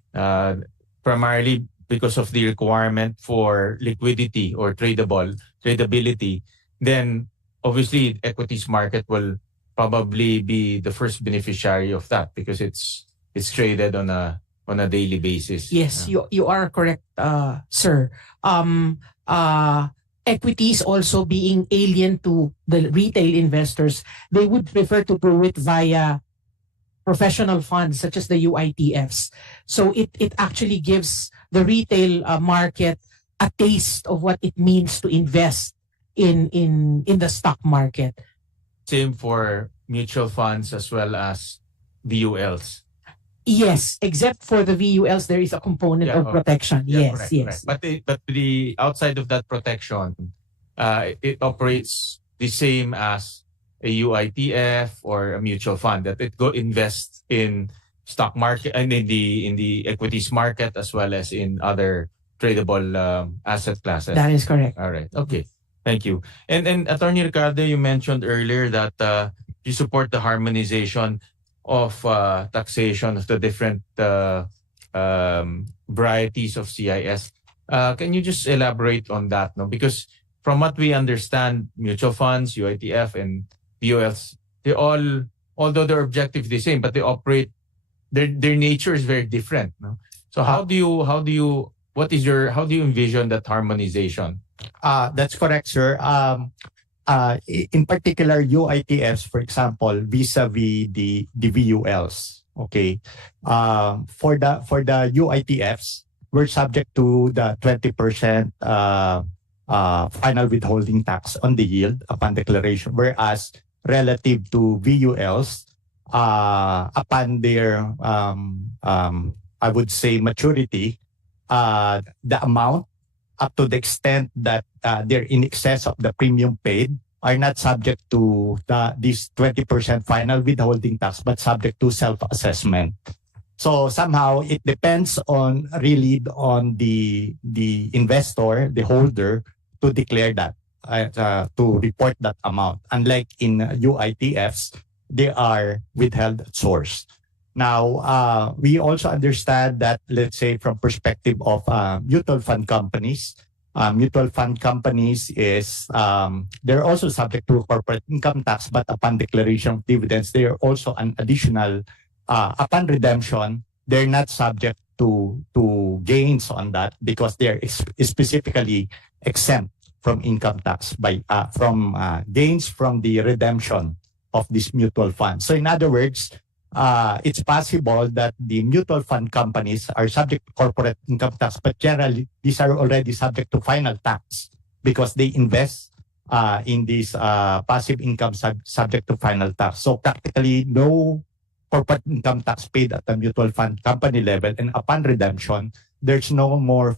Primarily because of the requirement for liquidity or tradability, then obviously equities market will probably be the first beneficiary of that, because it's traded on a daily basis. Yes, you are correct, sir. Equities also being alien to the retail investors, they would prefer to do it via professional funds such as the UITFs. So it actually gives the retail market a taste of what it means to invest in the stock market. Same for mutual funds as well as VULs. Yes, except for the VULs, there is a component of protection. Yes. Correct. But the outside of that protection, it operates the same as a UITF or a mutual fund, that it go invest in stock market and in the equities market, as well as in other tradable asset classes. That is correct. All right. Okay. Thank you. And Attorney Ricardo, you mentioned earlier that you support the harmonization of taxation of the different varieties of CIS. Can you just elaborate on that? No, because from what we understand, mutual funds, UITF, and POLs, they all, although their objective is the same, but they operate, their nature is very different. No? So how do you envision that harmonization? That's correct, sir. In particular, UITFs, for example, vis-a-vis the VULs. Okay, for the UITFs, we're subject to the 20% final withholding tax on the yield upon declaration, whereas relative to VULs, upon their I would say maturity, the amount up to the extent that they're in excess of the premium paid are not subject to this 20% final withholding tax, but subject to self-assessment. So somehow it depends on the investor, the holder, to declare that, to report that amount. Unlike in UITFs, they are withheld at source. Now, we also understand that, let's say, from perspective of mutual fund companies is they're also subject to corporate income tax, but upon declaration of dividends, they are also an additional. Upon redemption, they're not subject to gains on that, because they're specifically exempt from income tax from gains from the redemption of this mutual fund. So in other words, it's possible that the mutual fund companies are subject to corporate income tax, but generally these are already subject to final tax because they invest in this passive income subject to final tax. So practically no corporate income tax paid at the mutual fund company level, and upon redemption, there's no more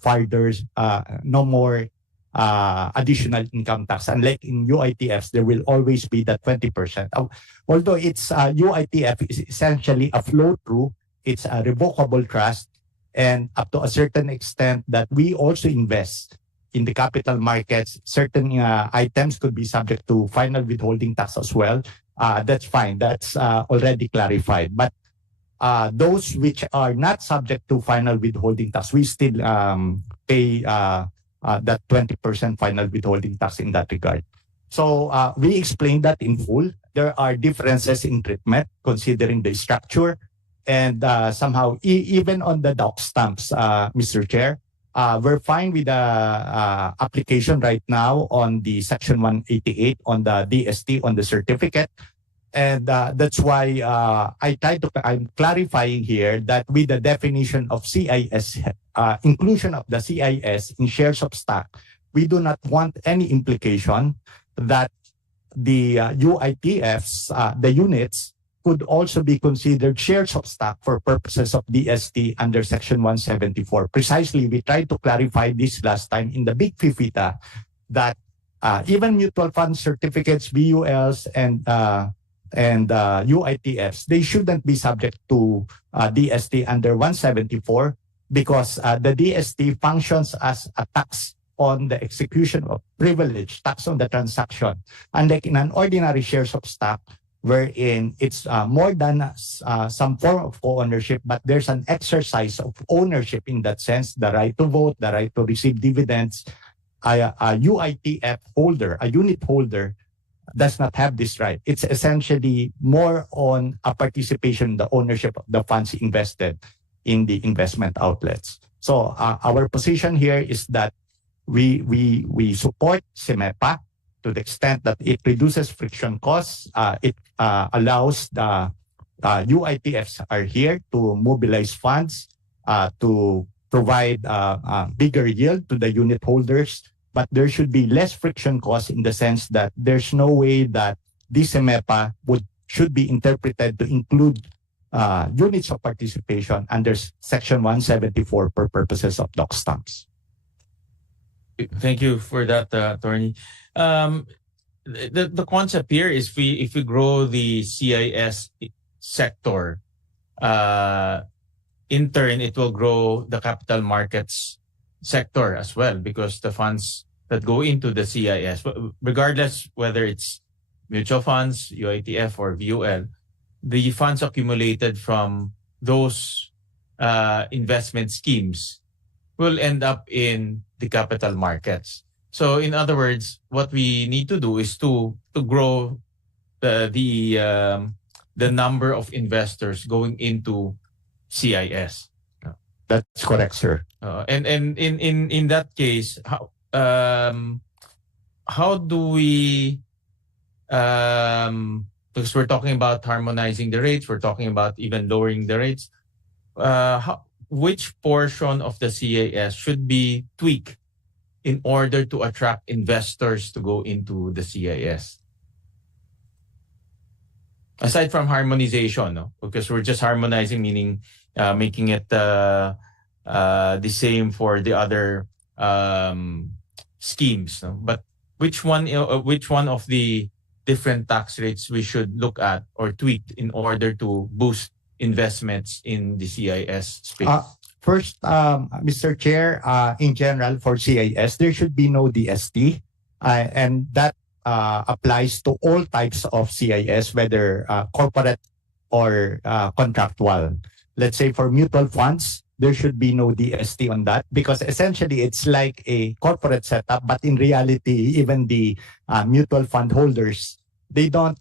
additional income tax. Unlike in UITFs, there will always be the 20%. Although it's UITF is essentially a flow-through, it's a revocable trust, and up to a certain extent that we also invest in the capital markets, certain items could be subject to final withholding tax as well. That's fine. That's already clarified. But those which are not subject to final withholding tax, we still pay that 20% final withholding tax in that regard. So we explained that in full there are differences in treatment considering the structure. And somehow, even on the doc stamps, Mr. Chair, we're fine with the application right now on the Section 188 on the DST on the certificate. And that's why I'm clarifying here that with the definition of CIS, inclusion of the CIS in shares of stock, we do not want any implication that the UITFs, the units, could also be considered shares of stock for purposes of DST under Section 174. Precisely, we tried to clarify this last time in the big FIFITA that even mutual fund certificates, VULs, and UITFs, they shouldn't be subject to DST under 174 because the DST functions as a tax on the execution of privilege, tax on the transaction. Unlike in an ordinary shares of stock, wherein it's more than some form of ownership, but there's an exercise of ownership in that sense, the right to vote, the right to receive dividends. A UITF holder, a unit holder, does not have this right. It's essentially more on a participation in the ownership of the funds invested in the investment outlets. So our position here is that we support CEMEPA to the extent that it reduces friction costs. It allows the UITFs are here to mobilize funds to provide bigger yield to the unit holders. But there should be less friction costs in the sense that there's no way that this CEMEPA should be interpreted to include units of participation under Section 174 for purposes of doc stamps. Thank you for that, Attorney. The concept here is if we grow the CIS sector, in turn it will grow the capital markets sector as well, because the funds that go into the CIS, regardless whether it's mutual funds, UITF, or VUL, the funds accumulated from those investment schemes will end up in the capital markets. So in other words, what we need to do is to grow the number of investors going into CIS. That's correct, sir. And in that case, how do we, because we're talking about harmonizing the rates, we're talking about even lowering the rates, which portion of the CIS should be tweaked in order to attract investors to go into the CIS? Aside from harmonization, no? Because we're just harmonizing, meaning making it the same for the other schemes. No? But which one of the different tax rates we should look at or tweak in order to boost investments in the CIS space? First, Mr. Chair, in general for CIS, there should be no DST, and that applies to all types of CIS, whether corporate or contractual. Let's say for mutual funds, there should be no DST on that because essentially it's like a corporate setup, but in reality, even the mutual fund holders, they don't,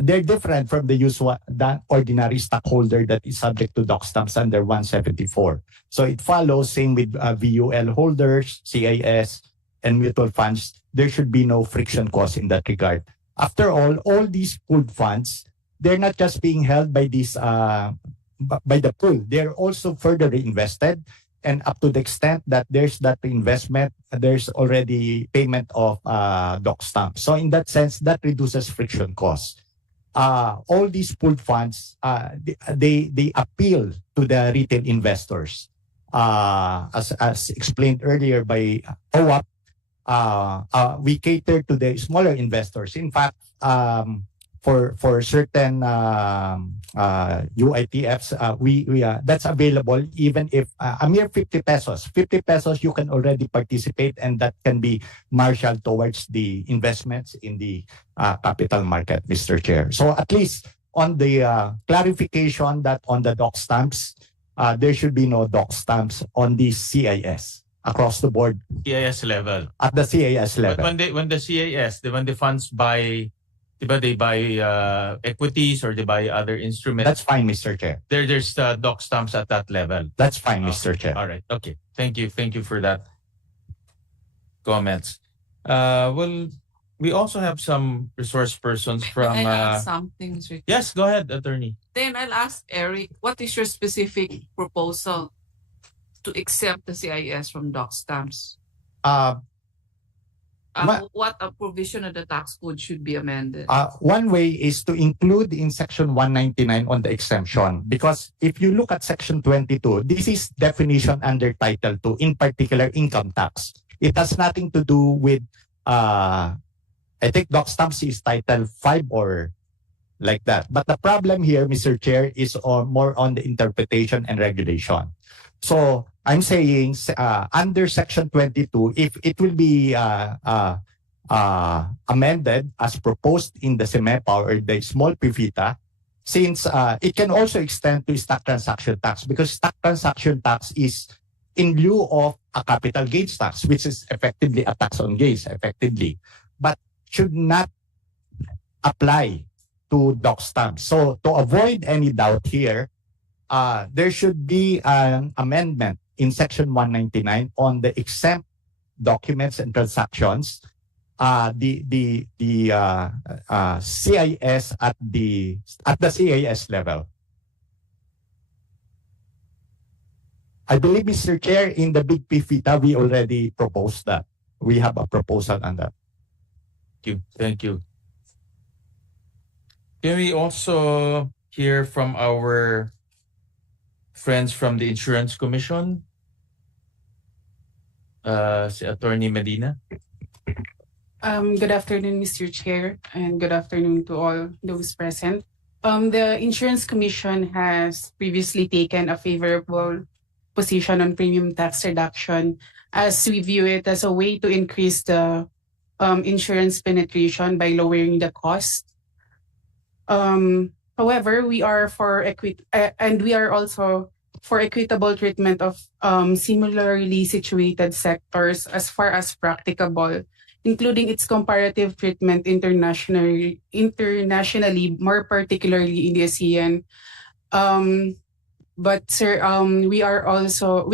they're different from the usual, the ordinary stockholder that is subject to doc stamps under 174. So it follows, same with VUL holders, CIS, and mutual funds, there should be no friction cost in that regard. After all these pooled funds, they're not just being held by this by the pool. They're also further reinvested, and up to the extent that there's that investment, there's already payment of doc stamps. So in that sense, that reduces friction costs. All these pooled funds, they appeal to the retail investors. As explained earlier by OWAP, we cater to the smaller investors. In fact, for certain UITFs, that's available even if a mere 50 pesos. 50 pesos, you can already participate, and that can be marshaled towards the investments in the capital market, Mr. Chair. So at least on the clarification that on the doc stamps, there should be no doc stamps on the CIS. across the board CIS level. at the CAS But level. when the CIS, when the funds buy, they buy equities or they buy other instruments. That's fine, Mr. Chair. There's doc stamps at that level. That's fine, Mr. Chair. All right. Okay. Thank you for that comments. Well, we also have some resource persons from. May I ask something, Mr. Yes, go ahead, attorney. Then I'll ask Eric, what is your specific proposal to accept the CIS from doc stamps? What a provision of the tax code should be amended? One way is to include in section 199 on the exemption, because if you look at section 22, this is definition under title 2, in particular income tax. It has nothing to do with, I think doc stamps is title 5 or like that. But the problem here, Mr. Chair, is more on the interpretation and regulation. So I'm saying under section 22, if it will be amended as proposed in the SEMEPA or the small PIVITA, since it can also extend to stock transaction tax, because stock transaction tax is in lieu of a capital gains tax, which is effectively a tax on gains, but should not apply to doc stamps. So to avoid any doubt here, there should be an amendment in section 199 on the exempt documents and transactions, the CIS at the CIS level. I believe, Mr. Chair, in the big PIVITA, we already proposed that. We have a proposal on that. Thank you. Can we also hear from our friends from the Insurance Commission? Si Attorney Medina. Good afternoon, Mr. Chair, and good afternoon to all those present. The Insurance Commission has previously taken a favorable position on premium tax reduction, as we view it as a way to increase the insurance penetration by lowering the cost. However, we are for for equitable treatment of similarly situated sectors as far as practicable, including its comparative treatment internationally, more particularly in the ASEAN. But sir, we also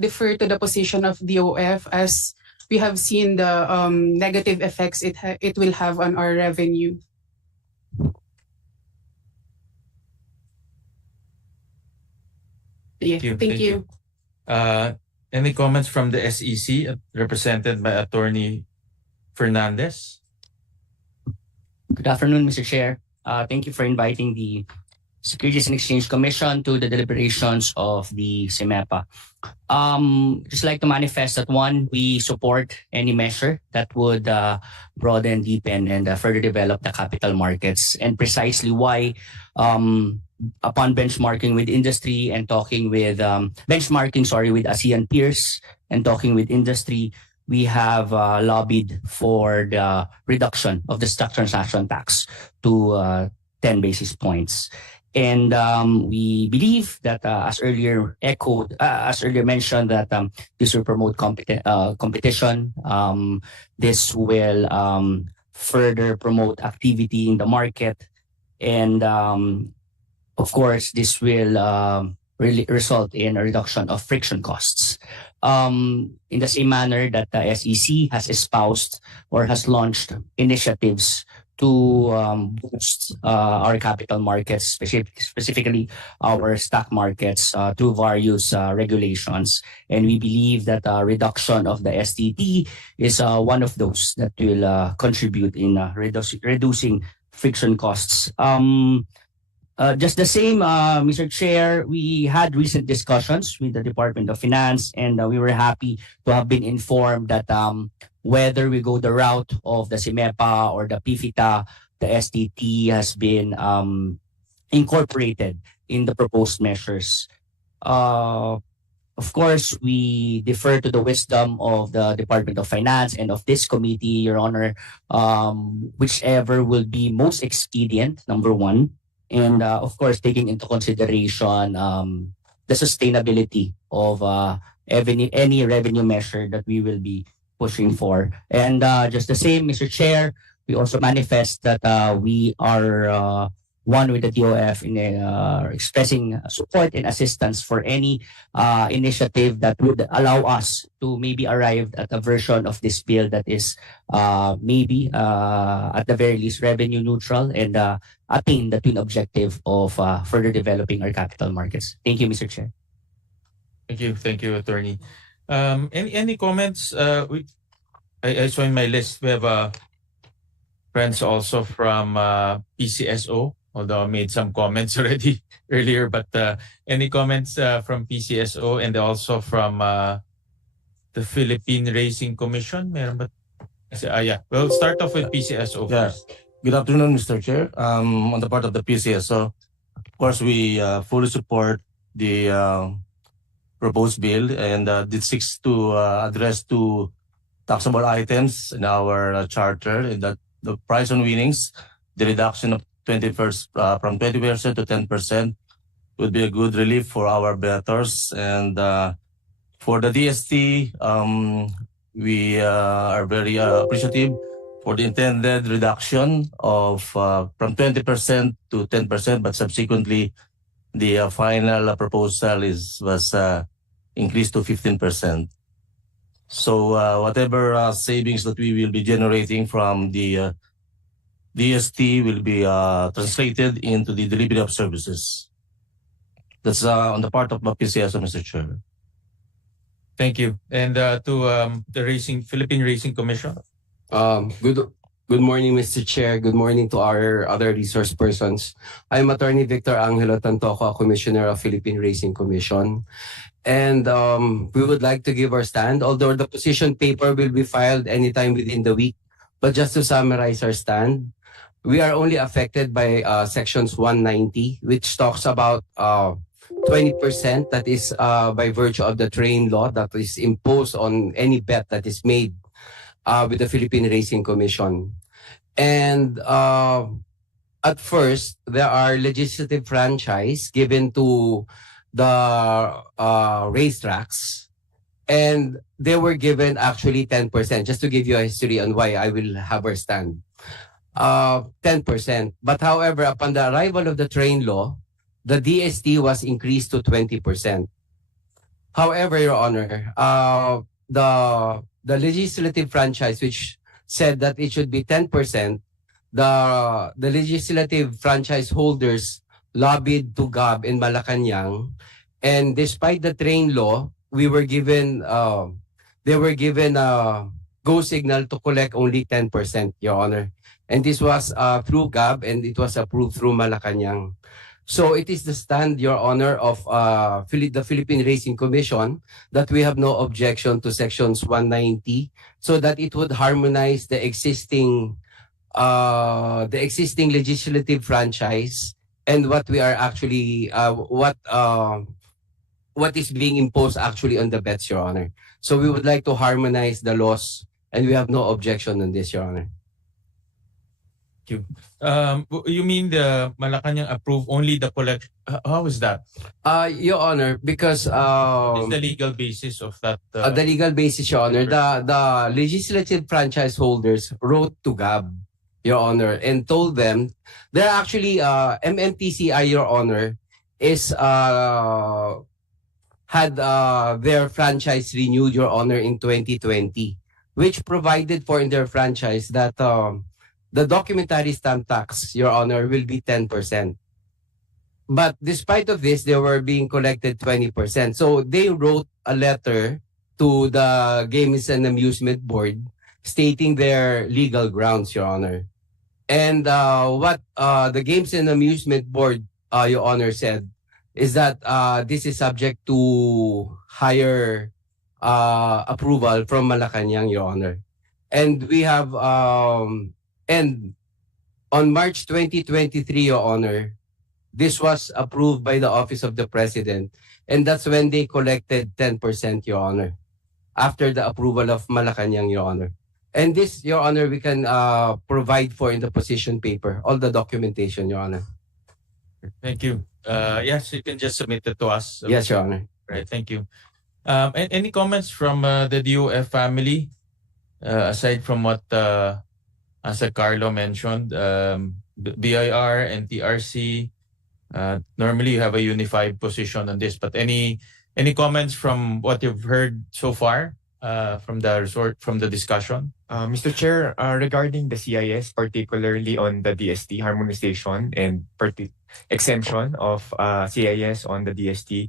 defer to the position of DOF, as we have seen the negative effects it will have on our revenue. Thank you. Any comments from the SEC represented by Attorney Fernandez? Good afternoon, Mr. Chair. Thank you for inviting the Securities and Exchange Commission to the deliberations of the SEMEPA. Just like to manifest that, one, we support any measure that would broaden, deepen, and further develop the capital markets, and precisely why, upon benchmarking with industry and talking with with ASEAN peers and talking with industry, we have lobbied for the reduction of the stock transaction tax to 10 basis points. And we believe that, as earlier mentioned, that this will promote competition. This will further promote activity in the market, and of course, this will really result in a reduction of friction costs. In the same manner that the SEC has espoused or has launched initiatives to boost our capital markets, specifically our stock markets, through various regulations. And we believe that reduction of the STT is one of those that will contribute in reducing friction costs. Just the same, Mr. Chair, we had recent discussions with the Department of Finance, and we were happy to have been informed that whether we go the route of the SEMEPA or the PIVITA, the STT has been incorporated in the proposed measures. Of course, we defer to the wisdom of the Department of Finance and of this committee, Your Honor, whichever will be most expedient, number one. And of course, taking into consideration the sustainability of any revenue measure that we will be pushing for. And just the same, Mr. Chair, we also manifest that we are one with the DOF in expressing support and assistance for any initiative that would allow us to maybe arrive at a version of this bill that is maybe at the very least revenue neutral and attain the twin objective of further developing our capital markets. Thank you, Mr. Chair. Thank you, Attorney. Any comments? I saw in my list we have friends also from PCSO, although I made some comments already earlier. But any comments from PCSO and also from the Philippine Racing Commission? Meron ba? Yeah. We'll start off with PCSO first. Good afternoon, Mr. Chair. On the part of the PCSO, of course, we fully support the proposed bill, and this seeks to address two taxable items in our charter, and that the price on winnings, the reduction of 20% from 20% to 10% would be a good relief for our bettors. And for the DST, we are very appreciative for the intended reduction of from 20% to 10%, but subsequently the final proposal was increased to 15%. So whatever savings that we will be generating from the DST will be translated into the delivery of services. That's on the part of the PCSO, Mr. Chair. Thank you. And to the Philippine Racing Commission. Good morning, Mr. Chair. Good morning to our other resource persons. I'm Attorney Victor Angelo Tantoco, Commissioner of Philippine Racing Commission. And we would like to give our stand, although the position paper will be filed anytime within the week. But just to summarize our stand, we are only affected by sections 190, which talks about 20%, that is by virtue of the train law that is imposed on any bet that is made with the Philippine Racing Commission. And at first, there are legislative franchise given to the racetracks, and they were given actually 10%. Just to give you a history on why I will have our stand. 10%. But however, upon the arrival of the train law, the DST was increased to 20%. However, Your Honor, the legislative franchise, which said that it should be 10%, the legislative franchise holders lobbied to GAB in Malacanang, and despite the train law, they were given a go signal to collect only 10%, Your Honor. And this was through GAB, and it was approved through Malacanang. So it is the stand, Your Honor, of the Philippine Racing Commission that we have no objection to sections 190, so that it would harmonize the existing legislative franchise and what we are actually what is being imposed actually on the bets, Your Honor. So we would like to harmonize the laws, and we have no objection on this, Your Honor. Thank you. You mean the Malacanang approved only the collection? How is that? Your Honor, because What is the legal basis of that? the legal basis, Your Honor, the legislative franchise holders wrote to GAB, Your Honor, and told them they're actually MMTCI, Your Honor, is had their franchise renewed, Your Honor, in 2020, which provided for in their franchise that the documentary stamp tax, Your Honor, will be 10%. But despite of this, they were being collected 20%. So they wrote a letter to the Games and Amusement Board stating their legal grounds, Your Honor. And what the Games and Amusement Board, Your Honor, said is that this is subject to higher approval from Malacanang, Your Honor. And we have, and on March 2023, Your Honor, this was approved by the Office of the President. And that's when they collected 10%, Your Honor, after the approval of Malacanang, Your Honor. And this, Your Honor, we can provide for in the position paper, all the documentation, Your Honor. Thank you. Yes, you can just submit it to us. Yes, Your Honor. Right, thank you. Any comments from the DOF family aside from what Asa Carlo mentioned? BIR and TRC. Normally, you have a unified position on this, but any comments from what you've heard so far from the discussion? Mr. Chair, regarding the CIS, particularly on the DST harmonization and exemption of CIS on the DST,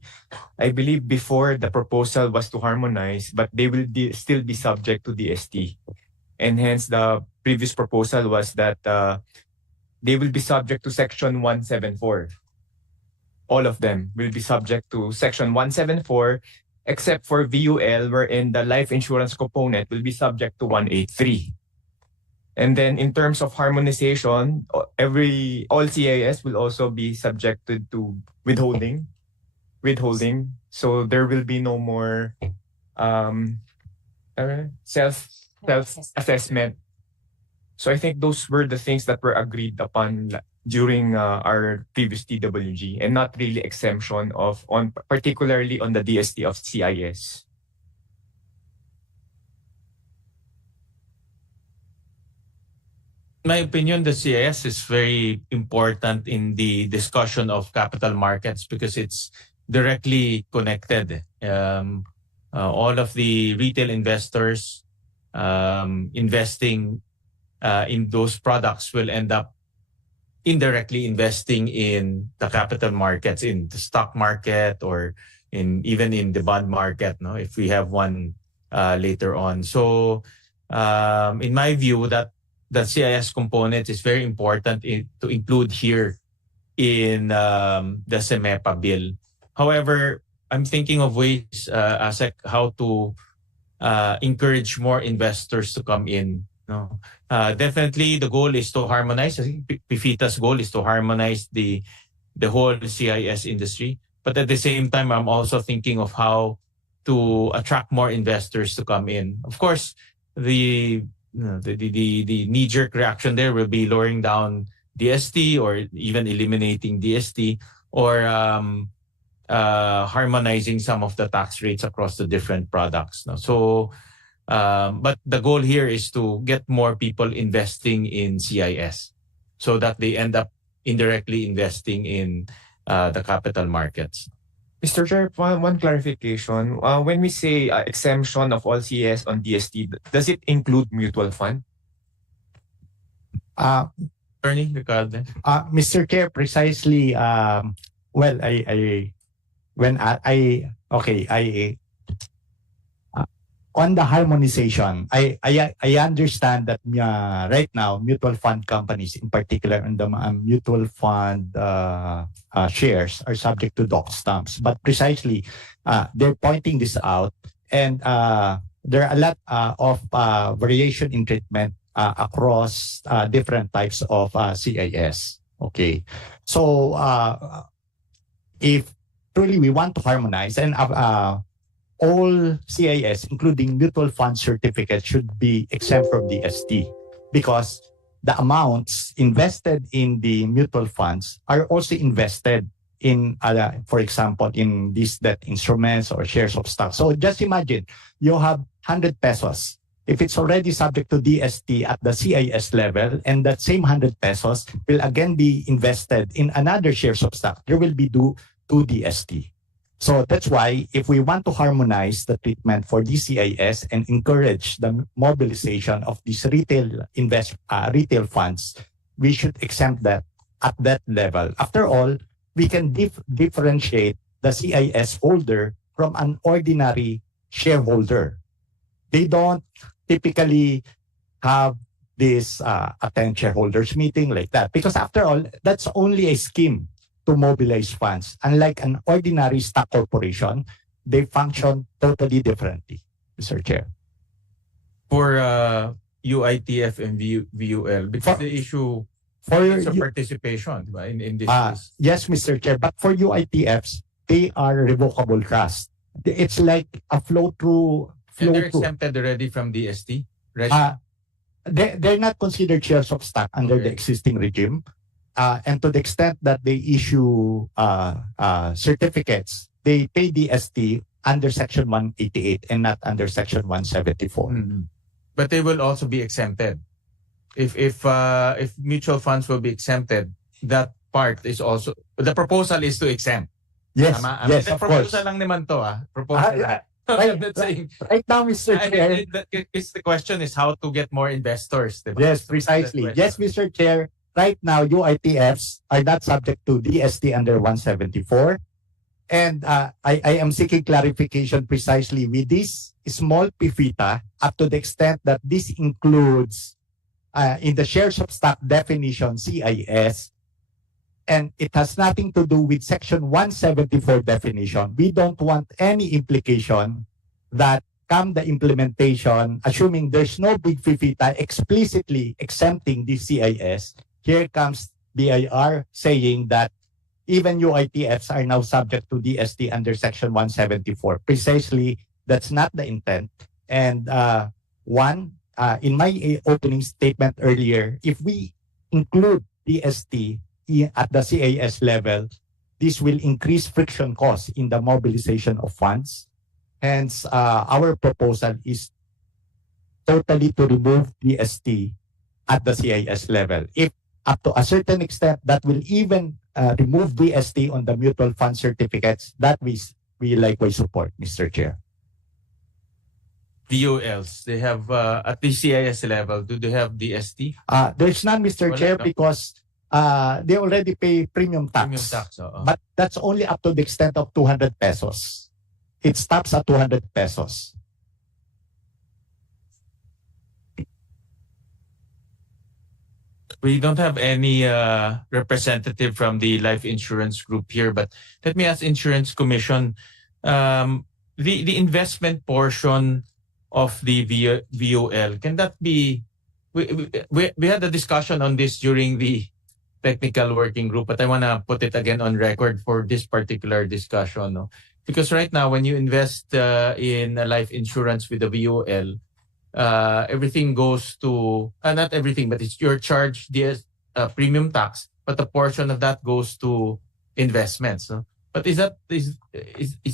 I believe before the proposal was to harmonize, but they will still be subject to DST. And hence the previous proposal was that they will be subject to Section 174. All of them will be subject to Section 174, except for VUL, wherein the life insurance component will be subject to 183. And then in terms of harmonization, all CIS will also be subjected to withholding. So there will be no more self-assessment. So I think those were the things that were agreed upon during our previous TWG, and not really exemption particularly on the DST of CIS. In my opinion, the CIS is very important in the discussion of capital markets because it's directly connected. All of the retail investors investing in those products will end up indirectly investing in the capital markets, in the stock market, or even in the bond market, no, if we have one later on. So in my view, that the CIS component is very important to include here in the CEMEPA bill. However, I'm thinking of ways, ASEC, how to encourage more investors to come in. No, definitely the goal is to harmonize. I think PIFITA's goal is to harmonize the whole CIS industry. But at the same time, I'm also thinking of how to attract more investors to come in. Of course, the knee-jerk reaction there will be lowering down DST or even eliminating DST or harmonizing some of the tax rates across the different products. No? So, but the goal here is to get more people investing in CIS so that they end up indirectly investing in the capital markets. Mr. Chair, one clarification. When we say exemption of all CIS on DST, does it include mutual fund? Attorney Ricardo. Mr. Chair, precisely. Well, on the harmonization, I understand that right now mutual fund companies, in particular, and the mutual fund shares are subject to doc stamps. But precisely, they're pointing this out, and there are a lot of variation in treatment across different types of CIS. Okay, so if truly we want to harmonize, and all CIS, including mutual fund certificates, should be exempt from the ST because the amounts invested in the mutual funds are also invested in, for example, in these debt instruments or shares of stock. So just imagine you have 100 pesos. If it's already subject to DST at the CIS level, and that same 100 pesos will again be invested in another shares of stock, there will be due to DST. So that's why if we want to harmonize the treatment for DCIS and encourage the mobilization of these retail funds, we should exempt that at that level. After all, we can differentiate the CIS holder from an ordinary shareholder. They don't typically have this attend shareholders meeting like that because after all, that's only a scheme to mobilize funds. Unlike an ordinary stock corporation, they function totally differently, Mr. Chair. For UITF and VUL, because the issue is a participation in this case. Yes, Mr. Chair, but for UITFs, they are revocable trust. It's like a flow-through. And they're exempted already from DST? They're not considered shares of stock under the existing regime. And to the extent that they issue certificates, they pay DST under Section 188 and not under Section 174. But they will also be exempted. If mutual funds will be exempted, that part is also, the proposal is to exempt. Yes, Tama? yes, The of course. proposal lang naman to, proposal lang. Right, I'm not saying, right now, Mr. Chair. The question is how to get more investors. Diba? Yes, precisely. Yes, Mr. Chair. Right now, UITFs are not subject to DST under 174. And I am seeking clarification precisely with this small PFITA up to the extent that this includes in the shares of stock definition, CIS, and it has nothing to do with Section 174 definition. We don't want any implication that come the implementation, assuming there's no big FIFITA explicitly exempting the CIS, here comes BIR saying that even UITFs are now subject to DST under Section 174. Precisely, that's not the intent. And in my opening statement earlier, if we include DST at the CIS level, this will increase friction costs in the mobilization of funds. Hence, our proposal is totally to remove DST at the CIS level. If up to a certain extent that will even remove DST on the mutual fund certificates, that we likewise support, Mr. Chair. VOLs, they have at the CIS level, do they have DST? There's none, Mr. Chair, because they already pay premium tax. Premium tax, But that's only up to the extent of 200 pesos. It stops at 200 pesos. We don't have any representative from the life insurance group here, but let me ask Insurance Commission, the investment portion of the VOL, can that be, we had a discussion on this during the technical working group, but I want to put it again on record for this particular discussion. No? Because right now, when you invest in a life insurance with the VOL, everything goes to, not everything, but it's your charge, premium tax, but a portion of that goes to investments. No? But is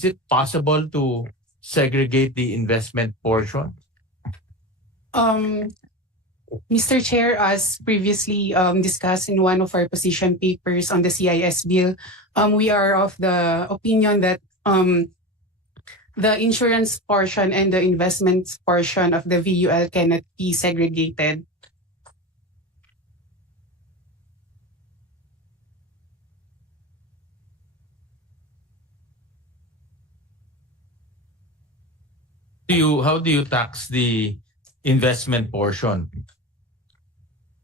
it possible to segregate the investment portion? Mr. Chair, as previously discussed in one of our position papers on the CIS bill, we are of the opinion that the insurance portion and the investment portion of the VUL cannot be segregated. How do you tax the investment portion?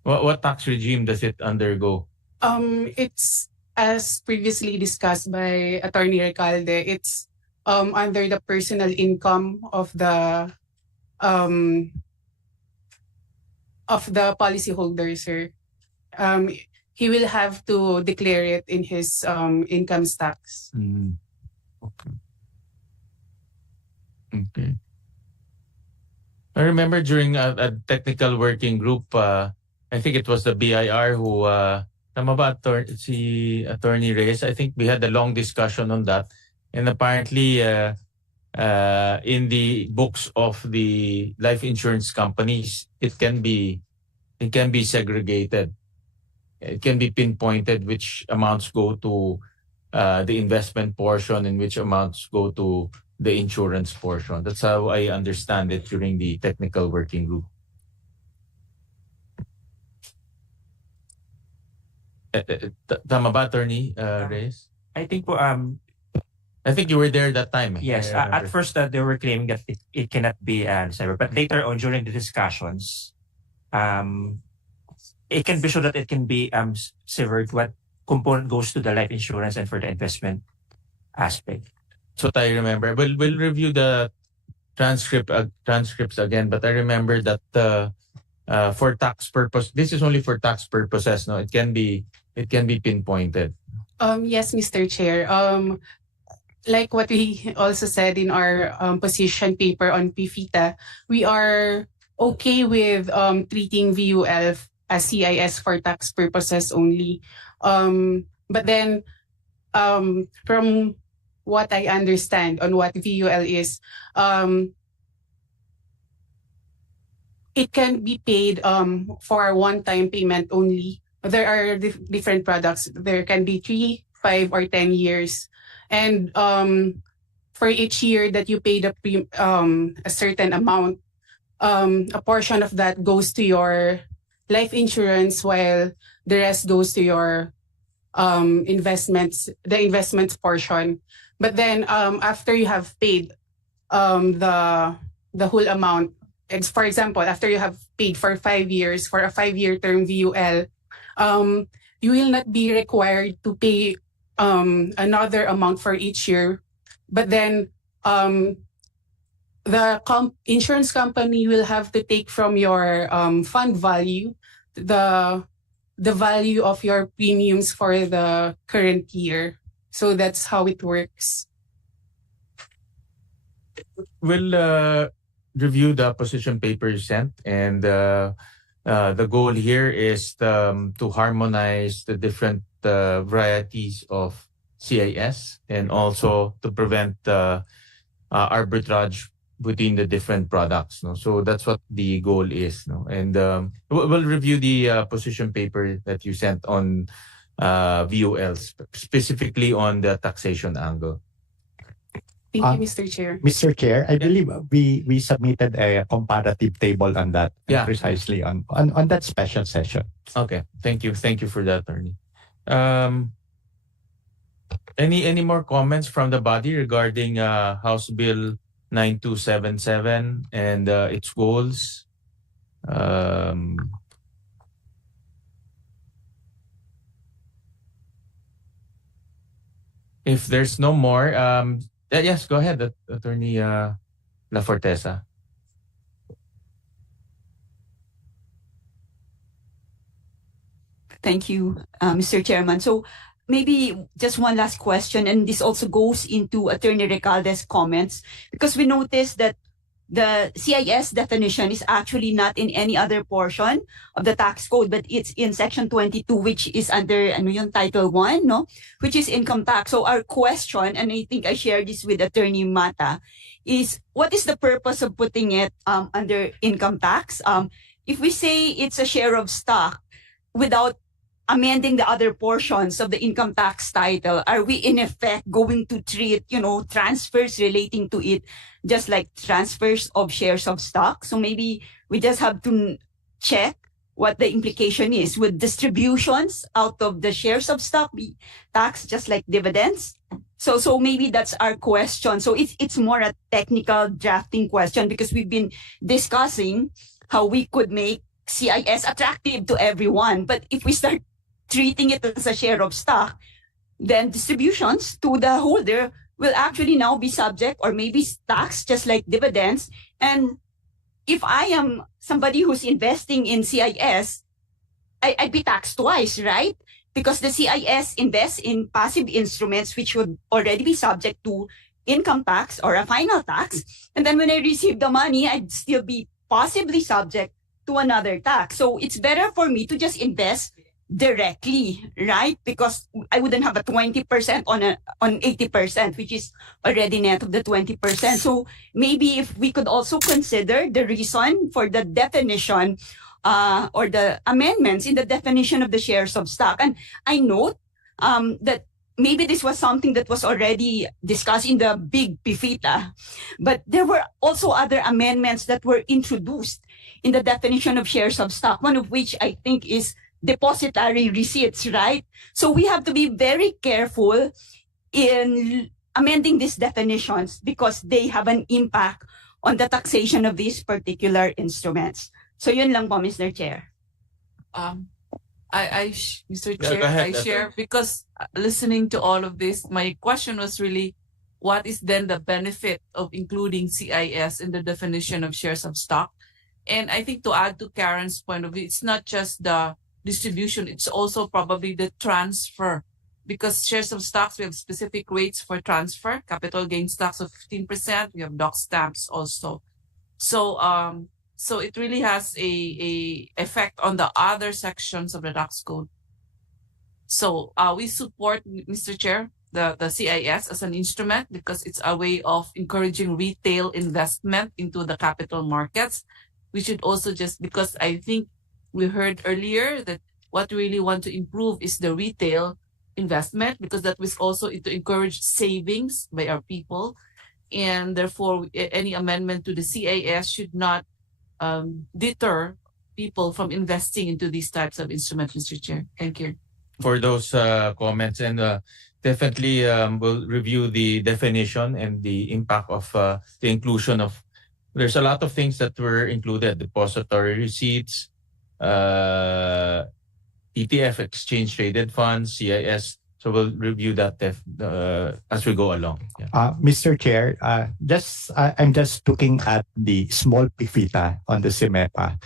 What tax regime does it undergo? It's, as previously discussed by Attorney Recalde, it's under the personal income of the policyholder, sir. He will have to declare it in his income tax. Okay. I remember during a technical working group, I think it was the BIR who, tama ba, si Attorney Reyes, I think we had a long discussion on that. And apparently, in the books of the life insurance companies, it can be segregated. It can be pinpointed which amounts go to the investment portion and which amounts go to the insurance portion. That's how I understand it during the technical working group. Tama ba, Attorney Reyes? I think I think you were there that time. Yes, at first they were claiming that it cannot be severed, but later on during the discussions, it can be shown that it can be severed. What component goes to the life insurance and for the investment aspect. So I remember. We'll review the transcripts again, but I remember that for tax purpose, this is only for tax purposes. No, it can be pinpointed. Yes, Mr. Chair. Like what we also said in our position paper on PFITA, we are okay with treating VUL as CIS for tax purposes only. But then from what I understand on what VUL is, it can be paid for a one-time payment only. There are different products. There can be 3, 5, or 10 years. And for each year that you pay a certain amount, a portion of that goes to your life insurance, while the rest goes to your investments, the investments portion. But then after you have paid the whole amount, for example, after you have paid for 5 years for a 5-year term VUL, you will not be required to pay another amount for each year. But then the insurance company will have to take from your fund value the value of your premiums for the current year. So that's how it works. We'll review the position paper sent, and the goal here is to harmonize the different varieties of CIS, and also to prevent arbitrage between the different products. No? So that's what the goal is. No? And we'll review the position paper that you sent on VOLs, specifically on the taxation angle. Thank you, Mr. Chair. Mr. Chair, I believe we submitted a comparative table on that, precisely on that special session. Okay, thank you for that, attorney. Any more comments from the body regarding House Bill 9277 and its goals? If there's no more, yes, go ahead, Attorney La Forteza. Thank you, Mr. Chairman. So maybe just one last question, and this also goes into Attorney Recalde's comments, because we noticed that the CIS definition is actually not in any other portion of the tax code, but it's in section 22, which is under Title 1, no? Which is income tax. So our question, and I think I shared this with Attorney Mata, is what is the purpose of putting it under income tax? If we say it's a share of stock without amending the other portions of the income tax title, are we in effect going to treat, transfers relating to it just like transfers of shares of stock? So maybe we just have to check what the implication is. Would distributions out of the shares of stock be taxed just like dividends? So maybe that's our question. So it's more a technical drafting question, because we've been discussing how we could make CIS attractive to everyone. But if we start treating it as a share of stock, then distributions to the holder will actually now be subject or maybe taxed just like dividends. And if I am somebody who's investing in CIS, I'd be taxed twice, right? Because the CIS invests in passive instruments which would already be subject to income tax or a final tax. And then when I receive the money, I'd still be possibly subject to another tax. So it's better for me to just invest directly, right? Because I wouldn't have a 20% on 80%, which is already net of the 20%. So maybe if we could also consider the reason for the definition or the amendments in the definition of the shares of stock. And I note that maybe this was something that was already discussed in the big PIFITA, but there were also other amendments that were introduced in the definition of shares of stock, one of which I think is depositary receipts, right? So we have to be very careful in amending these definitions because they have an impact on the taxation of these particular instruments. So yun lang po, Mr. Chair. Mr. Yeah, Chair, go ahead, I share because listening to all of this, my question was really, what is then the benefit of including CIS in the definition of shares of stock? And I think to add to Karen's point of view, it's not just the distribution, it's also probably the transfer, because shares of stocks, we have specific rates for transfer, capital gain stocks of 15%, we have doc stamps also. So it really has a effect on the other sections of the tax code. So we support, Mr. Chair, the CIS as an instrument because it's a way of encouraging retail investment into the capital markets. We should also just, because I think we heard earlier that what we really want to improve is the retail investment, because that was also to encourage savings by our people. And therefore, any amendment to the CIS should not deter people from investing into these types of instruments, Mr. Chair. Thank you. For those comments, and definitely we'll review the definition and the impact of the inclusion of. There's a lot of things that were included: depository receipts, ETF, exchange traded funds, CIS. So we'll review that as we go along. Yeah. Mr. Chair, I'm just looking at the small PFITA on the CEMEPA.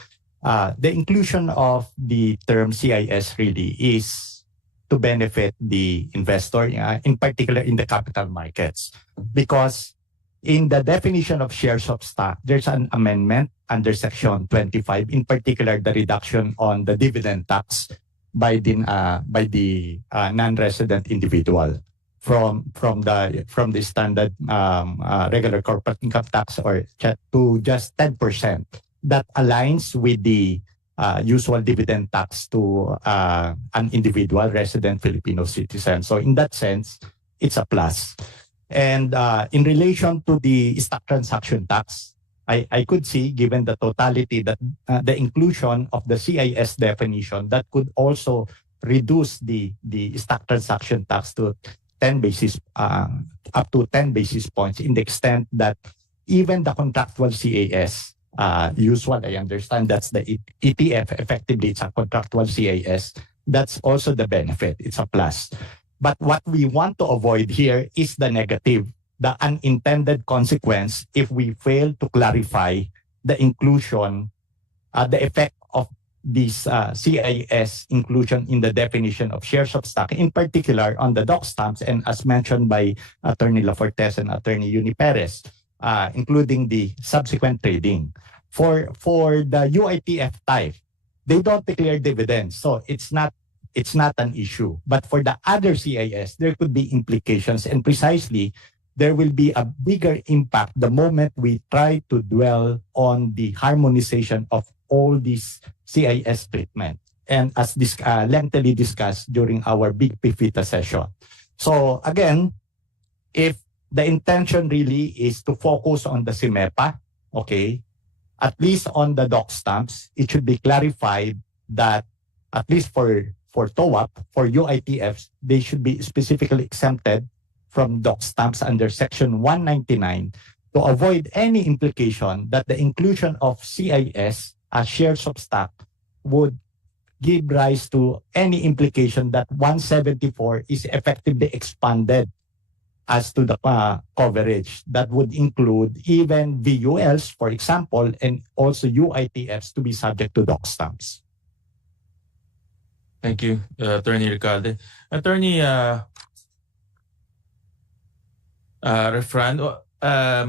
The inclusion of the term CIS really is to benefit the investor, in particular in the capital markets, because in the definition of shares of stock, there's an amendment under Section 25, in particular the reduction on the dividend tax by the non-resident individual from the standard regular corporate income tax to just 10%. That aligns with the usual dividend tax to an individual resident Filipino citizen. So in that sense, it's a plus. And in relation to the stock transaction tax, I could see, given the totality, that the inclusion of the CIS definition, that could also reduce the stock transaction tax to 10 basis up to 10 basis points, in the extent that even the contractual CAS, usual, I understand that's the ETF, effectively it's a contractual CAS, that's also the benefit, it's a plus. But what we want to avoid here is the negative, the unintended consequence if we fail to clarify the inclusion, the effect of this CIS inclusion in the definition of shares of stock, in particular on the doc stamps, and as mentioned by Attorney Lafortes and Attorney Uni Perez, including the subsequent trading. For the UITF type, they don't declare dividends, so it's not an issue. But for the other CIS, there could be implications, and precisely there will be a bigger impact the moment we try to dwell on the harmonization of all these CIS treatment, and as lengthily discussed during our big PFITA session. So again, if the intention really is to focus on the CEMEPA, okay, at least on the doc stamps, it should be clarified that at least for TOWAP, for UITFs, they should be specifically exempted from doc stamps under Section 199 to avoid any implication that the inclusion of CIS as shares of stock would give rise to any implication that 174 is effectively expanded as to the coverage. That would include even VULs, for example, and also UITFs to be subject to doc stamps. Thank you, Attorney Ricalde. Attorney Refran, I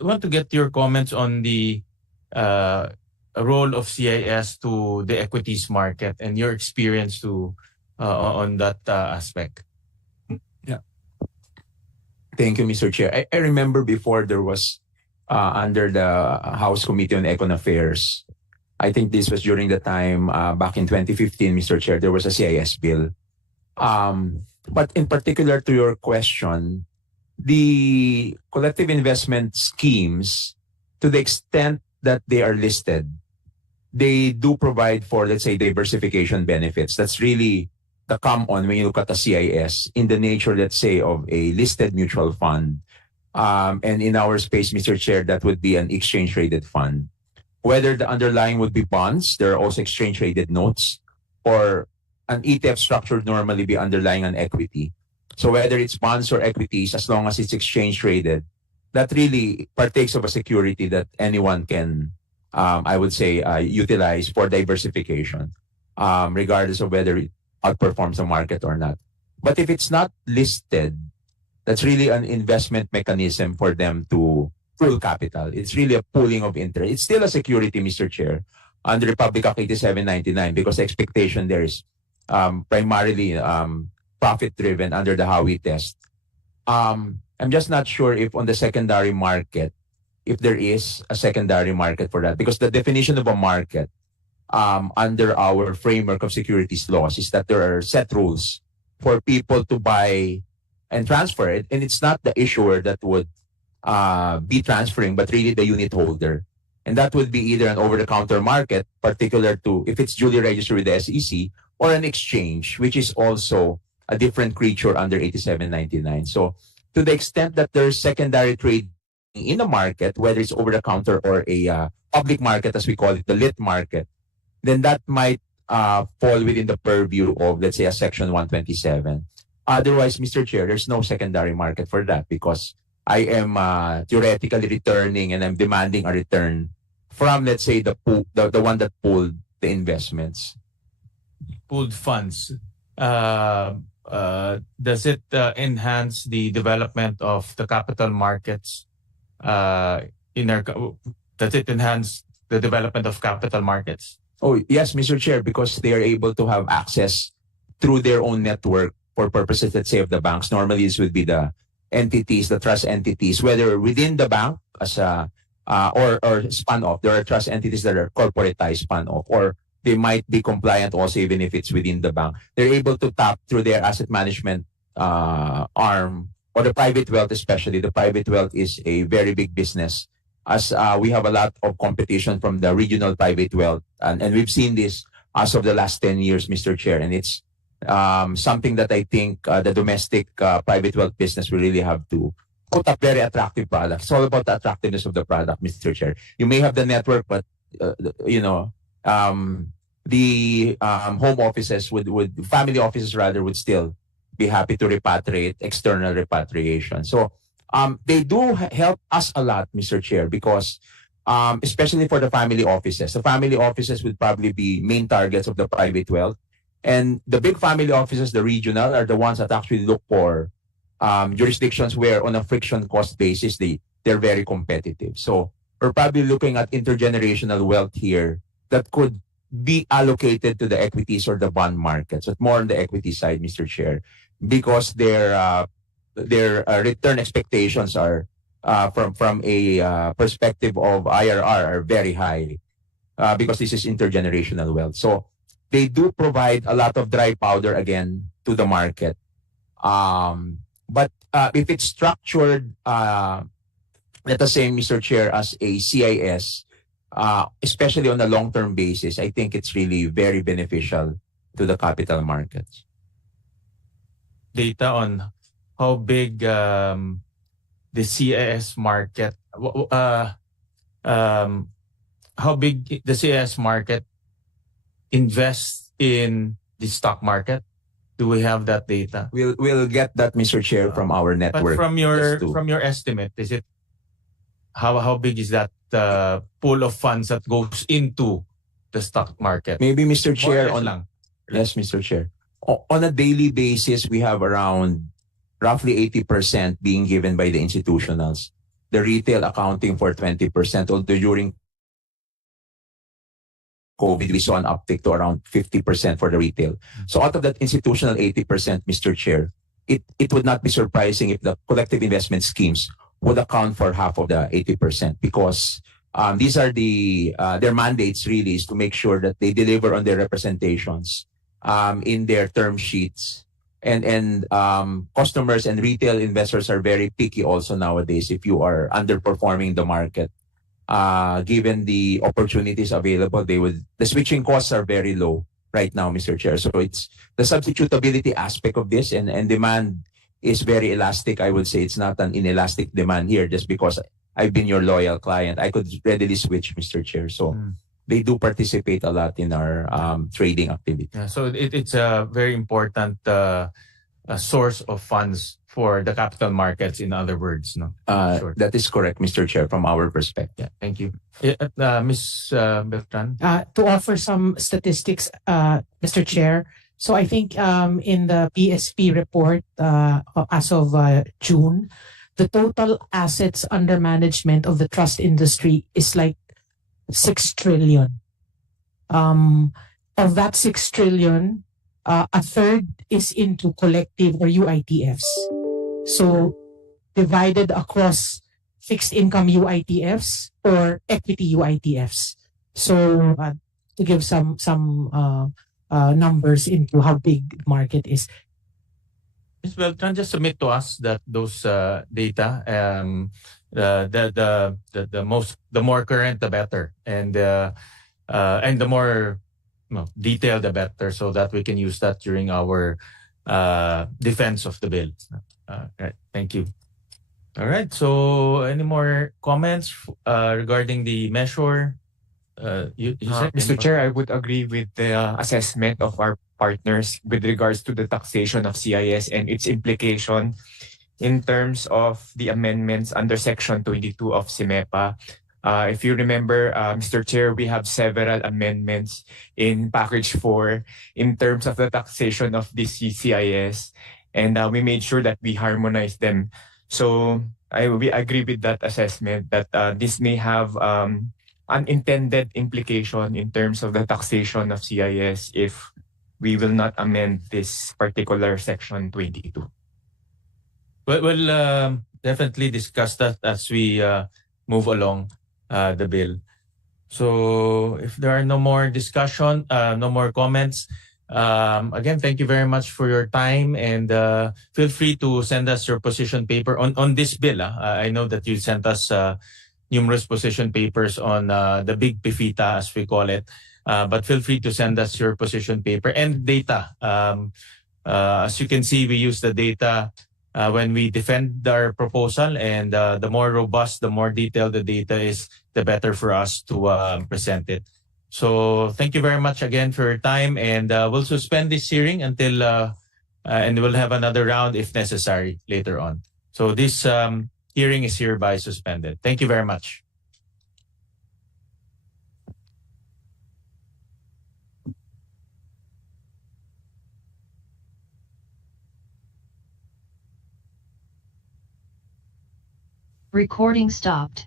want to get your comments on the role of CIS to the equities market and your experience on that aspect. Yeah. Thank you, Mr. Chair. I remember before there was under the House Committee on Econ Affairs, I think this was during the time back in 2015, Mr. Chair, there was a CIS bill. But in particular to your question, the collective investment schemes, to the extent that they are listed, they do provide for, let's say, diversification benefits. That's really the come on when you look at the CIS in the nature, let's say, of a listed mutual fund. And in our space, Mr. Chair, that would be an exchange-traded fund. Whether the underlying would be bonds, there are also exchange-traded notes, or an ETF structure would normally be underlying an equity. So whether it's bonds or equities, as long as it's exchange-traded, that really partakes of a security that anyone can, I would say, utilize for diversification, regardless of whether it outperforms the market or not. But if it's not listed, that's really an investment mechanism for them to pool capital. It's really a pooling of interest. It's still a security, Mr. Chair, under Republic Act 8799, because the expectation there is primarily profit-driven under the Howey test. I'm just not sure if on the secondary market, if there is a secondary market for that, because the definition of a market under our framework of securities laws is that there are set rules for people to buy and transfer it, and it's not the issuer that would be transferring, but really the unit holder. And that would be either an over-the-counter market, particular to if it's duly registered with the SEC, or an exchange, which is also a different creature under 8799. So to the extent that there's secondary trade in the market, whether it's over-the-counter or a public market, as we call it, the lit market, then that might fall within the purview of, let's say, a Section 127. Otherwise, Mr. Chair, there's no secondary market for that because I am theoretically returning and I'm demanding a return from, let's say, the one that pulled the investments. Pooled funds. Does it enhance the development of the capital markets? Does it enhance the development of capital markets? Oh, yes, Mr. Chair, because they are able to have access through their own network for purposes, let's say, of the banks. Normally, this would be the entities, the trust entities, whether within the bank as a or spun off. There are trust entities that are corporatized, spun off, or they might be compliant also even if it's within the bank. They're able to tap through their asset management arm or the private wealth, especially. The private wealth is a very big business, as we have a lot of competition from the regional private wealth. And we've seen this as of the last 10 years, Mr. Chair. And it's something that I think the domestic private wealth business will really have to put up very attractive products. It's all about the attractiveness of the product, Mr. Chair. You may have the network, but, the home offices family offices rather, would still be happy to repatriate external repatriation. So they do help us a lot, Mr. Chair, because especially for the family offices. The family offices would probably be main targets of the private wealth. And the big family offices, the regional, are the ones that actually look for jurisdictions where on a friction cost basis, they're very competitive. So we're probably looking at intergenerational wealth here that could be allocated to the equities or the bond markets, but more on the equity side, Mr. Chair, because their return expectations are from a perspective of IRR are very high because this is intergenerational wealth. So they do provide a lot of dry powder again to the market. But if it's structured, let us say, Mr. Chair, as a CIS, especially on a long-term basis, I think it's really very beneficial to the capital markets. Data on how big the CIS market, how big the CIS market invests in the stock market? Do we have that data? We'll get that, Mr. Chair, from our network. But from your estimate, is it how big is that pool of funds that goes into the stock market? Maybe, Mr. Chair, Yes, Mr. Chair. On a daily basis, we have around roughly 80% being given by the institutionals. The retail accounting for 20%, although during COVID, we saw an uptick to around 50% for the retail. So out of that institutional 80%, Mr. Chair, it would not be surprising if the collective investment schemes would account for half of the 80% because these are their mandates really is to make sure that they deliver on their representations in their term sheets. And customers and retail investors are very picky also nowadays if you are underperforming the market. Given the opportunities available, the switching costs are very low right now, Mr. Chair. So it's the substitutability aspect of this and demand is very elastic. I would say it's not an inelastic demand here just because I've been your loyal client. I could readily switch, Mr. Chair. So they do participate a lot in our trading activity. Yeah, so it's a very important source of funds for the capital markets, in other words. No? Sure. That is correct, Mr. Chair, from our perspective. Yeah, thank you. Ms. Beltran? To offer some statistics, Mr. Chair. So I think in the PSP report as of June, the total assets under management of the trust industry is like 6 trillion. Of that 6 trillion, A third is into collective or UITFs. So divided across fixed income UITFs or equity UITFs. So to give some numbers into how big the market is. Ms. Beltran, just submit to us that those data. The more current, the better, and the more detailed, the better, so that we can use that during our defense of the bill. Right. Thank you. All right. So, any more comments regarding the measure? Mr. Chair, I would agree with the assessment of our partners with regards to the taxation of CIS and its implication in terms of the amendments under Section 22 of CIMEPA. If you remember, Mr. Chair, we have several amendments in Package 4 in terms of the taxation of the CCIS, and we made sure that we harmonize them. So we agree with that assessment that this may have unintended implication in terms of the taxation of CIS if we will not amend this particular Section 22. We'll definitely discuss that as we move along the bill. So if there are no more discussion, no more comments, again, thank you very much for your time, and feel free to send us your position paper on this bill. I know that you sent us numerous position papers on the big PIFITA, as we call it, but feel free to send us your position paper and data. As you can see, we use the data when we defend our proposal, and the more robust, the more detailed the data is, the better for us to present it. So thank you very much again for your time, and we'll suspend this hearing until, and we'll have another round if necessary later on. So this hearing is hereby suspended. Thank you very much. Recording stopped.